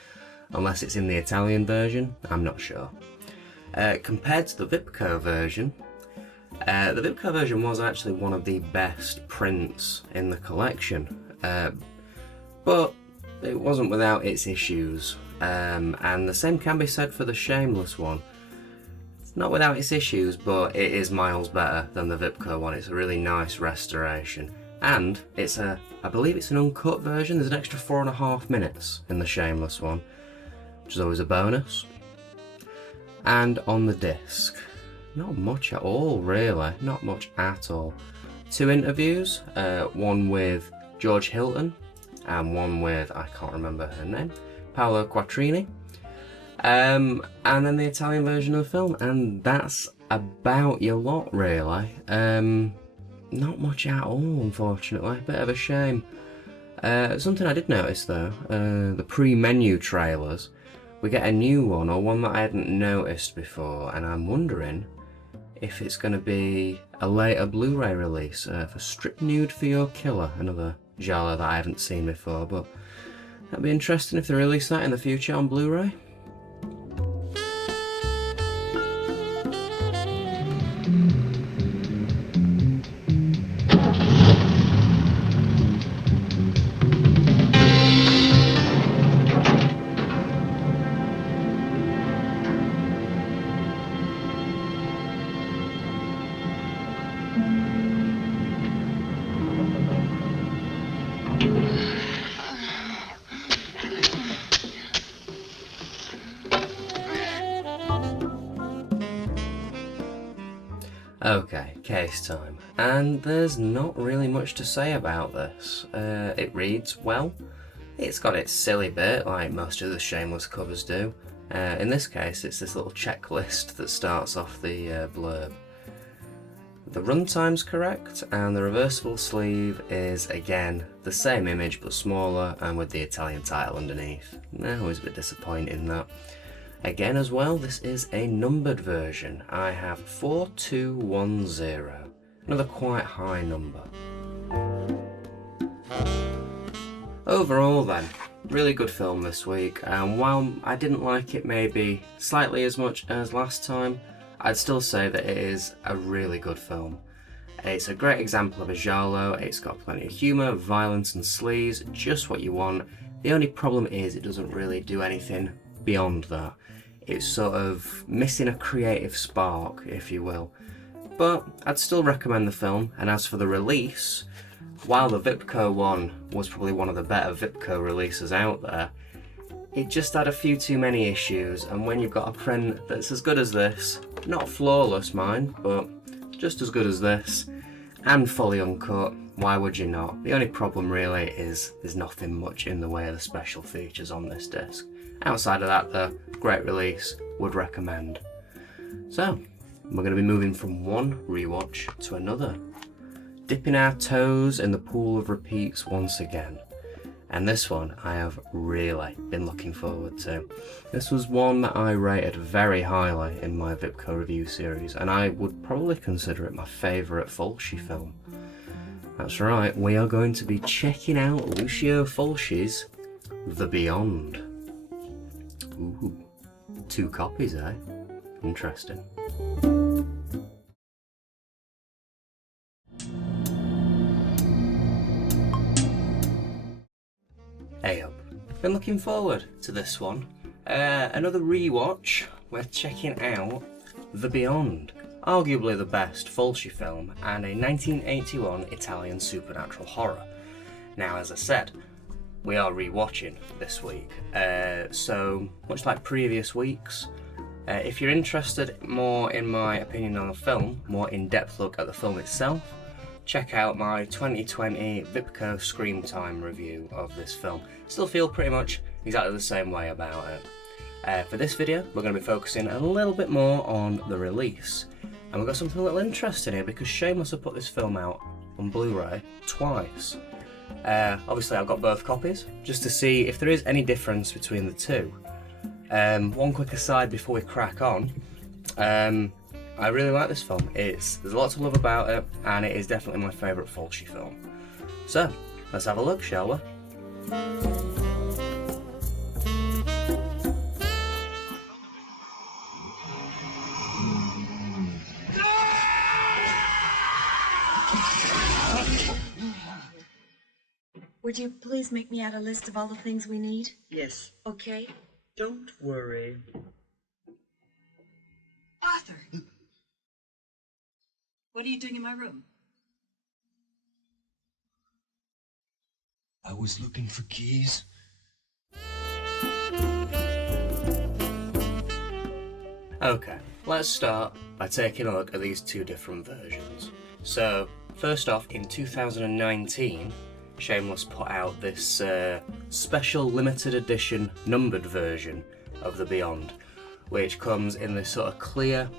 unless it's in the Italian version, I'm not sure. Compared to the Vipco version was actually one of the best prints in the collection, but it wasn't without its issues, and the same can be said for the Shameless one. It's not without its issues, but it is miles better than the Vipco one. It's a really nice restoration, and I believe it's an uncut version. There's an extra 4.5 minutes in the Shameless one, which is always a bonus. And on the disc, not much at all really, not much at all. 2 interviews, one with George Hilton and one with, I can't remember her name, Paolo Quattrini, and then the Italian version of the film, and that's about your lot really. Not much at all, unfortunately, bit of a shame. Something I did notice though, the pre-menu trailers, we get a new one, or one that I hadn't noticed before, and I'm wondering if it's going to be a later Blu-ray release for Strip Nude for Your Killer, another genre that I haven't seen before, but that'd be interesting if they release that in the future on Blu-ray. Okay, case time, and there's not really much to say about this. It reads well. It's got its silly bit, like most of the Shameless covers do. In this case, it's this little checklist that starts off the blurb. The runtime's correct, and the reversible sleeve is, again, the same image but smaller and with the Italian title underneath. Always a bit disappointing that. Again as well, this is a numbered version. I have 4210, another quite high number. Overall then, really good film this week, and while I didn't like it maybe slightly as much as last time, I'd still say that it is a really good film. It's a great example of a giallo. It's got plenty of humour, violence and sleaze, just what you want. The only problem is it doesn't really do anything beyond that. It's sort of missing a creative spark, if you will. But I'd still recommend the film, and as for the release, while the Vipco one was probably one of the better Vipco releases out there, it just had a few too many issues, and when you've got a print that's as good as this, not flawless mind, but just as good as this, and fully uncut, why would you not? The only problem really is there's nothing much in the way of the special features on this disc. Outside of that though, great release, would recommend. So, we're going to be moving from one rewatch to another, dipping our toes in the pool of repeats once again. And this one I have really been looking forward to. This was one that I rated very highly in my Vipco review series, and I would probably consider it my favourite Fulci film. That's right, we are going to be checking out Lucio Fulci's The Beyond. Ooh, 2 copies, eh? Interesting. Hey up. Been looking forward to this one. Another rewatch. We're checking out The Beyond, arguably the best Fulci film and a 1981 Italian supernatural horror. Now, as I said, we are rewatching this week, so much like previous weeks, If you're interested more in my opinion on the film, more in-depth look at the film itself, check out my 2020 Vipco Scream Time review of this film. Still feel pretty much exactly the same way about it. For this video, we're going to be focusing a little bit more on the release. And we've got something a little interesting here because Shameless have put this film out on Blu-ray twice. Obviously I've got both copies, just to see if there is any difference between the two. One quick aside before we crack on, I really like this film. There's a lot to love about it, and it is definitely my favourite Fulci film. So, let's have a look, shall we? Would you please make me add a list of all the things we need? Yes. Okay. Don't worry. Arthur! What are you doing in my room? I was looking for keys. Okay, let's start by taking a look at these two different versions. So, first off, in 2019, Shameless put out this special limited edition numbered version of The Beyond, which comes in this sort of clear,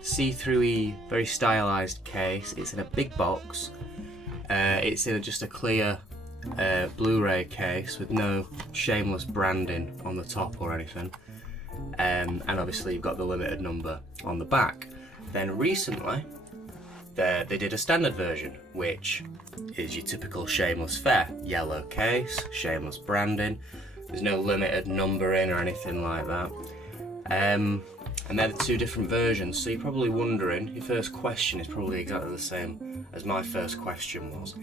see-through-y, very stylised case. It's in a big box. It's in just a clear Blu Ray case with no Shameless branding on the top or anything. And obviously you've got the limited number on the back. Then recently, they did a standard version, which is your typical Shameless fare. Yellow case, Shameless branding, there's no limited numbering or anything like that. And they're the two different versions, so you're probably wondering, your first question is probably exactly the same as my first question was.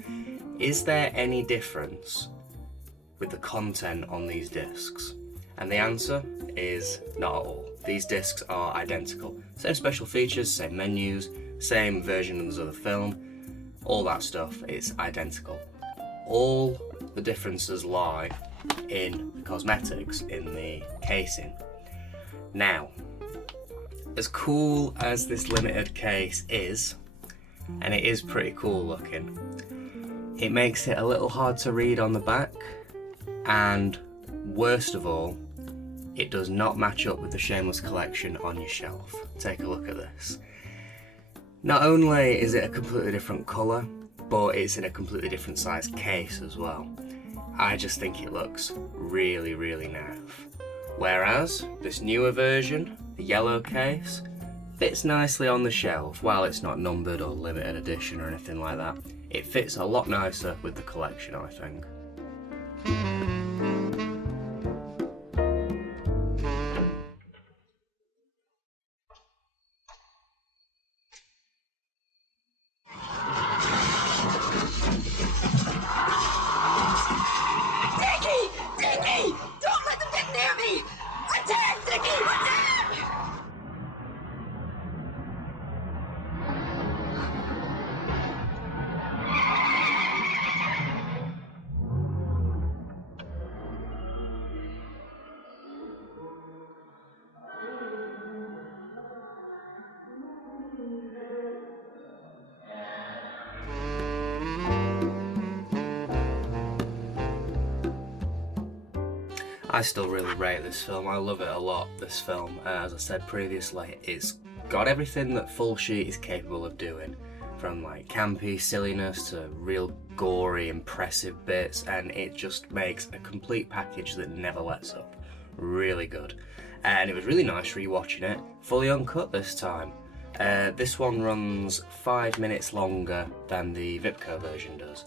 Is there any difference with the content on these discs? And the answer is not at all. These discs are identical. Same special features, same menus, same versions of the film, all that stuff is identical. All the differences lie in the cosmetics, in the casing. Now, as cool as this limited case is, and it is pretty cool looking, it makes it a little hard to read on the back, and worst of all, it does not match up with the Shameless collection on your shelf. Take a look at this. Not only is it a completely different colour, but it's in a completely different size case as well. I just think it looks really, really naff. Whereas this newer version, the yellow case, fits nicely on the shelf. While it's not numbered or limited edition or anything like that, it fits a lot nicer with the collection, I think. I still really rate this film. I love it a lot, this film. As I said previously, it's got everything that Fulci is capable of doing. From like campy silliness to real gory, impressive bits, and it just makes a complete package that never lets up. Really good. And it was really nice rewatching it, fully uncut this time. This one runs 5 minutes longer than the Vipco version does.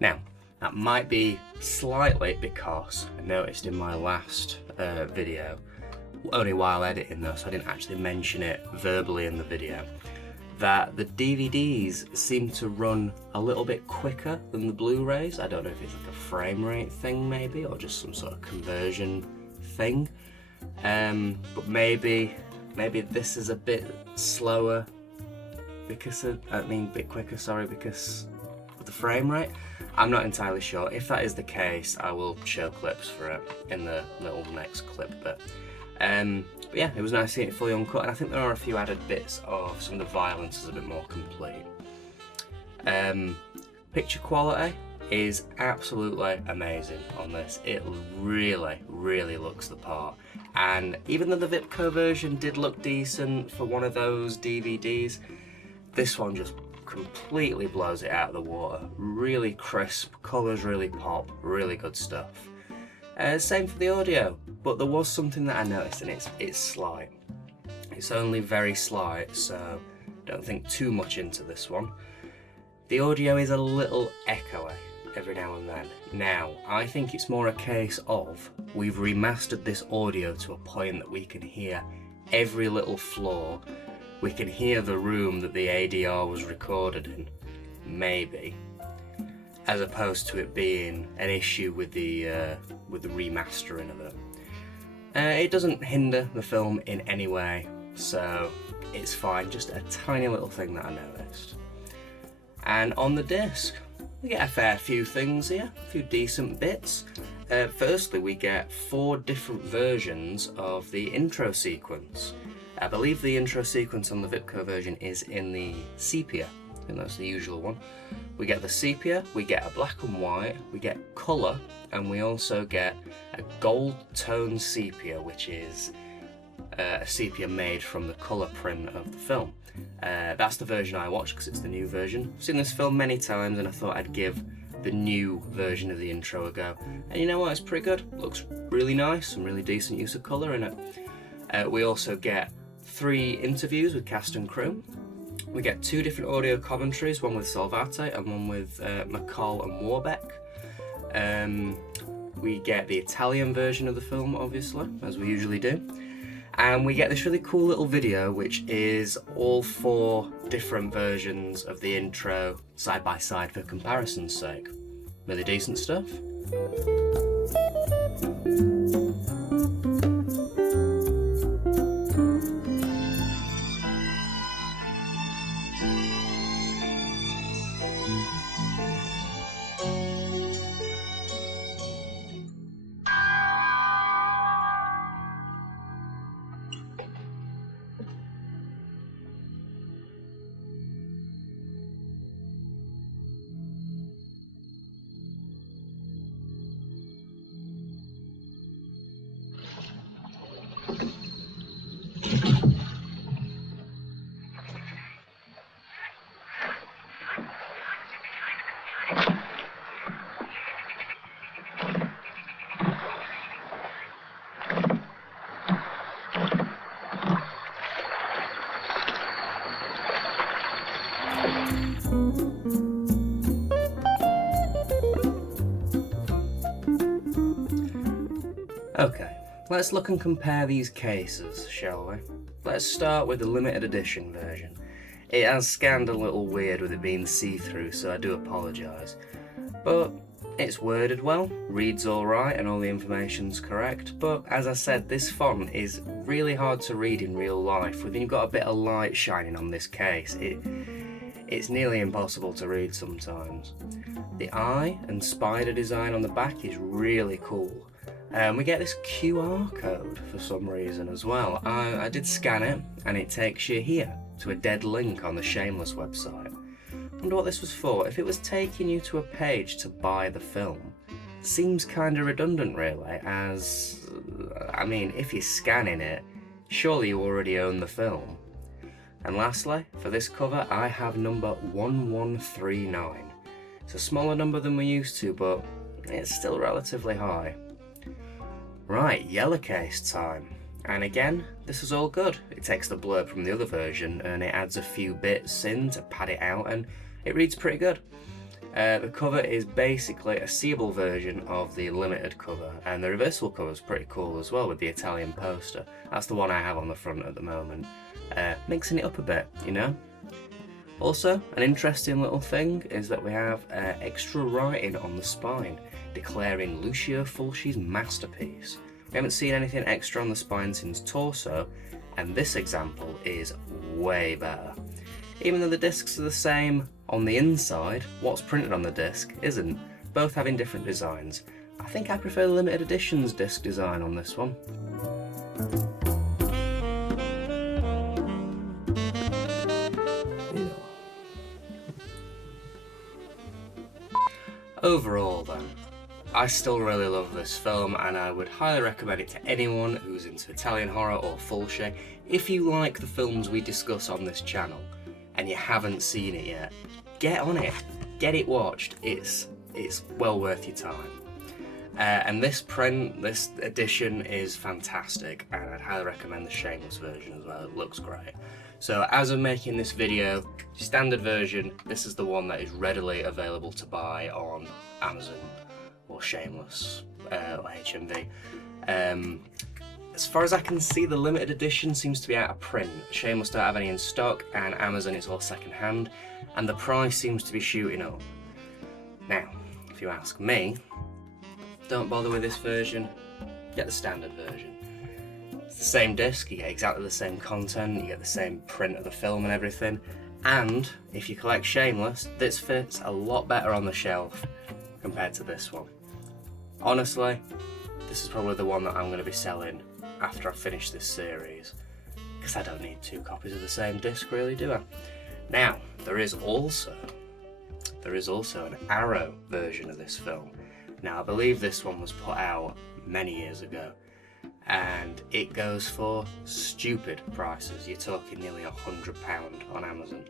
Now, that might be slightly because I noticed in my last video, only while editing though, so I didn't actually mention it verbally in the video, that the DVDs seem to run a little bit quicker than the Blu-rays. I don't know if it's like a frame rate thing maybe, or just some sort of conversion thing. But maybe this is a bit slower because of, a bit quicker, sorry, because of the frame rate. I'm not entirely sure. If that is the case, I will show clips for it in the little next clip. But But yeah, it was nice seeing it fully uncut, and I think there are a few added bits of some of the violence is a bit more complete. Picture quality is absolutely amazing on this. It really, really looks the part. And even though the Vipco version did look decent for one of those DVDs, this one just completely blows it out of the water. Really crisp, colours really pop, really good stuff. Same for the audio, but there was something that I noticed, and it's slight. It's only very slight, so don't think too much into this one. The audio is a little echoey every now and then. Now, I think it's more a case of we've remastered this audio to a point that we can hear every little flaw. We can hear the room that the ADR was recorded in, maybe, as opposed to it being an issue with the remastering of it. It doesn't hinder the film in any way, so it's fine. Just a tiny little thing that I noticed. And on the disc, we get a fair few things here, a few decent bits. Firstly, we get 4 different versions of the intro sequence. I believe the intro sequence on the Vipco version is in the sepia. I think that's the usual one. We get the sepia, we get a black and white, we get colour, and we also get a gold tone sepia, which is a sepia made from the colour print of the film. That's the version I watched because it's the new version. I've seen this film many times and I thought I'd give the new version of the intro a go. And you know what, it's pretty good. Looks really nice, some really decent use of colour in it. We also get 3 interviews with cast and crew. We get 2 different audio commentaries, one with Salvate and one with McCall and Warbeck. We get the Italian version of the film, obviously, as we usually do. And we get this really cool little video, which is all 4 different versions of the intro side by side for comparison's sake. Really decent stuff. Okay, let's look and compare these cases, shall we? Let's start with the limited edition version. It has scanned a little weird with it being see-through, so I do apologise. But it's worded well, reads alright, and all the information's correct, but as I said, this font is really hard to read in real life. When you've got a bit of light shining on this case, it's nearly impossible to read sometimes. The eye and spider design on the back is really cool. We get this QR code for some reason as well. I did scan it, and it takes you here to a dead link on the Shameless website. I wonder what this was for. If it was taking you to a page to buy the film, seems kinda redundant really, as, I mean, if you're scanning it, surely you already own the film. And lastly, for this cover, I have number 1139. It's a smaller number than we're used to, but it's still relatively high. Right, yellow case time. And again, this is all good. It takes the blurb from the other version and it adds a few bits in to pad it out, and it reads pretty good. The cover is basically a seeable version of the limited cover, and the reversible cover is pretty cool as well with the Italian poster. That's the one I have on the front at the moment. Mixing it up a bit, you know? Also, an interesting little thing is that we have extra writing on the spine, declaring Lucio Fulci's masterpiece. We haven't seen anything extra on the spine since Torso, and this example is way better. Even though the discs are the same on the inside, what's printed on the disc isn't, both having different designs. I think I prefer the limited edition's disc design on this one. Overall then, I still really love this film and I would highly recommend it to anyone who's into Italian horror or Fulci. If you like the films we discuss on this channel and you haven't seen it yet, get on it, get it watched, it's well worth your time. And this edition is fantastic and I'd highly recommend the Shameless version as well, it looks great. So as I'm making this video, standard version, this is the one that is readily available to buy on Amazon or Shameless or HMV. As far as I can see, the limited edition seems to be out of print. Shameless don't have any in stock and Amazon is all second hand and the price seems to be shooting up. Now, if you ask me, don't bother with this version, get the standard version. It's the same disc, you get exactly the same content, you get the same print of the film and everything, and if you collect Shameless, this fits a lot better on the shelf compared to this one. Honestly, this is probably the one that I'm going to be selling after I finish this series, because I don't need 2 copies of the same disc really, do I? Now, there is also an Arrow version of this film. Now I believe this one was put out many years ago and it goes for stupid prices. You're talking nearly £100 on Amazon.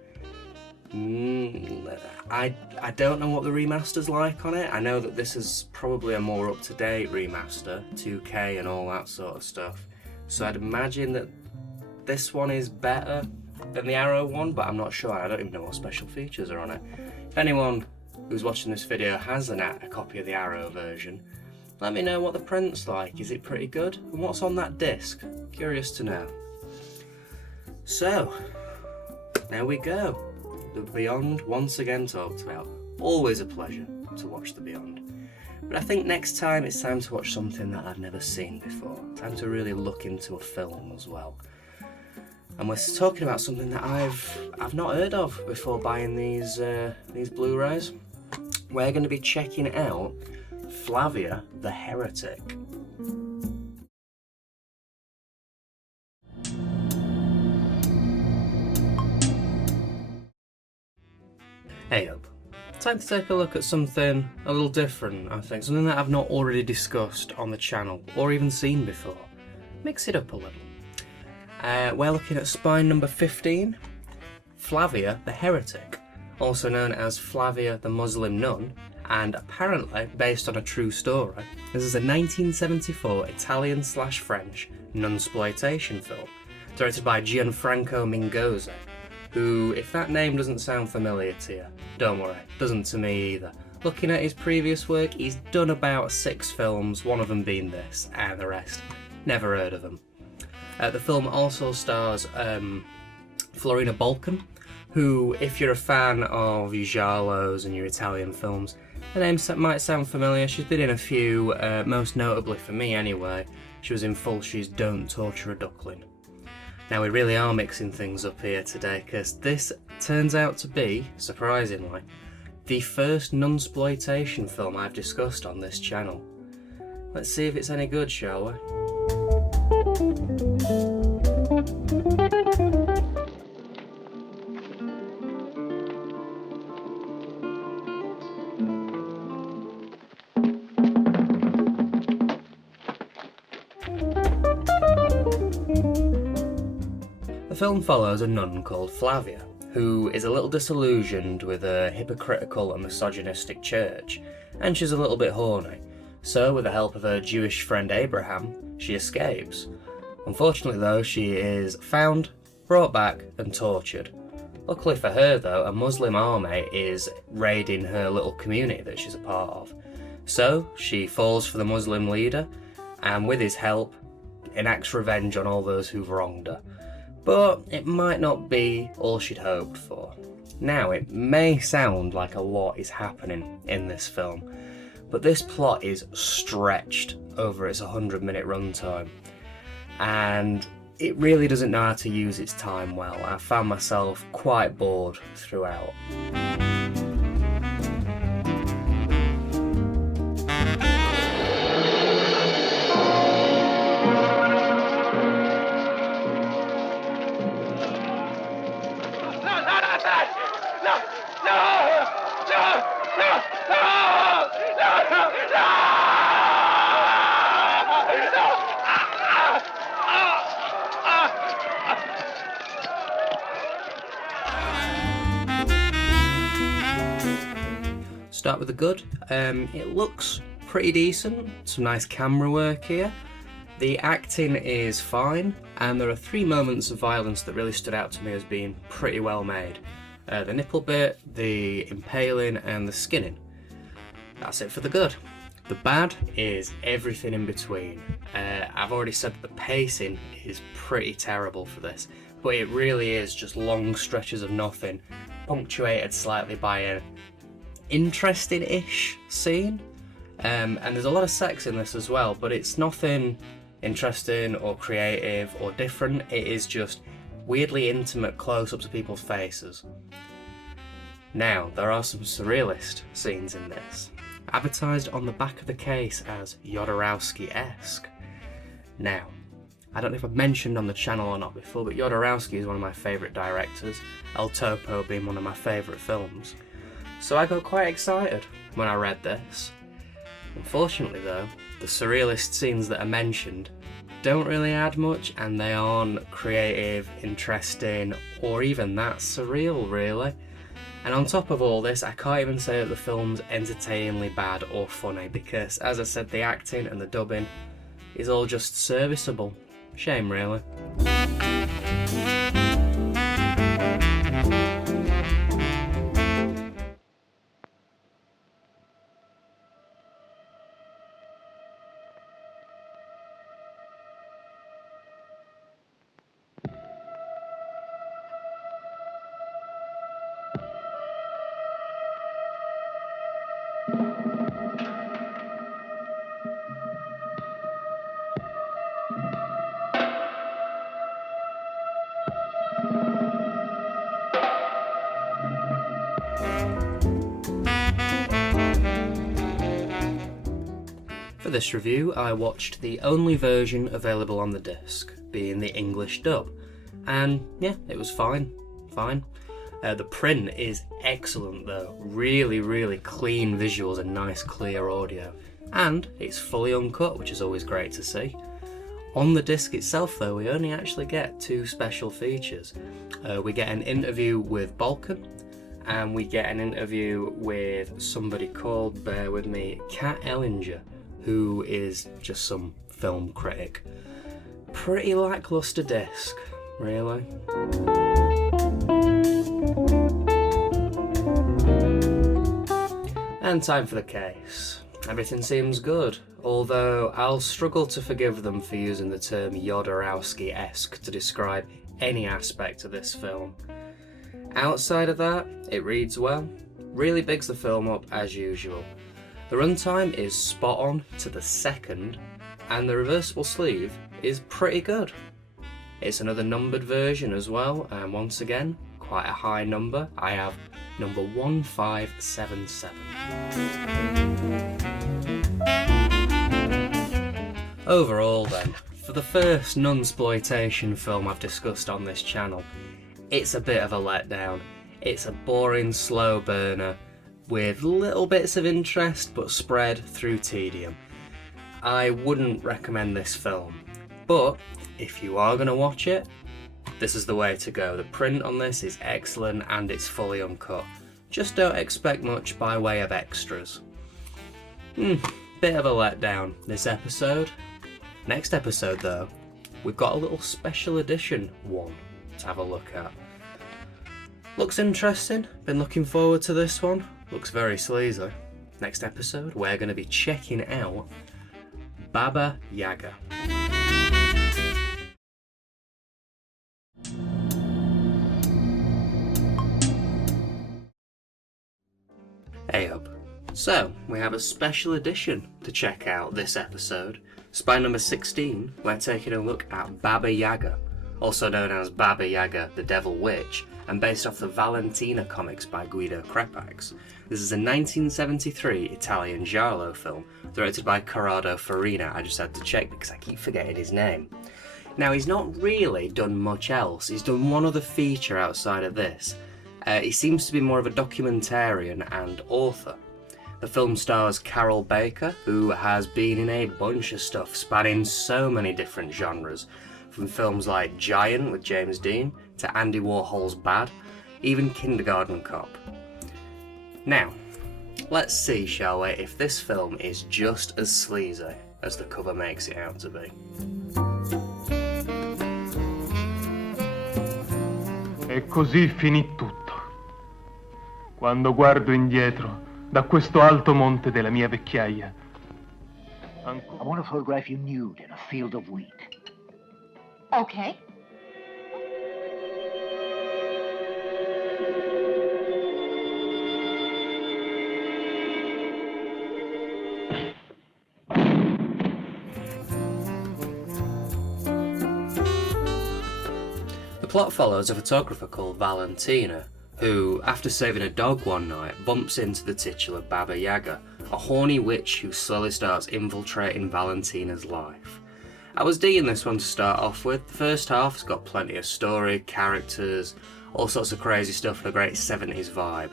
I don't know what the remaster's like on it. I know that this is probably a more up-to-date remaster, 2K and all that sort of stuff. So I'd imagine that this one is better than the Arrow one, but I'm not sure. I don't even know what special features are on it. If anyone who's watching this video has a copy of the Arrow version, let me know what the print's like. Is it pretty good? And what's on that disc? Curious to know. So, there we go. The Beyond once again talked about. Always a pleasure to watch The Beyond. But I think next time it's time to watch something that I've never seen before. Time to really look into a film as well. And we're talking about something that I've not heard of before buying these Blu-rays. We're going to be checking out Flavia the Heretic. Hey up. Time to take a look at something a little different, I think. Something that I've not already discussed on the channel or even seen before. Mix it up a little. We're looking at spine number 15, Flavia the Heretic, also known as Flavia the Muslim Nun, and apparently based on a true story. This is a 1974 Italian/French nunsploitation film, directed by Gianfranco Mingoza, who, if that name doesn't sound familiar to you, don't worry, doesn't to me either. Looking at his previous work, he's done about 6 films, one of them being this, and the rest, never heard of them. The film also stars Florina Balkan, who, if you're a fan of your giallos and your Italian films, the name might sound familiar. She's been in a few, most notably for me anyway, she was in Fulci's Don't Torture a Duckling. Now we really are mixing things up here today, because this turns out to be, surprisingly, the first nunsploitation film I've discussed on this channel. Let's see if it's any good, shall we? The film follows a nun called Flavia, who is a little disillusioned with a hypocritical and misogynistic church, and she's a little bit horny. So, with the help of her Jewish friend Abraham, she escapes. Unfortunately though, she is found, brought back and tortured. Luckily for her though, a Muslim army is raiding her little community that she's a part of. So, she falls for the Muslim leader, and with his help, enacts revenge on all those who've wronged her. But it might not be all she'd hoped for. Now, it may sound like a lot is happening in this film, but this plot is stretched over its 100-minute runtime, and it really doesn't know how to use its time well. I found myself quite bored throughout. No! Start with the good. It looks pretty decent, some nice camera work here. The acting is fine, and there are 3 moments of violence that really stood out to me as being pretty well made. The nipple bit, the impaling, and the skinning. That's it for the good. The bad is everything in between. I've already said that the pacing is pretty terrible for this, but it really is just long stretches of nothing, punctuated slightly by an interesting-ish scene. And there's a lot of sex in this as well, but it's nothing interesting or creative or different. It is just weirdly intimate close-ups of people's faces. Now, there are some surrealist scenes in this, advertised on the back of the case as Jodorowsky-esque. Now, I don't know if I've mentioned on the channel or not before, but Jodorowsky is one of my favourite directors, El Topo being one of my favourite films. So I got quite excited when I read this. Unfortunately though, the surrealist scenes that are mentioned don't really add much, and they aren't creative, interesting, or even that surreal really. And on top of all this, I can't even say that the film's entertainingly bad or funny, because as I said, the acting and the dubbing is all just serviceable. Shame really. For this review, I watched the only version available on the disc, being the English dub, and yeah, it was fine. The print is excellent though, really clean visuals and nice clear audio, and it's fully uncut, which is always great to see. On the disc itself though, we only actually get 2 special features. We get an interview with Balkan, and we get an interview with somebody called, bear with me, Kat Ellinger, who is just some film critic. Pretty lackluster disc, really. And time for the case. Everything seems good, although I'll struggle to forgive them for using the term Jodorowsky-esque to describe any aspect of this film. Outside of that, it reads well, really bigs the film up as usual. The runtime is spot on to the second, and the reversible sleeve is pretty good. It's another numbered version as well, and once again, quite a high number. I have number 1577. Overall then, for the first non-exploitation film I've discussed on this channel, it's a bit of a letdown. It's a boring slow burner with little bits of interest but spread through tedium. I wouldn't recommend this film, but if you are going to watch it, this is the way to go. The print on this is excellent and it's fully uncut. Just don't expect much by way of extras. Bit of a letdown this episode. Next episode though, we've got a little special edition one to have a look at. Looks interesting, been looking forward to this one. Looks very sleazy. Next episode, we're going to be checking out Baba Yaga. Hey up. So, we have a special edition to check out this episode. Spy number 16, we're taking a look at Baba Yaga, also known as Baba Yaga the Devil Witch, and based off the Valentina comics by Guido Crepax. This is a 1973 Italian giallo film, directed by Corrado Farina. I just had to check because I keep forgetting his name. Now, he's not really done much else. He's done one other feature outside of this. He seems to be more of a documentarian and author. The film stars Carol Baker, who has been in a bunch of stuff spanning so many different genres, from films like Giant with James Dean, to Andy Warhol's Bad, even Kindergarten Cop. Now, let's see, shall we, if this film is just as sleazy as the cover makes it out to be. E così finì tutto. Quando guardo indietro da questo alto monte della mia vecchiaia. I want to photograph you nude in a field of wheat. Okay. The plot follows a photographer called Valentina, who, after saving a dog one night, bumps into the titular Baba Yaga, a horny witch who slowly starts infiltrating Valentina's life. I was digging this one to start off with. The first half's got plenty of story, characters, all sorts of crazy stuff with a great 70s vibe.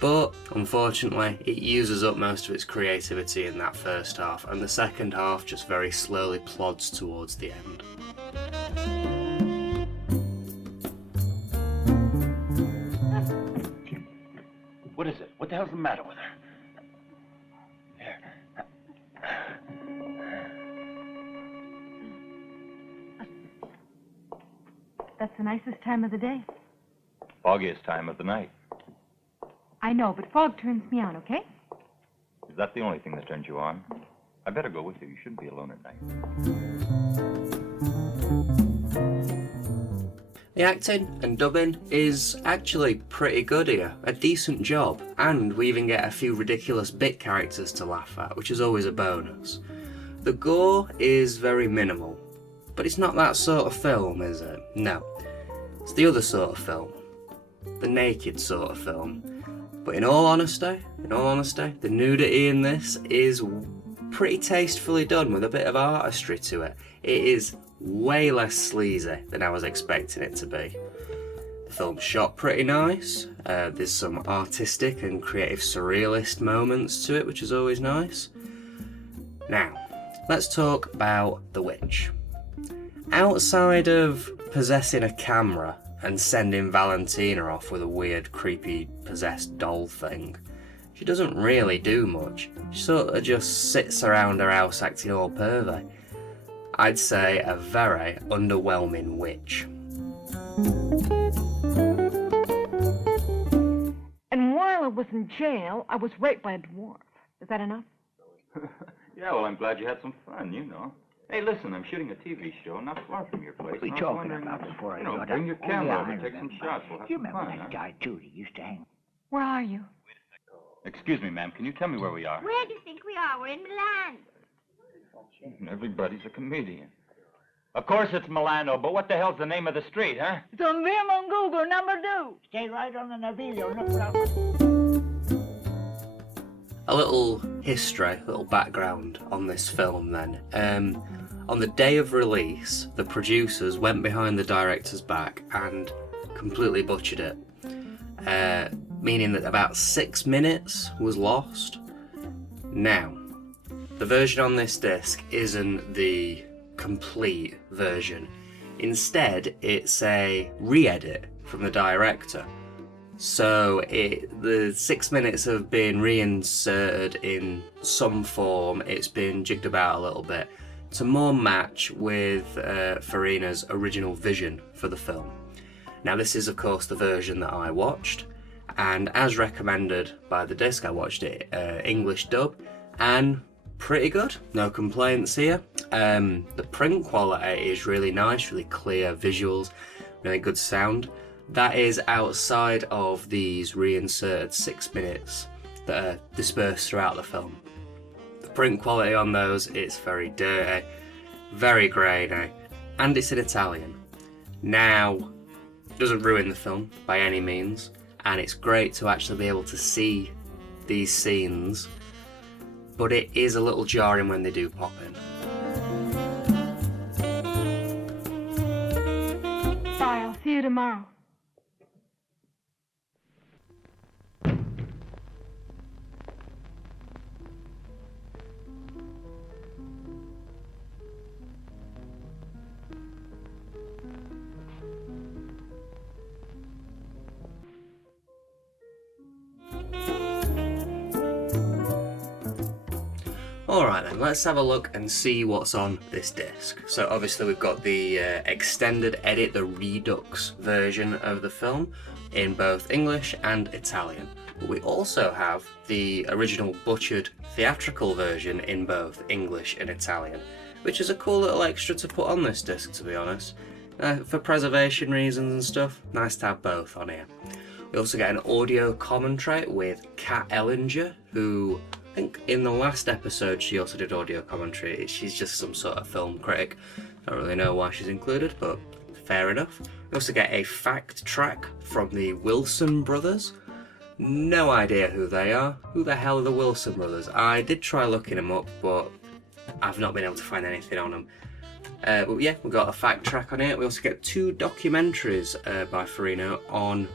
But, unfortunately, it uses up most of its creativity in that first half, and the second half just very slowly plods towards the end. What is it? What the hell's the matter with her? That's the nicest time of the day. Foggiest time of the night. I know, but fog turns me on, okay? Is that the only thing that turns you on? I better go with you. You shouldn't be alone at night. The acting and dubbing is actually pretty good here, a decent job, and we even get a few ridiculous bit characters to laugh at, which is always a bonus. The gore is very minimal, but it's not that sort of film, is it? No. It's the other sort of film. The naked sort of film. But in all honesty, the nudity in this is pretty tastefully done with a bit of artistry to it. It is way less sleazy than I was expecting it to be. The film's shot pretty nice. There's some artistic and creative surrealist moments to it, which is always nice. Now, let's talk about the witch. Outside of possessing a camera and sending Valentina off with a weird, creepy, possessed doll thing, she doesn't really do much. She sort of just sits around her house acting all pervy. I'd say a very underwhelming witch. And while I was in jail, I was raped by a dwarf. Is that enough? Yeah, well, I'm glad you had some fun, you know. Hey, listen, I'm shooting a TV show not far from your place. What are we and I was talking wondering, about before I got bring up? your Oh, camera yeah, over I and take some remember. shots. We'll have You some remember fun, that huh? guy, too, that used to hang? Where are you? Excuse me, ma'am, can you tell me where we are? Where do you think we are? We're in Milan. Everybody's a comedian. Of course it's Milano, but what the hell's the name of the street, huh? It's on Vim on Google, number 2. Stay right on the Naviglio, look for A little history, a little background on this film then. On the day of release, the producers went behind the director's back and completely butchered it. Meaning that about 6 minutes was lost. Now, the version on this disc isn't the complete version. Instead, it's a re-edit from the director. So the 6 minutes have been reinserted in some form. It's been jigged about a little bit to more match with Farina's original vision for the film. Now, this is of course the version that I watched, and as recommended by the disc, I watched it English dub, and pretty good, no complaints here. The print quality is really nice, really clear visuals, really good sound. That is outside of these reinserted 6 minutes that are dispersed throughout the film. The print quality on those, it's very dirty, very grainy, and it's in Italian. Now, it doesn't ruin the film by any means, and it's great to actually be able to see these scenes, but it is a little jarring when they do pop in. Bye, I'll see you tomorrow. Alright then, let's have a look and see what's on this disc. So obviously we've got the extended edit, the Redux version of the film in both English and Italian. But we also have the original butchered theatrical version in both English and Italian, which is a cool little extra to put on this disc, to be honest. For preservation reasons and stuff, nice to have both on here. We also get an audio commentary with Kat Ellinger, who I think in the last episode she also did audio commentary. She's just some sort of film critic. Don't really know why she's included, but fair enough. We also get a fact track from the Wilson brothers. No idea who they are. Who the hell are the Wilson brothers? I did try looking them up, but I've not been able to find anything on them. But yeah, we've got a fact track on it. We also get 2 documentaries by Farina on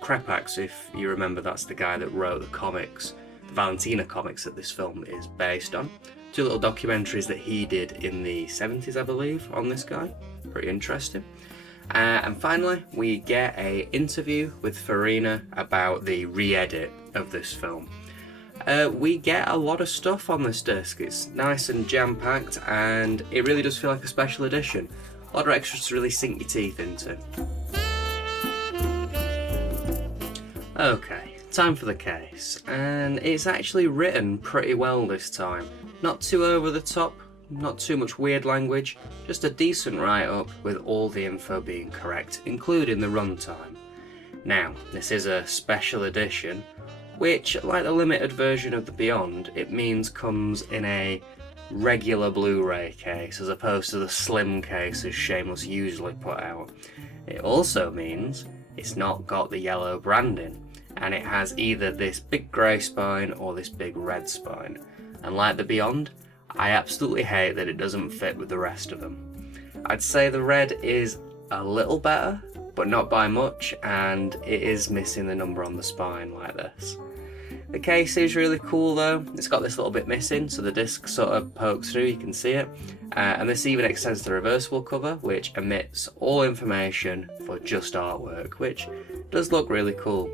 Krepax, if you remember, that's the guy that wrote the comics, the Valentina comics that this film is based on. 2 little documentaries that he did in the 70s, I believe, on this guy. Pretty interesting. And finally, we get an interview with Farina about the re-edit of this film. We get a lot of stuff on this disc. It's nice and jam-packed, and it really does feel like a special edition. A lot of extras to really sink your teeth into. Okay, time for the case, and it's actually written pretty well this time. Not too over the top, not too much weird language, just a decent write-up with all the info being correct, including the runtime. Now, this is a special edition, which, like the limited version of the Beyond, it means comes in a regular Blu Ray case as opposed to the slim cases Shameless usually put out. It also means it's not got the yellow branding, and it has either this big grey spine or this big red spine. And like the Beyond, I absolutely hate that it doesn't fit with the rest of them. I'd say the red is a little better, but not by much, and it is missing the number on the spine like this. The case is really cool though. It's got this little bit missing, so the disc sort of pokes through, you can see it. And this even extends the reversible cover, which omits all information for just artwork, which does look really cool.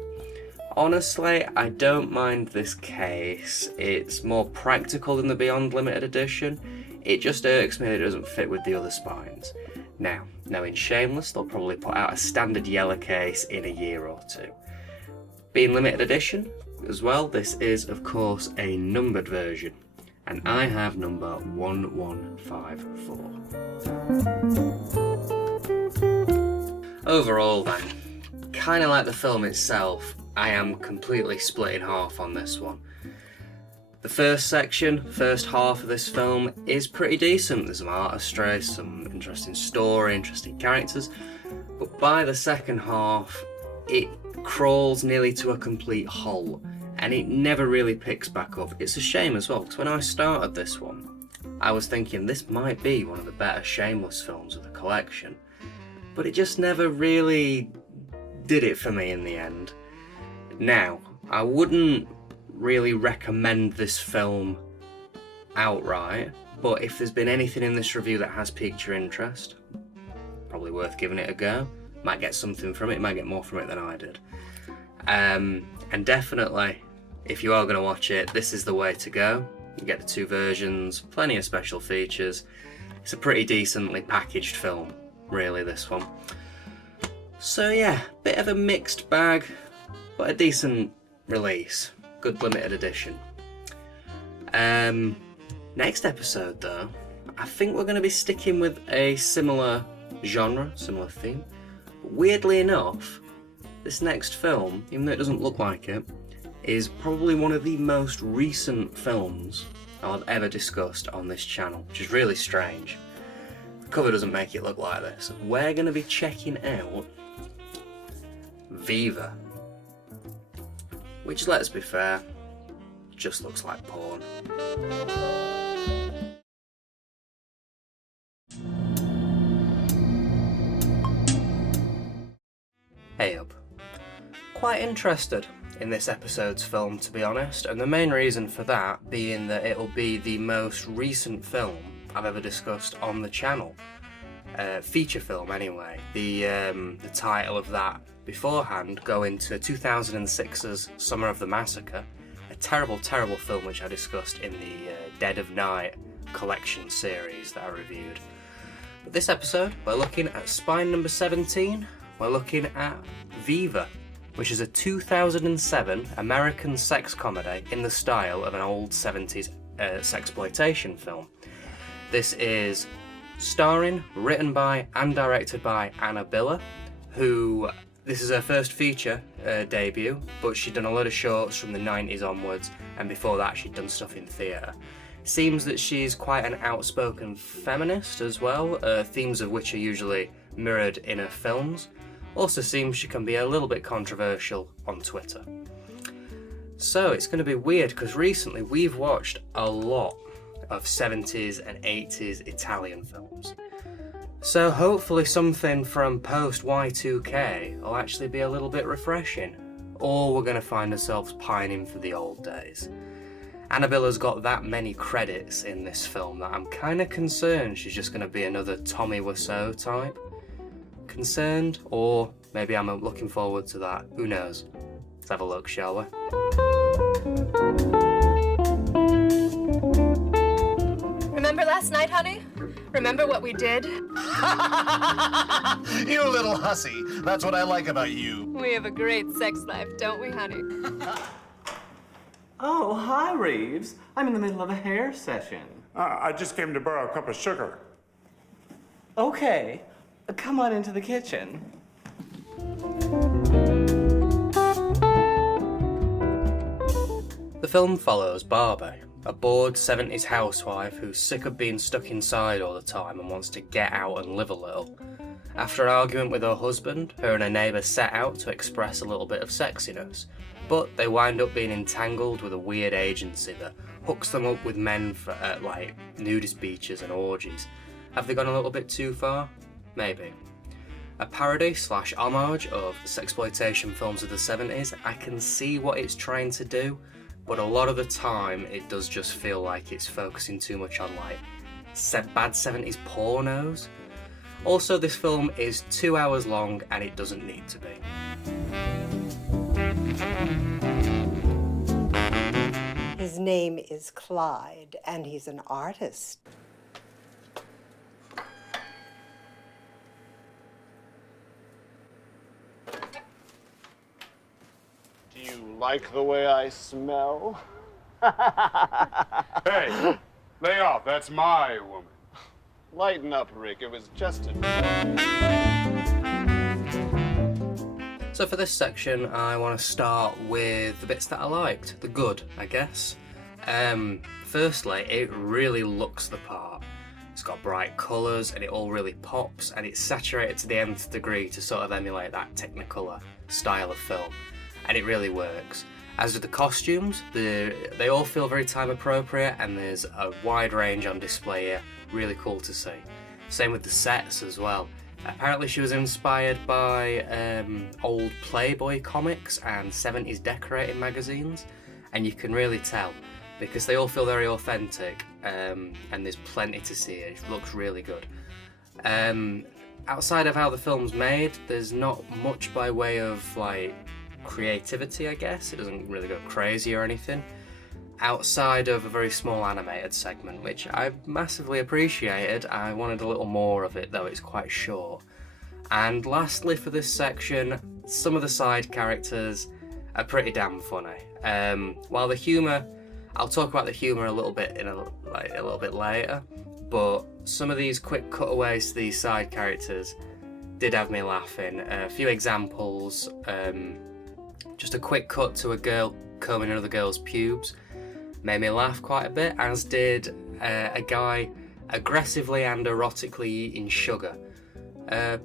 Honestly, I don't mind this case. It's more practical than the Beyond Limited Edition. It just irks me that it doesn't fit with the other spines. Now in Shameless, they'll probably put out a standard yellow case in a year or 2. Being limited edition as well, this is of course a numbered version, and I have number 1154. Overall then, kinda like the film itself, I am completely split in half on this one. The first section, first half of this film is pretty decent. There's some artistry, some interesting story, interesting characters, but by the second half it crawls nearly to a complete halt, and it never really picks back up. It's a shame as well, because when I started this one, I was thinking this might be one of the better Shameless films of the collection, but it just never really did it for me in the end. Now, I wouldn't really recommend this film outright, but if there's been anything in this review that has piqued your interest, probably worth giving it a go. Might get something from it, might get more from it than I did. And definitely, if you are going to watch it, this is the way to go. You get the 2 versions, plenty of special features. It's a pretty decently packaged film, really, this one. So yeah, bit of a mixed bag, but a decent release. Good limited edition. Next episode though, I think we're going to be sticking with a similar genre, similar theme. But weirdly enough, this next film, even though it doesn't look like it, is probably one of the most recent films I've ever discussed on this channel, which is really strange. The cover doesn't make it look like this. We're going to be checking out Viva, which, let's be fair, just looks like porn. Hey up. Quite interested in this episode's film, to be honest, and the main reason for that being that it'll be the most recent film I've ever discussed on the channel. Feature film anyway. The title of that beforehand going to 2006's Summer of the Massacre, a terrible, terrible film which I discussed in the Dead of Night collection series that I reviewed. But this episode, we're looking at spine number 17. We're looking at Viva, which is a 2007 American sex comedy in the style of an old 70s sexploitation film. This is starring, written by, and directed by Anna Biller, who, this is her first feature debut, but she'd done a lot of shorts from the 90s onwards, and before that she'd done stuff in theatre. Seems that she's quite an outspoken feminist as well, themes of which are usually mirrored in her films. Also seems she can be a little bit controversial on Twitter. So it's going to be weird because recently we've watched a lot of 70s and 80s Italian films. So hopefully something from post Y2K will actually be a little bit refreshing, or we're going to find ourselves pining for the old days. Anna Biller's got that many credits in this film that I'm kind of concerned she's just going to be another Tommy Wiseau type. Concerned, or maybe I'm looking forward to that. Who knows? Let's have a look, shall we? Remember last night, honey? Remember what we did? You little hussy. That's what I like about you. We have a great sex life, don't we, honey? Oh, hi, Reeves. I'm in the middle of a hair session. I just came to borrow a cup of sugar. Okay, come on into the kitchen. The film follows Barbie, a bored 70s housewife who's sick of being stuck inside all the time and wants to get out and live a little. After an argument with her husband, her and her neighbour set out to express a little bit of sexiness, but they wind up being entangled with a weird agency that hooks them up with men for, like, nudist beaches and orgies. Have they gone a little bit too far? Maybe. A parody/homage of sexploitation films of the 70s, I can see what it's trying to do, but a lot of the time it does just feel like it's focusing too much on like bad 70s pornos. Also, this film is 2 hours long and it doesn't need to be. His name is Clyde and he's an artist. Do you like the way I smell? Hey, lay off. That's my woman. Lighten up, Rick. It was just a... So for this section, I want to start with the bits that I liked. The good, I guess. Firstly, it really looks the part. It's got bright colours and it all really pops, and it's saturated to the nth degree to sort of emulate that Technicolor style of film. And it really works. As do the costumes, they all feel very time appropriate, and there's a wide range on display here. Really cool to see. Same with the sets as well. Apparently she was inspired by old Playboy comics and 70s decorating magazines, and you can really tell because they all feel very authentic, and there's plenty to see. It looks really good. Outside of how the film's made, there's not much by way of like creativity, I guess. It doesn't really go crazy or anything, outside of a very small animated segment, which I massively appreciated. I wanted a little more of it, though it's quite short. And lastly for this section, some of the side characters are pretty damn funny. While the humour, I'll talk about the humour a little bit a little bit later, but some of these quick cutaways to these side characters did have me laughing. A few examples. Just a quick cut to a girl combing another girl's pubes made me laugh quite a bit, as did a guy aggressively and erotically eating sugar.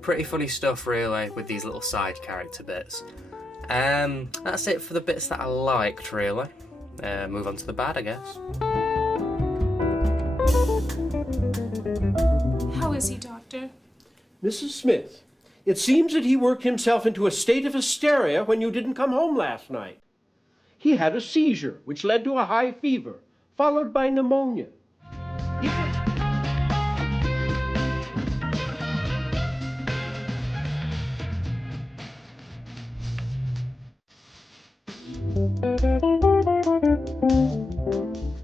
Pretty funny stuff really with these little side character bits. That's it for the bits that I liked really. Move on to the bad, I guess. How is he, Doctor? Mrs. Smith, it seems that he worked himself into a state of hysteria when you didn't come home last night. He had a seizure, which led to a high fever, followed by pneumonia.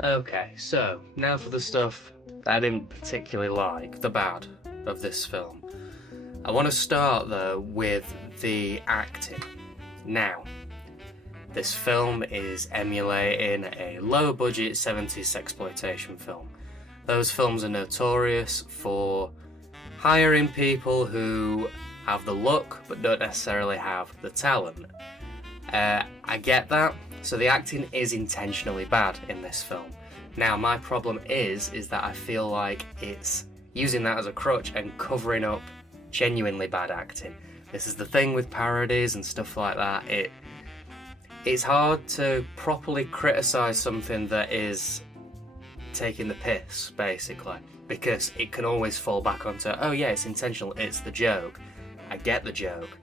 Okay, so now for the stuff that I didn't particularly like, the bad of this film. I want to start though with the acting. Now, this film is emulating a low-budget 70s sexploitation film. Those films are notorious for hiring people who have the look but don't necessarily have the talent. I get that, so the acting is intentionally bad in this film. Now, my problem is that I feel like it's using that as a crutch and covering up genuinely bad acting. This is the thing with parodies and stuff like that. It's hard to properly criticise something that is taking the piss, basically, because it can always fall back onto, oh yeah, it's intentional, it's the joke. I get the joke,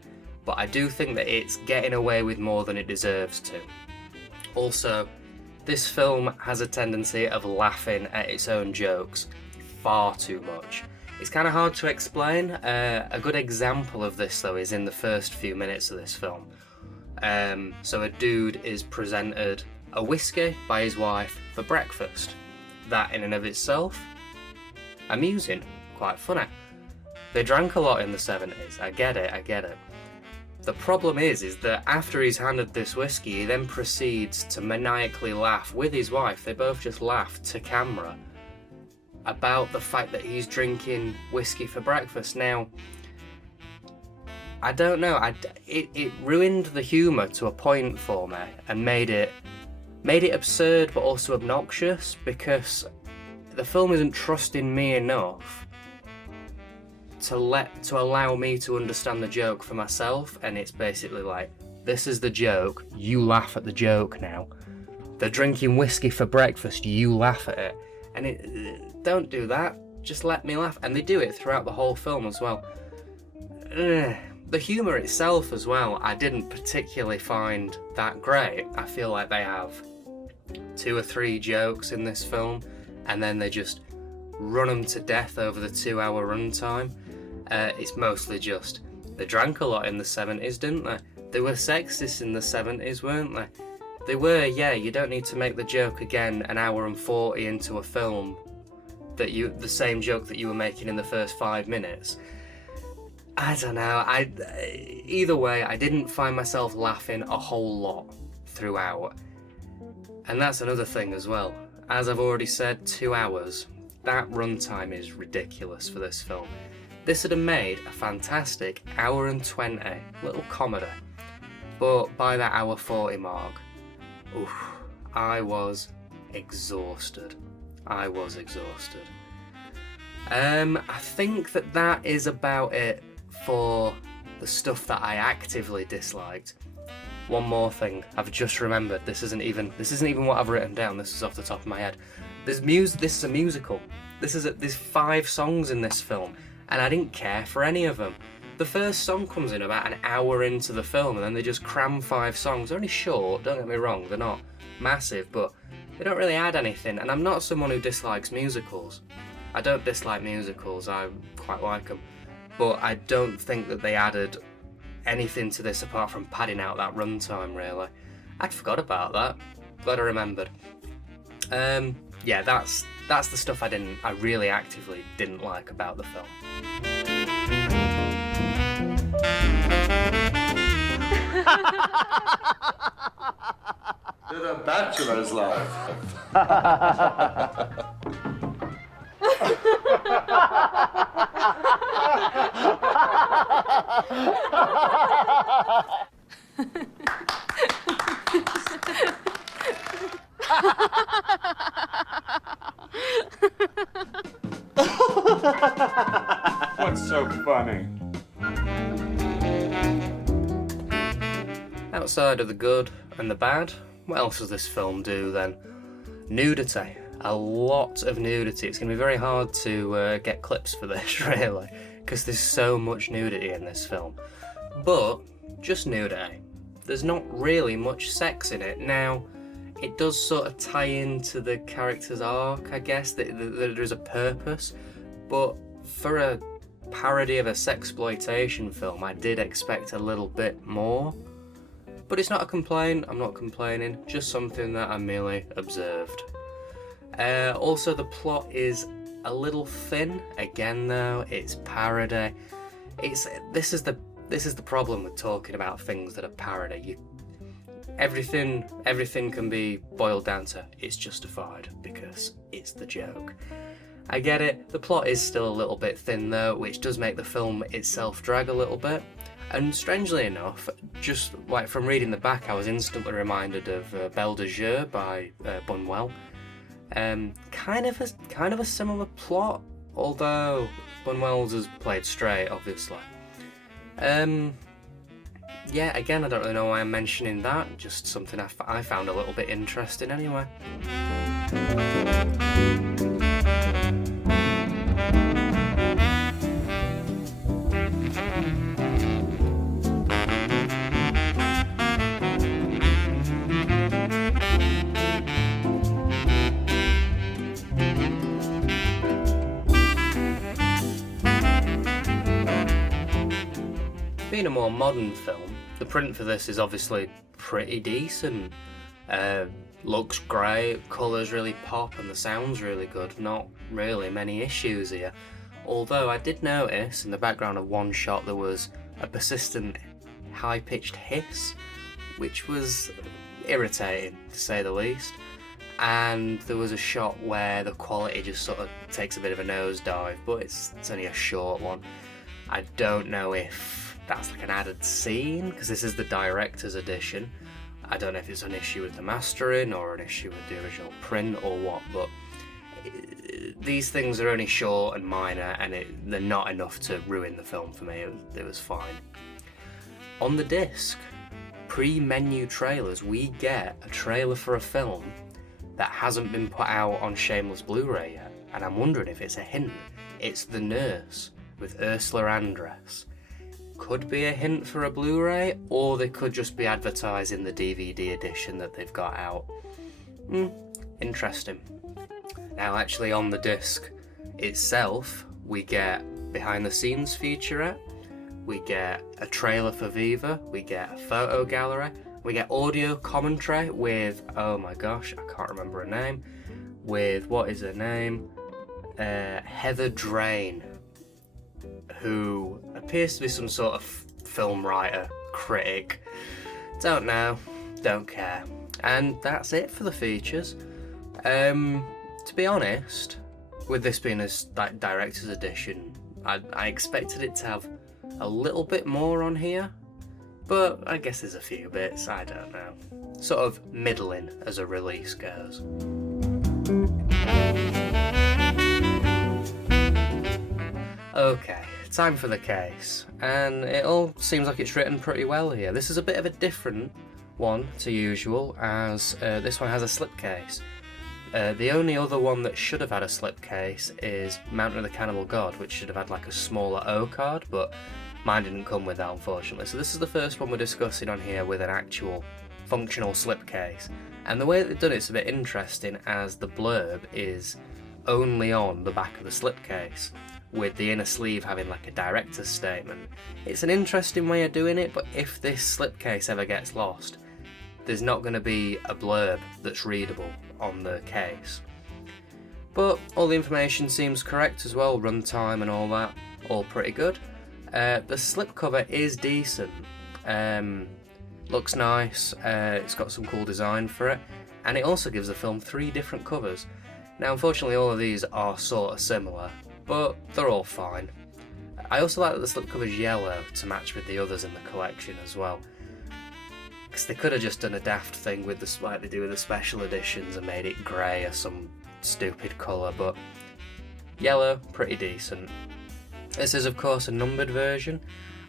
but I do think that it's getting away with more than it deserves to. Also, this film has a tendency of laughing at its own jokes far too much. It's kind of hard to explain. A good example of this, though, is in the first few minutes of this film. So a dude is presented a whiskey by his wife for breakfast. That in and of itself, amusing, quite funny. They drank a lot in the 70s, I get it. The problem is that after he's handed this whiskey, he then proceeds to maniacally laugh with his wife. They both just laugh to camera about the fact that he's drinking whiskey for breakfast. Now, I don't know, it ruined the humour to a point for me and made it absurd but also obnoxious, because the film isn't trusting me enough to allow me to understand the joke for myself, and it's basically like, this is the joke, you laugh at the joke now. They're drinking whiskey for breakfast, you laugh at it. And don't do that, just let me laugh. And they do it throughout the whole film as well. The humour itself as well, I didn't particularly find that great. I feel like they have 2 or 3 jokes in this film, and then they just run them to death over the 2-hour runtime. It's mostly just, they drank a lot in the 70s, didn't they? They were sexist in the 70s, weren't they? They were, yeah, you don't need to make the joke again an hour and 40 into a film, the same joke that you were making in the first 5 minutes. I don't know, either way, I didn't find myself laughing a whole lot throughout. And that's another thing as well. As I've already said, 2 hours. That runtime is ridiculous for this film. This would have made a fantastic hour and 20 little comedy. But by that hour 40 mark, I was exhausted. I think that is about it for the stuff that I actively disliked. One more thing, I've just remembered, this isn't even what I've written down, this is off the top of my head. This is a musical. There's 5 songs in this film, and I didn't care for any of them. The first song comes in about an hour into the film, and then they just cram 5 songs. They're only short, don't get me wrong, they're not massive, but they don't really add anything, and I'm not someone who dislikes musicals. I don't dislike musicals, I quite like them, but I don't think that they added anything to this apart from padding out that runtime, really. I'd forgot about that, glad I remembered. Yeah, that's the stuff I really actively didn't like about the film. You're a bachelor's life. What's so funny? Outside of the good and the bad, what else does this film do then? Nudity. A lot of nudity. It's going to be very hard to get clips for this, really, because there's so much nudity in this film. But, just nudity. There's not really much sex in it. Now, it does sort of tie into the character's arc, I guess, that there's a purpose, but for a parody of a sexploitation film, I did expect a little bit more. But it's not a complaint, I'm not complaining, just something that I merely observed. Also, the plot is a little thin. Again, though, it's parody. This is the problem with talking about things that are parody. Everything can be boiled down to it's justified because it's the joke. I get it. The plot is still a little bit thin though, which does make the film itself drag a little bit. And strangely enough, just like from reading the back, I was instantly reminded of Belle de Jour by Buñuel. Kind of a similar plot, although Buñuel's is played straight, obviously. Yeah, again, I don't really know why I'm mentioning that, just something I found a little bit interesting anyway. Being a more modern film, the print for this is obviously pretty decent. Looks great, colours really pop, and the sound's really good. Not really many issues here. Although I did notice in the background of one shot there was a persistent high-pitched hiss, which was irritating to say the least. And there was a shot where the quality just sort of takes a bit of a nosedive, but it's only a short one. I don't know if that's like an added scene, because this is the director's edition. I don't know if it's an issue with the mastering or an issue with the original print or what, but these things are only short and minor, and they're not enough to ruin the film for me. It was fine. On the disc, pre-menu trailers, we get a trailer for a film that hasn't been put out on Shameless Blu Ray yet, and I'm wondering if it's a hint. It's The Nurse with Ursula Andress. Could be a hint for a Blu-ray, or they could just be advertising the DVD edition that they've got out. Interesting. Now, actually, on the disc itself, we get behind-the-scenes featurette, we get a trailer for Viva, we get a photo gallery, we get audio commentary with, oh my gosh, I can't remember her name, with, what is her name? Heather Drain, who appears to be some sort of film writer, critic. Don't know, don't care. And that's it for the features. To be honest, with this being a director's edition, I expected it to have a little bit more on here, but I guess there's a few bits, I don't know. Sort of middling as a release goes. Okay, time for the case, and it all seems like it's written pretty well here. This is a bit of a different one to usual, as this one has a slipcase. The only other one that should have had a slipcase is Mountain of the Cannibal God, which should have had like a smaller O card, but mine didn't come with that, unfortunately. So this is the first one we're discussing on here with an actual functional slipcase. And the way that they've done it's a bit interesting, as the blurb is only on the back of the slipcase, with the inner sleeve having like a director's statement. It's an interesting way of doing it, but if this slipcase ever gets lost, there's not going to be a blurb that's readable on the case. But all the information seems correct as well, runtime and all that, all pretty good. The slipcover is decent, looks nice, it's got some cool design for it, and it also gives the film 3 different covers. Now unfortunately all of these are sort of similar, but they're all fine. I also like that the slipcover's yellow to match with the others in the collection as well, because they could have just done a daft thing with like they do with the special editions and made it grey or some stupid colour, but yellow, pretty decent. This is of course a numbered version.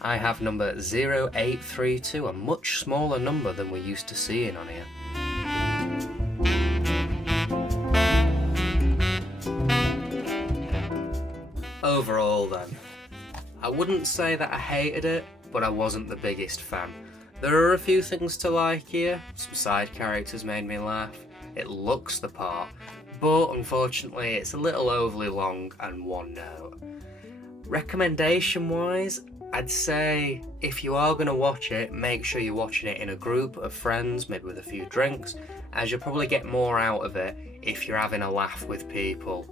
I have number 0832, a much smaller number than we're used to seeing on here. Overall then, I wouldn't say that I hated it, but I wasn't the biggest fan. There are a few things to like here. Some side characters made me laugh. It looks the part, but unfortunately it's a little overly long and one note. Recommendation wise, I'd say if you are going to watch it, make sure you're watching it in a group of friends, maybe with a few drinks, as you'll probably get more out of it if you're having a laugh with people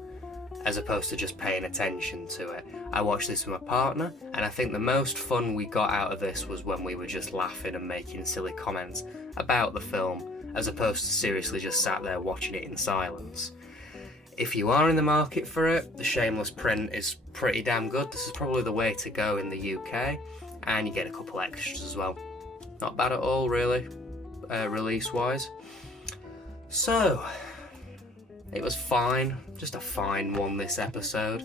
as opposed to just paying attention to it. I watched this with my partner, and I think the most fun we got out of this was when we were just laughing and making silly comments about the film, as opposed to seriously just sat there watching it in silence. If you are in the market for it, the Shameless print is pretty damn good. This is probably the way to go in the UK, and you get a couple extras as well. Not bad at all, really, release-wise. So, it was fine, just a fine one this episode.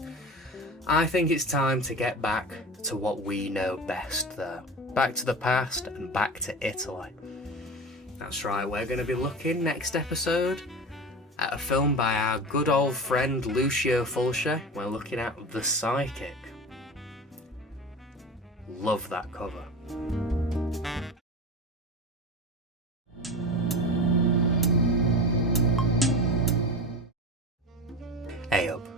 I think it's time to get back to what we know best though. Back to the past and back to Italy. That's right, we're going to be looking next episode at a film by our good old friend Lucio Fulci. We're looking at The Psychic. Love that cover. Hey up.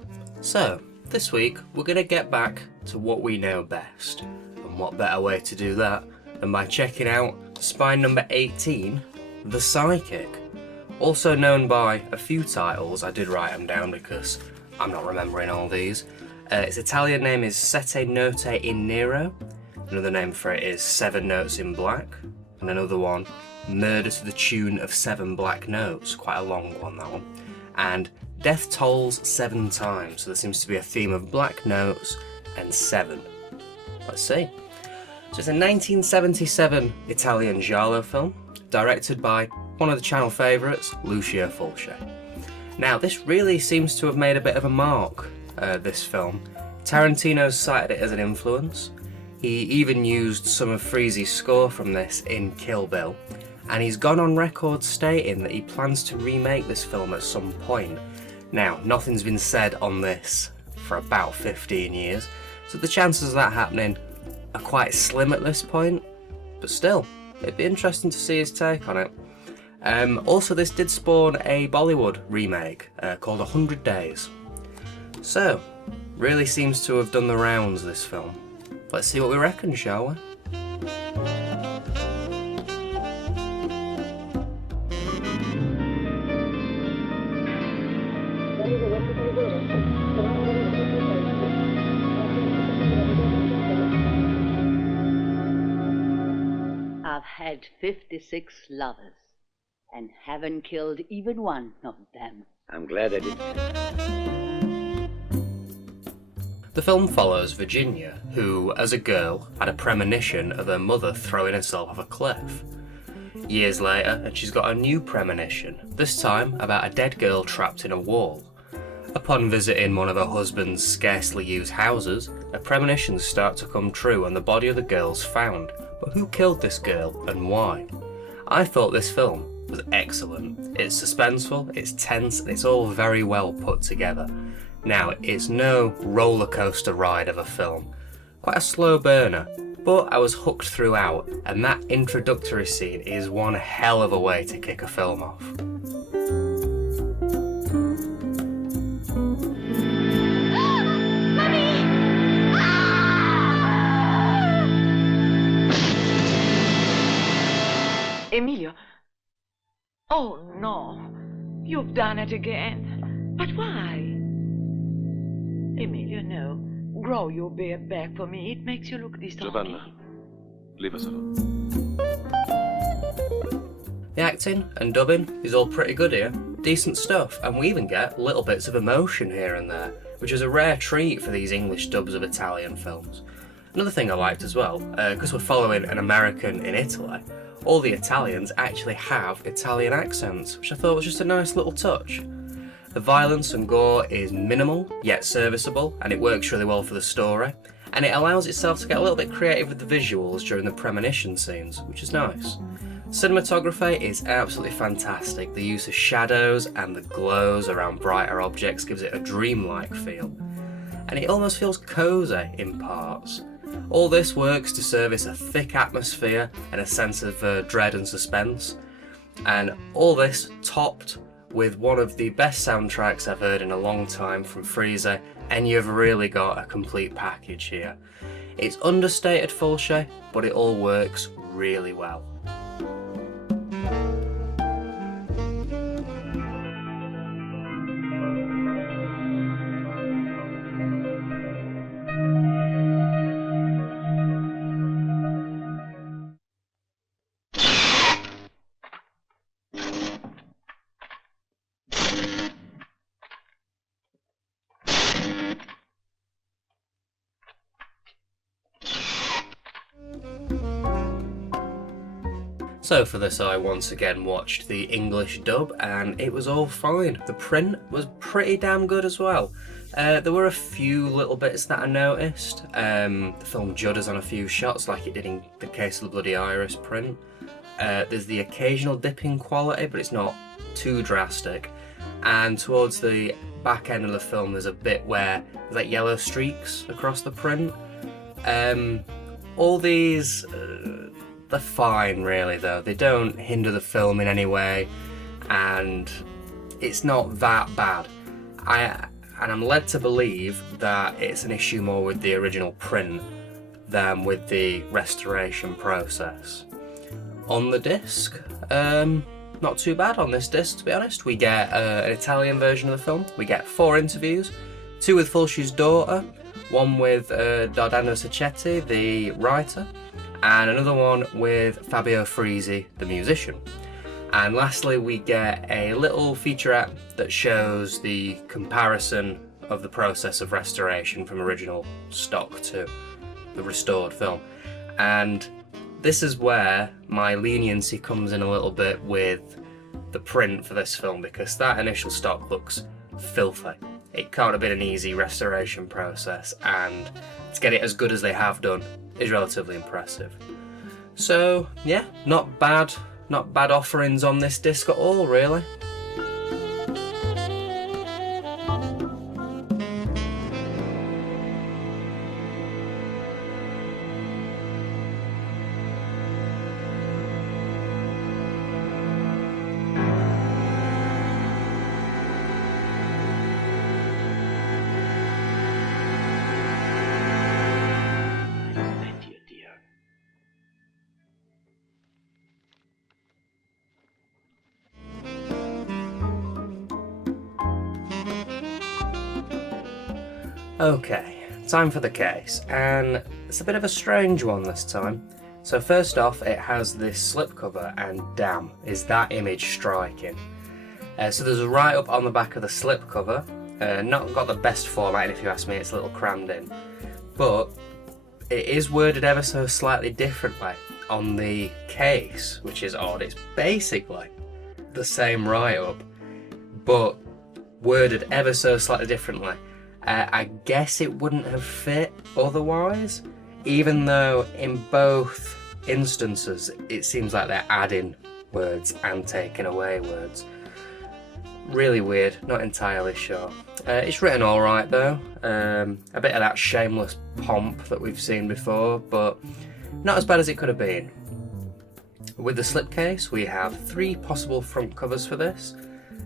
So, this week we're going to get back to what we know best. And what better way to do that than by checking out spine number 18, The Psychic. Also known by a few titles, I did write them down because I'm not remembering all these. Its Italian name is Sette Note in Nero. Another name for it is 7 Notes in Black. And another one, Murder to the Tune of 7 Black Notes. Quite a long one, that one. And Death Tolls 7 Times, so there seems to be a theme of black notes and 7. Let's see. So it's a 1977 Italian giallo film, directed by one of the channel favourites, Lucio Fulci. Now, this really seems to have made a bit of a mark, this film. Tarantino's cited it as an influence. He even used some of Freeze's score from this in Kill Bill, and he's gone on record stating that he plans to remake this film at some point. Now, nothing's been said on this for about 15 years, so the chances of that happening are quite slim at this point, but still, it'd be interesting to see his take on it. Also, this did spawn a Bollywood remake called 100 Days. So, really seems to have done the rounds, this film. Let's see what we reckon, shall we? I've had 56 lovers and haven't killed even one of them. I'm glad I did. The film follows Virginia, who, as a girl, had a premonition of her mother throwing herself off a cliff. Years later, and she's got a new premonition, this time about a dead girl trapped in a wall. Upon visiting one of her husband's scarcely used houses, her premonitions start to come true and the body of the girl's found. But who killed this girl and why? I thought this film was excellent. It's suspenseful, it's tense, and it's all very well put together. Now, it's no roller coaster ride of a film. Quite a slow burner, but I was hooked throughout, and that introductory scene is one hell of a way to kick a film off. Emilio. Oh, no. You've done it again. But why? Emilio, no. Grow your beard back for me. It makes you look distorted. Giovanna, leave us alone. The acting and dubbing is all pretty good here. Decent stuff, and we even get little bits of emotion here and there, which is a rare treat for these English dubs of Italian films. Another thing I liked as well, because we're following an American in Italy, all the Italians actually have Italian accents, which I thought was just a nice little touch. The violence and gore is minimal, yet serviceable, and it works really well for the story, and it allows itself to get a little bit creative with the visuals during the premonition scenes, which is nice. Cinematography is absolutely fantastic. The use of shadows and the glows around brighter objects gives it a dreamlike feel, and it almost feels cozy in parts. All this works to service a thick atmosphere and a sense of dread and suspense, and all this topped with one of the best soundtracks I've heard in a long time from Freezer, and you've really got a complete package here. It's understated Fulci, but it all works really well. So for this I once again watched the English dub and it was all fine. The print was pretty damn good as well. There were a few little bits that I noticed. The film judders on a few shots like it did in the case of the Bloody Iris print. There's the occasional dip in quality, but it's not too drastic. And towards the back end of the film there's a bit where there's like yellow streaks across the print. All these, they're fine really though. They don't hinder the film in any way and it's not that bad. And I'm led to believe that it's an issue more with the original print than with the restoration process. On the disc, not too bad on this disc to be honest. We get an Italian version of the film. We get 4 interviews, 2 with Fulci's daughter, 1 with Dardano Sacchetti, the writer, and another one with Fabio Frisi, the musician. And lastly we get a little featurette that shows the comparison of the process of restoration from original stock to the restored film. And this is where my leniency comes in a little bit with the print for this film, because that initial stock looks filthy. It can't have been an easy restoration process, and to get it as good as they have done is relatively impressive. So yeah, not bad offerings on this disc at all really. Okay, time for the case, and it's a bit of a strange one this time. So first off, it has this slipcover, and damn, is that image striking. So there's a write-up on the back of the slipcover, not got the best formatting if you ask me, it's a little crammed in, but it is worded ever so slightly differently on the case, which is odd. It's basically the same write-up, but worded ever so slightly differently. I guess it wouldn't have fit otherwise, even though in both instances it seems like they're adding words and taking away words. Really weird, not entirely sure. It's written alright though, a bit of that shameless pomp that we've seen before, but not as bad as it could have been. With the slipcase we have 3 possible front covers for this.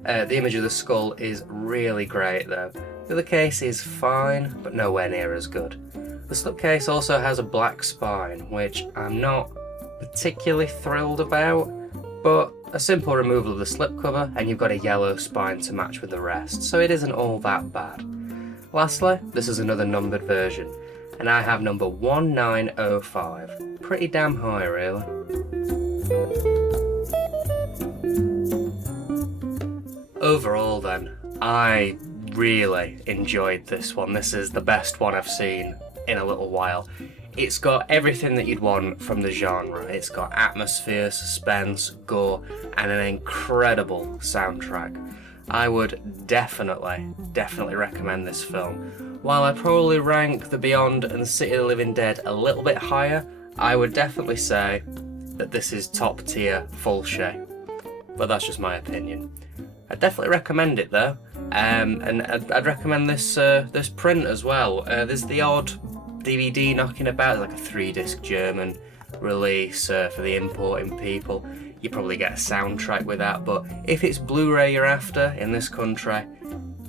The image of the skull is really great though. The other case is fine, but nowhere near as good. The slipcase also has a black spine, which I'm not particularly thrilled about, but a simple removal of the slipcover and you've got a yellow spine to match with the rest, so it isn't all that bad. Lastly, this is another numbered version, and I have number 1905. Pretty damn high really. Overall then, I really enjoyed this one. This is the best one I've seen in a little while. It's got everything that you'd want from the genre. It's got atmosphere, suspense, gore, and an incredible soundtrack. I would definitely recommend this film. While I probably rank The Beyond and City of the Living Dead a little bit higher, I would definitely say that this is top tier Fulci. But that's just my opinion. I'd definitely recommend it though, and I'd recommend this this print as well. There's the odd DVD knocking about, like a 3-disc German release for the importing people. You probably get a soundtrack with that, but if it's Blu-ray you're after in this country,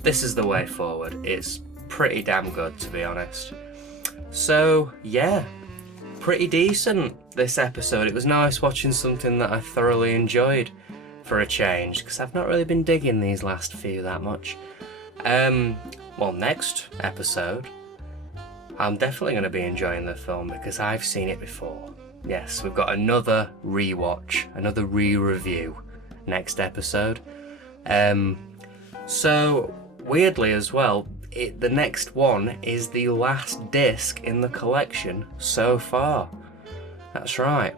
this is the way forward. It's pretty damn good to be honest. So yeah, pretty decent this episode. It was nice watching something that I thoroughly enjoyed for a change, because I've not really been digging these last few that much. Well, next episode I'm definitely going to be enjoying the film because I've seen it before. Yes, we've got another rewatch, another re-review next episode. So weirdly as well, the next one is the last disc in the collection so far. That's right.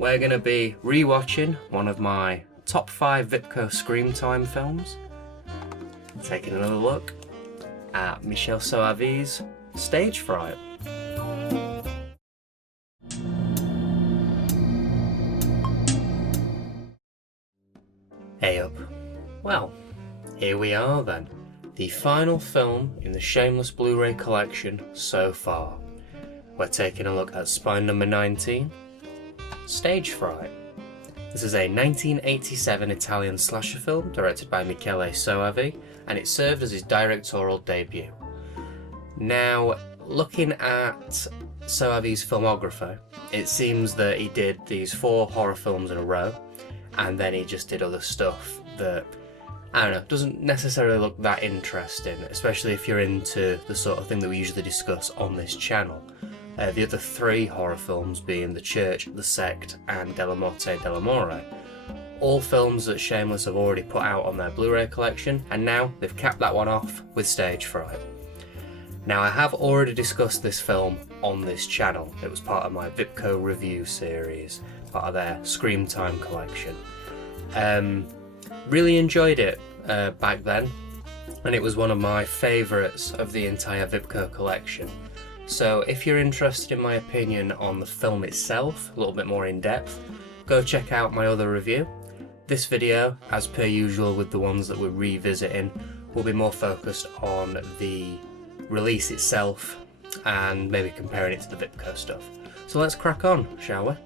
we're going to be rewatching one of my top 5 Vipco screen time films. Taking another look at Michel Soavi's Stage Fright. Hey up. Well, here we are then. The final film in the Shameless Blu Ray collection so far. We're taking a look at spine number 19, Stage Fright. This is a 1987 Italian slasher film directed by Michele Soavi, and it served as his directorial debut. Now, looking at Soavi's filmography, it seems that he did these 4 horror films in a row, and then he just did other stuff that, I don't know, doesn't necessarily look that interesting, especially if you're into the sort of thing that we usually discuss on this channel. The other 3 horror films being The Church, The Sect and Della Morte dell'Amore. All films that Shameless have already put out on their Blu-ray collection, and now they've capped that one off with Stage Fright. Now, I have already discussed this film on this channel. It was part of my Vipco review series, part of their Scream Time collection. Really enjoyed it back then, and it was one of my favourites of the entire Vipco collection. So if you're interested in my opinion on the film itself, a little bit more in depth, go check out my other review. This video, as per usual with the ones that we're revisiting, will be more focused on the release itself and maybe comparing it to the Vipco stuff. So let's crack on, shall we?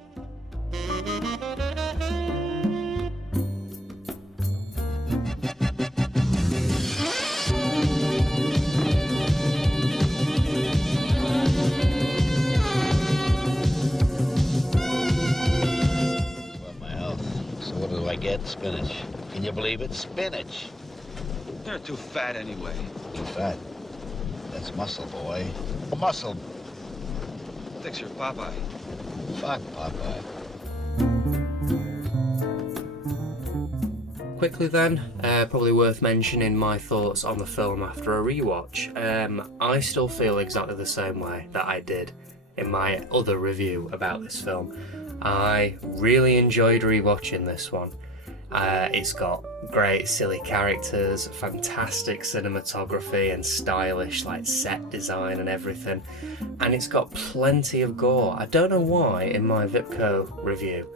Get spinach. Can you believe it? Spinach. You're too fat anyway. Too fat. That's muscle, boy. Muscle. Fix your Popeye. Fuck Popeye. Quickly then, probably worth mentioning my thoughts on the film after a rewatch. I still feel exactly the same way that I did in my other review about this film. I really enjoyed rewatching this one. It's got great silly characters, fantastic cinematography and stylish like set design and everything, and it's got plenty of gore. I don't know why in my Vipco review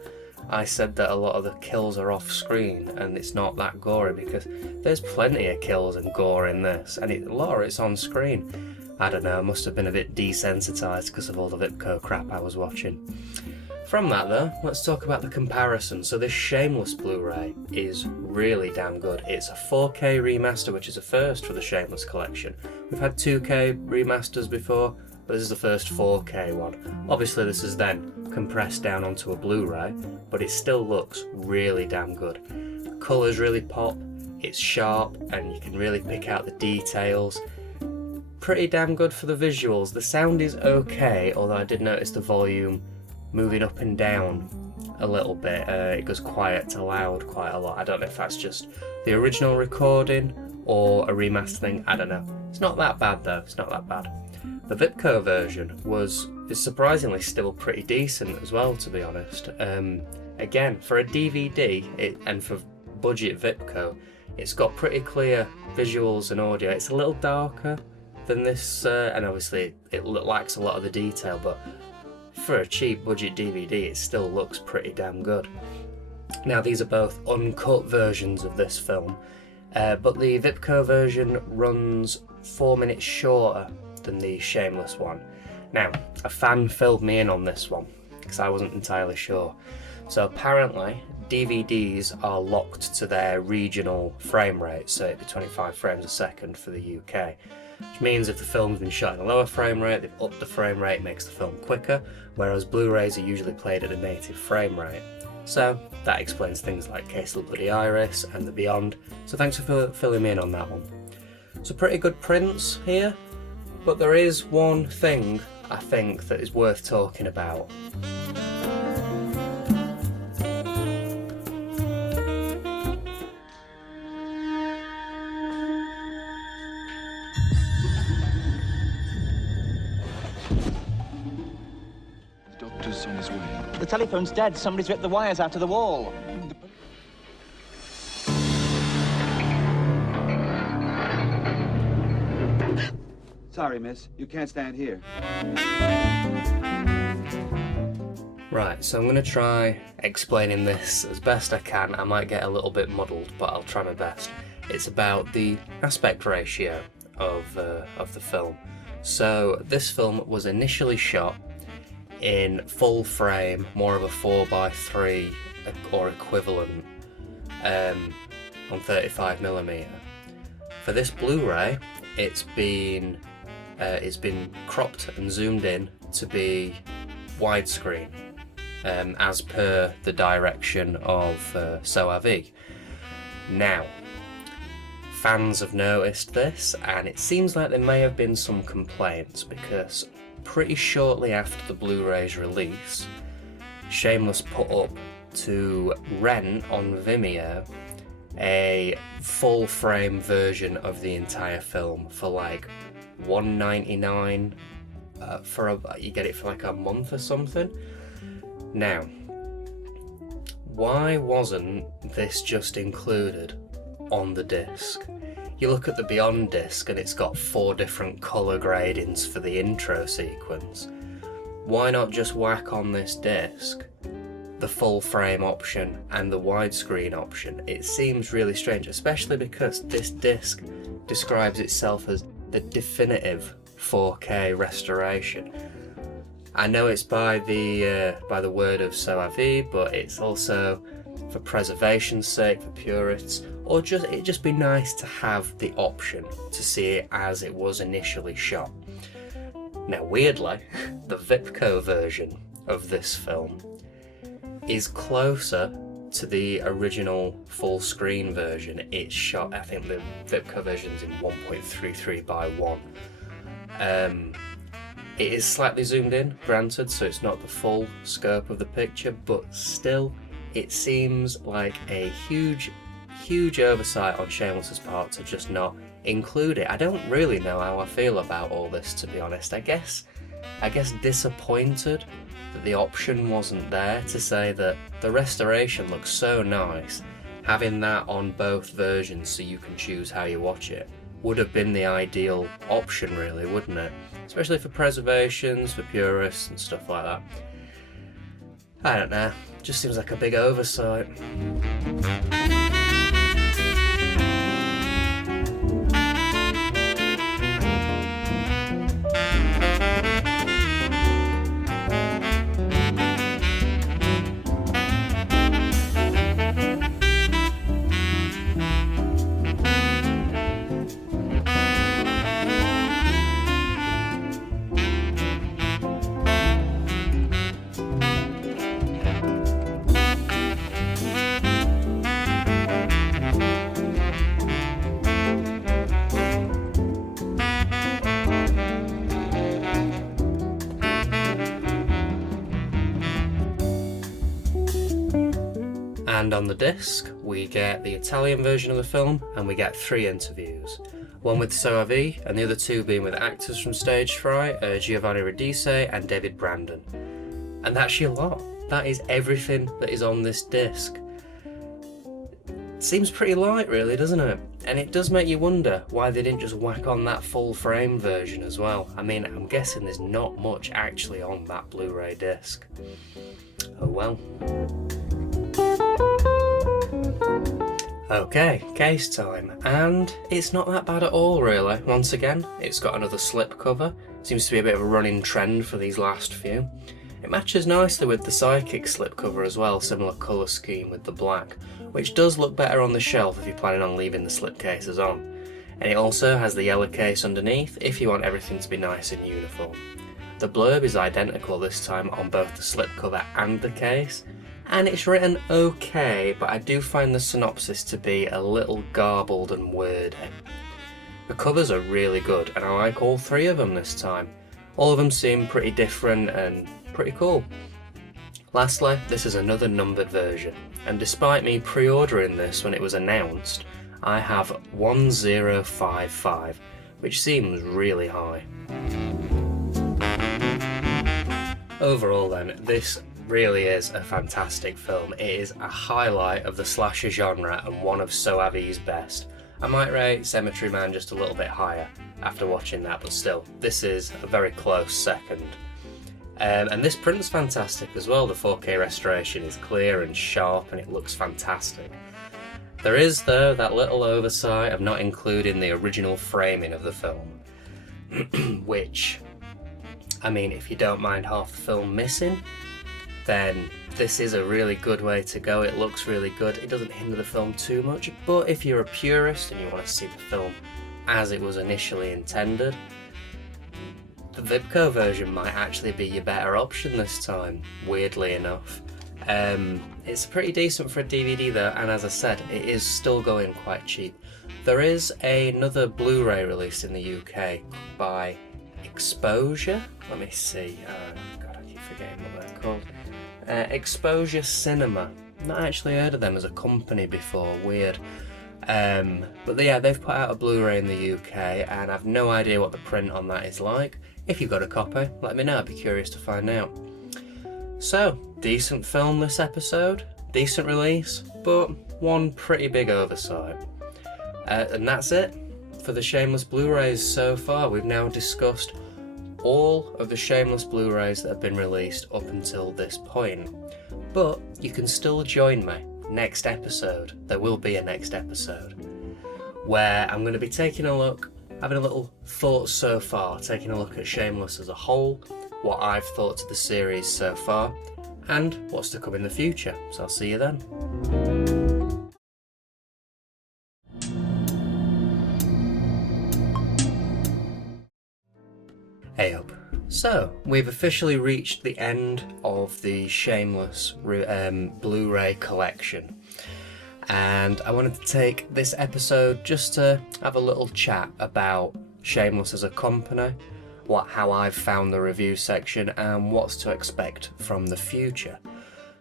I said that a lot of the kills are off screen and it's not that gory, because there's plenty of kills and gore in this, and a lot of it's on screen. I don't know, I must have been a bit desensitized because of all the Vipco crap I was watching. From that though, let's talk about the comparison. So this Shameless Blu Ray is really damn good. It's a 4K remaster, which is a first for the Shameless collection. We've had 2K remasters before, but this is the first 4K one. Obviously this is then compressed down onto a Blu-ray, but it still looks really damn good. The colours really pop, it's sharp, and you can really pick out the details. Pretty damn good for the visuals. The sound is okay, although I did notice the volume moving up and down a little bit. It goes quiet to loud quite a lot. I don't know if that's just the original recording or a remaster thing, I don't know. It's not that bad though, it's not that bad. The Vipco version is surprisingly still pretty decent as well, to be honest. Again, for a DVD and for budget Vipco, it's got pretty clear visuals and audio. It's a little darker than this, and obviously it lacks a lot of the detail, but for a cheap budget DVD it still looks pretty damn good. Now these are both uncut versions of this film, but the Vipco version runs 4 minutes shorter than the Shameless one. Now, a fan filled me in on this one because I wasn't entirely sure. So apparently DVDs are locked to their regional frame rate, so it'd be 25 frames a second for the UK. Which means if the film's been shot in a lower frame rate, they've upped the frame rate, makes the film quicker, whereas Blu-rays are usually played at a native frame rate. So that explains things like Case of the Bloody Iris and The Beyond, so thanks for filling me in on that one. So pretty good prints here, but there is one thing I think that is worth talking about. Doctor's on his way. The telephone's dead. Somebody's ripped the wires out of the wall. Sorry, miss. You can't stand here. Right, so I'm going to try explaining this as best I can. I might get a little bit muddled, but I'll try my best. It's about the aspect ratio of the film. So this film was initially shot in full frame, more of a 4:3 or equivalent, on 35mm. For this Blu-ray, it's been cropped and zoomed in to be widescreen, as per the direction of Soavi. Now, fans have noticed this, and it seems like there may have been some complaints, because pretty shortly after the Blu-ray's release, Shameless put up to rent on Vimeo a full frame version of the entire film for like $1.99 you get it for like a month or something. Now, why wasn't this just included on the disc? You look at the Beyond disc and it's got 4 different colour gradings for the intro sequence. Why not just whack on this disc the full frame option and the widescreen option? It seems really strange, especially because this disc describes itself as the definitive 4K restoration. I know it's by the word of Soavi, but it's also for preservation's sake, for purists, or it'd just be nice to have the option to see it as it was initially shot. Now, weirdly, the Vipco version of this film is closer to the original full screen version. It's shot, I think the Vipco version's in 1.33 by 1. It is slightly zoomed in, granted, so it's not the full scope of the picture, but still, it seems like a huge oversight on Shameless's part to just not include it. I don't really know how I feel about all this, to be honest. I guess disappointed that the option wasn't there to say that the restoration looks so nice. Having that on both versions so you can choose how you watch it would have been the ideal option, really, wouldn't it? Especially for preservations, for purists and stuff like that. I don't know, just seems like a big oversight. And on the disc, we get the Italian version of the film, and we get 3 interviews. One with Soavi, and the other 2 being with actors from Stage Fright, Giovanni Ribisi and David Brandon. And that's your lot. That is everything that is on this disc. It seems pretty light, really, doesn't it? And it does make you wonder why they didn't just whack on that full frame version as well. I mean, I'm guessing there's not much actually on that Blu-ray disc. Oh well. Okay, case time, and it's not that bad at all, really. Once again, it's got another slip cover. Seems to be a bit of a running trend for these last few. It matches nicely with the Psychic slip cover as well, similar colour scheme with the black, which does look better on the shelf if you're planning on leaving the slip cases on. And it also has the yellow case underneath if you want everything to be nice and uniform. The blurb is identical this time on both the slip cover and the case, and it's written okay, but I do find the synopsis to be a little garbled and wordy. The covers are really good, and I like all 3 of them this time. All of them seem pretty different and pretty cool. Lastly, this is another numbered version, and despite me pre-ordering this when it was announced, I have 1055, which seems really high. Overall then, this really is a fantastic film. It is a highlight of the slasher genre and one of Soavi's best. I might rate Cemetery Man just a little bit higher after watching that, but still, this is a very close second. And this print's fantastic as well. The 4K restoration is clear and sharp and it looks fantastic. There is, though, that little oversight of not including the original framing of the film, which, I mean, if you don't mind half the film missing, then this is a really good way to go. It looks really good. It doesn't hinder the film too much, but if you're a purist and you want to see the film as it was initially intended, the Vibco version might actually be your better option this time, weirdly enough. It's pretty decent for a DVD though, and as I said, it is still going quite cheap. There is another Blu-ray released in the UK by Exposure. Let me see. God, I keep forgetting what they're called. Exposure Cinema. Not actually heard of them as a company before. Weird. But yeah, they've put out a Blu-ray in the UK, and I've no idea what the print on that is like. If you've got a copy, let me know. I'd be curious to find out. So, decent film this episode, decent release, but one pretty big oversight. And that's it for the Shameless Blu Rays so far. We've now discussed all of the Shameless Blu Rays that have been released up until this point. But you can still join me next episode. There will be a next episode where I'm going to be taking a look, having a little thoughts so far, taking a look at Shameless as a whole, what I've thought to the series so far, and what's to come in the future. So I'll see you then. Hey up. So, we've officially reached the end of the Shameless Blu-ray collection. And I wanted to take this episode just to have a little chat about Shameless as a company, how I've found the review section, and what's to expect from the future.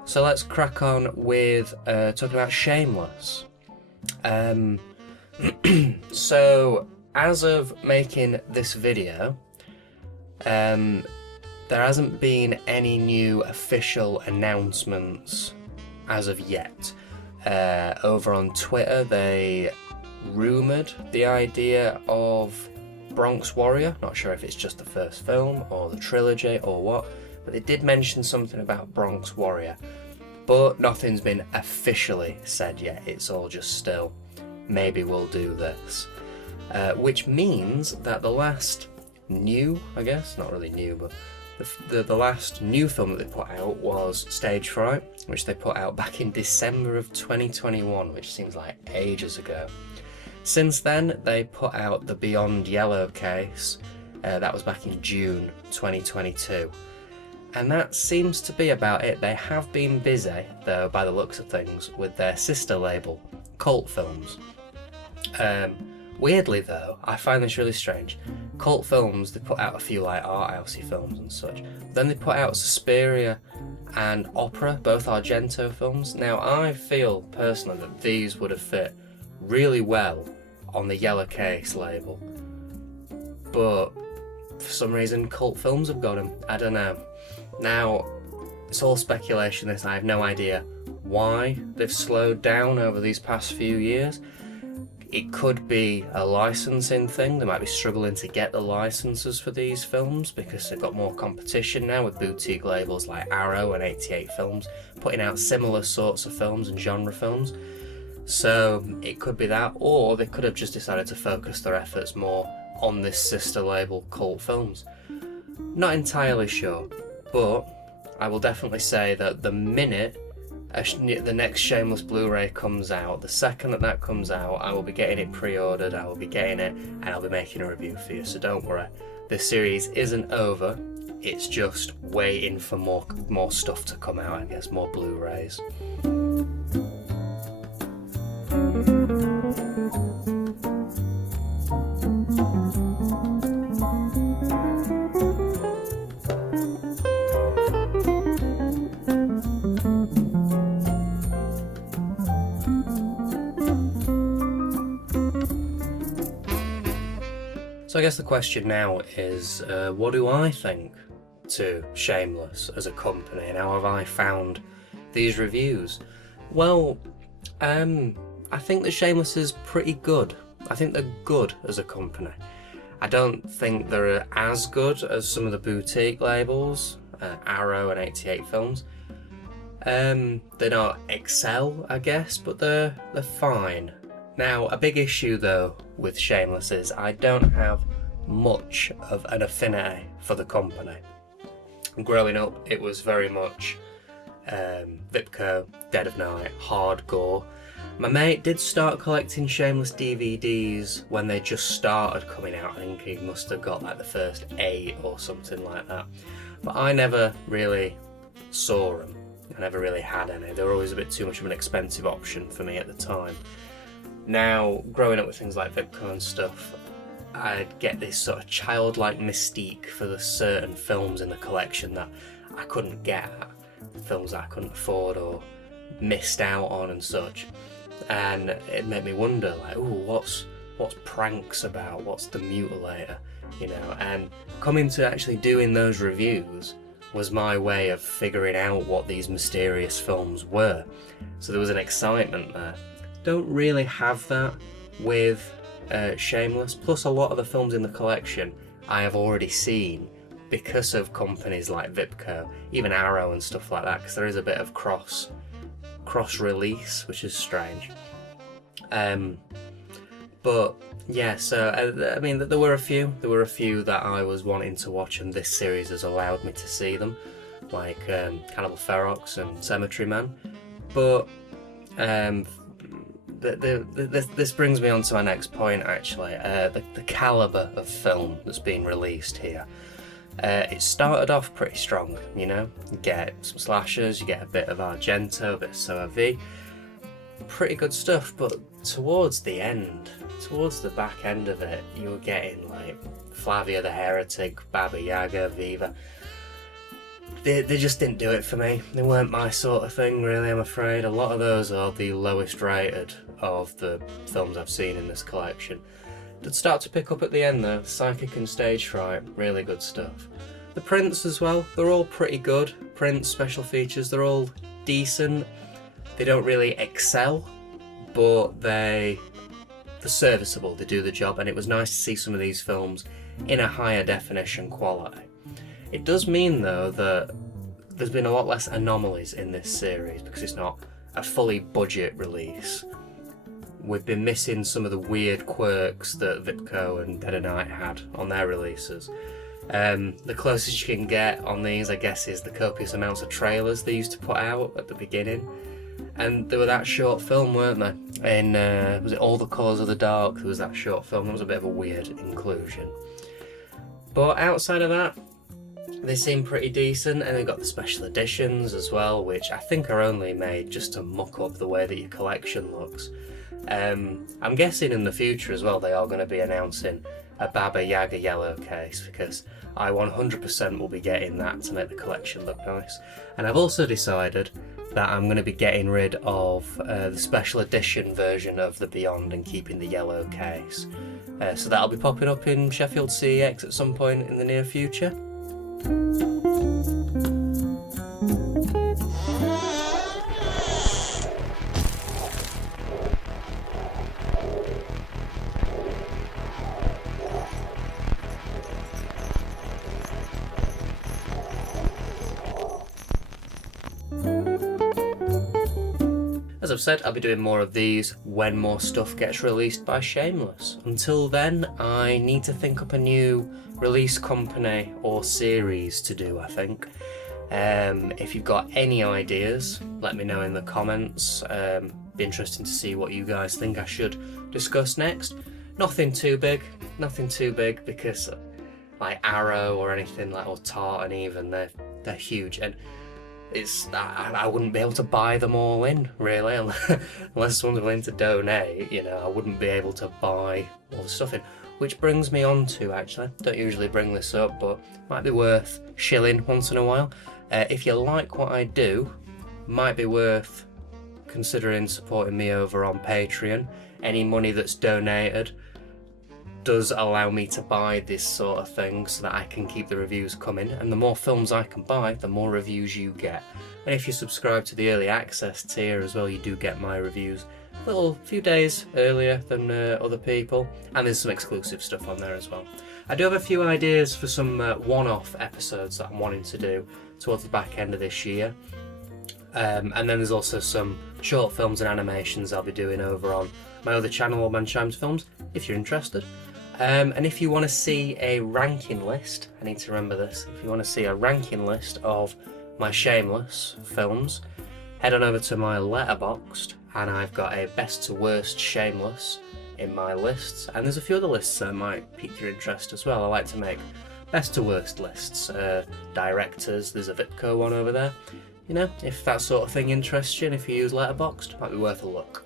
So let's crack on with talking about Shameless. So, as of making this video, there hasn't been any new official announcements as of yet. Over on Twitter, they rumoured the idea of Bronx Warrior. Not sure if it's just the first film or the trilogy or what, but they did mention something about Bronx Warrior. But nothing's been officially said yet. It's all just still, maybe we'll do this. Which means that the last new, I guess, not really new, but the last new film that they put out was Stage Fright, which they put out back in December of 2021, which seems like ages ago. Since then, they put out the Beyond Yellow case, that was back in June 2022. And that seems to be about it. They have been busy, though, by the looks of things, with their sister label, Cult Films. Weirdly though, I find this really strange. Cult Films, they put out a few like art housey films and such. Then they put out Suspiria and Opera, both Argento films. Now I feel personally that these would have fit really well on the Yellow Case label. But for some reason Cult Films have got them. I don't know. Now, it's all speculation this, I have no idea why they've slowed down over these past few years. It could be a licensing thing. They might be struggling to get the licenses for these films because they've got more competition now with boutique labels like Arrow and 88 Films putting out similar sorts of films and genre films. So it could be that, or they could have just decided to focus their efforts more on this sister label, Cult Films. Not entirely sure, but I will definitely say that the minute the next Shameless Blu Ray comes out, the second that comes out, I will be getting it pre-ordered, I will be getting it, and I'll be making a review for you, so don't worry. This series isn't over, it's just waiting for more stuff to come out, I guess, more Blu-rays. So I guess the question now is, what do I think? to Shameless as a company, and how have I found these reviews? Well, I think that Shameless is pretty good. I think they're good as a company. I don't think they're as good as some of the boutique labels, Arrow and 88 Films. They don't excel, I guess, but they're fine. Now, a big issue though with Shameless is I don't have much of an affinity for the company. Growing up, it was very much Vipco, Dead of Night, hard gore. My mate did start collecting Shameless DVDs when they just started coming out. I think he must have got like the first 8 or something like that. But I never really saw them. I never really had any. They were always a bit too much of an expensive option for me at the time. Now, growing up with things like Vipco and stuff, I'd get this sort of childlike mystique for the certain films in the collection that I couldn't get at. Films that I couldn't afford or missed out on and such. And it made me wonder, like, ooh, what's Pranks about? What's The Mutilator? You know, and coming to actually doing those reviews was my way of figuring out what these mysterious films were. So there was an excitement there. Don't really have that with Shameless. Plus, a lot of the films in the collection I have already seen because of companies like Vipco, even Arrow and stuff like that, because there is a bit of cross release, which is strange. But yeah, so I mean, there were a few that I was wanting to watch, and this series has allowed me to see them, like Cannibal, Ferox and Cemetery Man. But this brings me on to my next point, actually. The calibre of film that's been released here. It started off pretty strong, you know. You get some slashers, you get a bit of Argento, a bit of Sauvé. Pretty good stuff, but towards the back end of it, you were getting like Flavia the Heretic, Baba Yaga, Viva. They just didn't do it for me. They weren't my sort of thing, really, I'm afraid. A lot of those are the lowest rated of the films I've seen in this collection. Did start to pick up at the end though. Psychic and Stage Fright, really good stuff. The prints as well, they're all pretty good. Prints, special features, they're all decent. They don't really excel, but they're serviceable, they do the job, and it was nice to see some of these films in a higher definition quality. It does mean though that there's been a lot less anomalies in this series because it's not a fully budget release. We've been missing some of the weird quirks that Vipco and Dead of Night had on their releases. The closest you can get on these, I guess, is the copious amounts of trailers they used to put out at the beginning. And they were that short film, weren't they? In, was it All the Colours of the Dark? There was that short film. That was a bit of a weird inclusion. But outside of that, they seem pretty decent, and they've got the special editions as well, which I think are only made just to muck up the way that your collection looks. I'm guessing in the future as well they are going to be announcing a Baba Yaga yellow case, because I 100% will be getting that to make the collection look nice. And I've also decided that I'm going to be getting rid of the special edition version of the Beyond and keeping the yellow case. So that'll be popping up in Sheffield CEX at some point in the near future. As I've said, I'll be doing more of these when more stuff gets released by Shameless. Until then, I need to think up a new release company or series to do, I think. If you've got any ideas, let me know in the comments. Be interesting to see what you guys think I should discuss next. Nothing too big, because like Arrow or anything like, or Tartan even, they're huge, and I wouldn't be able to buy them all in, really, unless someone's willing to donate. You know, I wouldn't be able to buy all the stuff in. Which brings me on to, actually, don't usually bring this up, but might be worth shilling once in a while. If you like what I do, might be worth considering supporting me over on Patreon. Any money that's donated does allow me to buy this sort of thing so that I can keep the reviews coming, and the more films I can buy, the more reviews you get. And if you subscribe to the early access tier as well, you do get my reviews a few days earlier than other people, and there's some exclusive stuff on there as well. I do have a few ideas for some one-off episodes that I'm wanting to do towards the back end of this year. And then there's also some short films and animations I'll be doing over on my other channel, Old Man Chimes Films, if you're interested. And if you want to see a ranking list, I need to remember this, if you want to see a ranking list of my Shameless films, head on over to my Letterboxd, and I've got a best to worst Shameless in my lists, and there's a few other lists that might pique your interest as well. I like to make best to worst lists, directors, there's a Vitco one over there. You know, if that sort of thing interests you, and if you use Letterboxd, might be worth a look.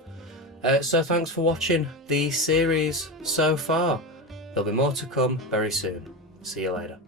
So thanks for watching the series so far. There'll be more to come very soon. See you later.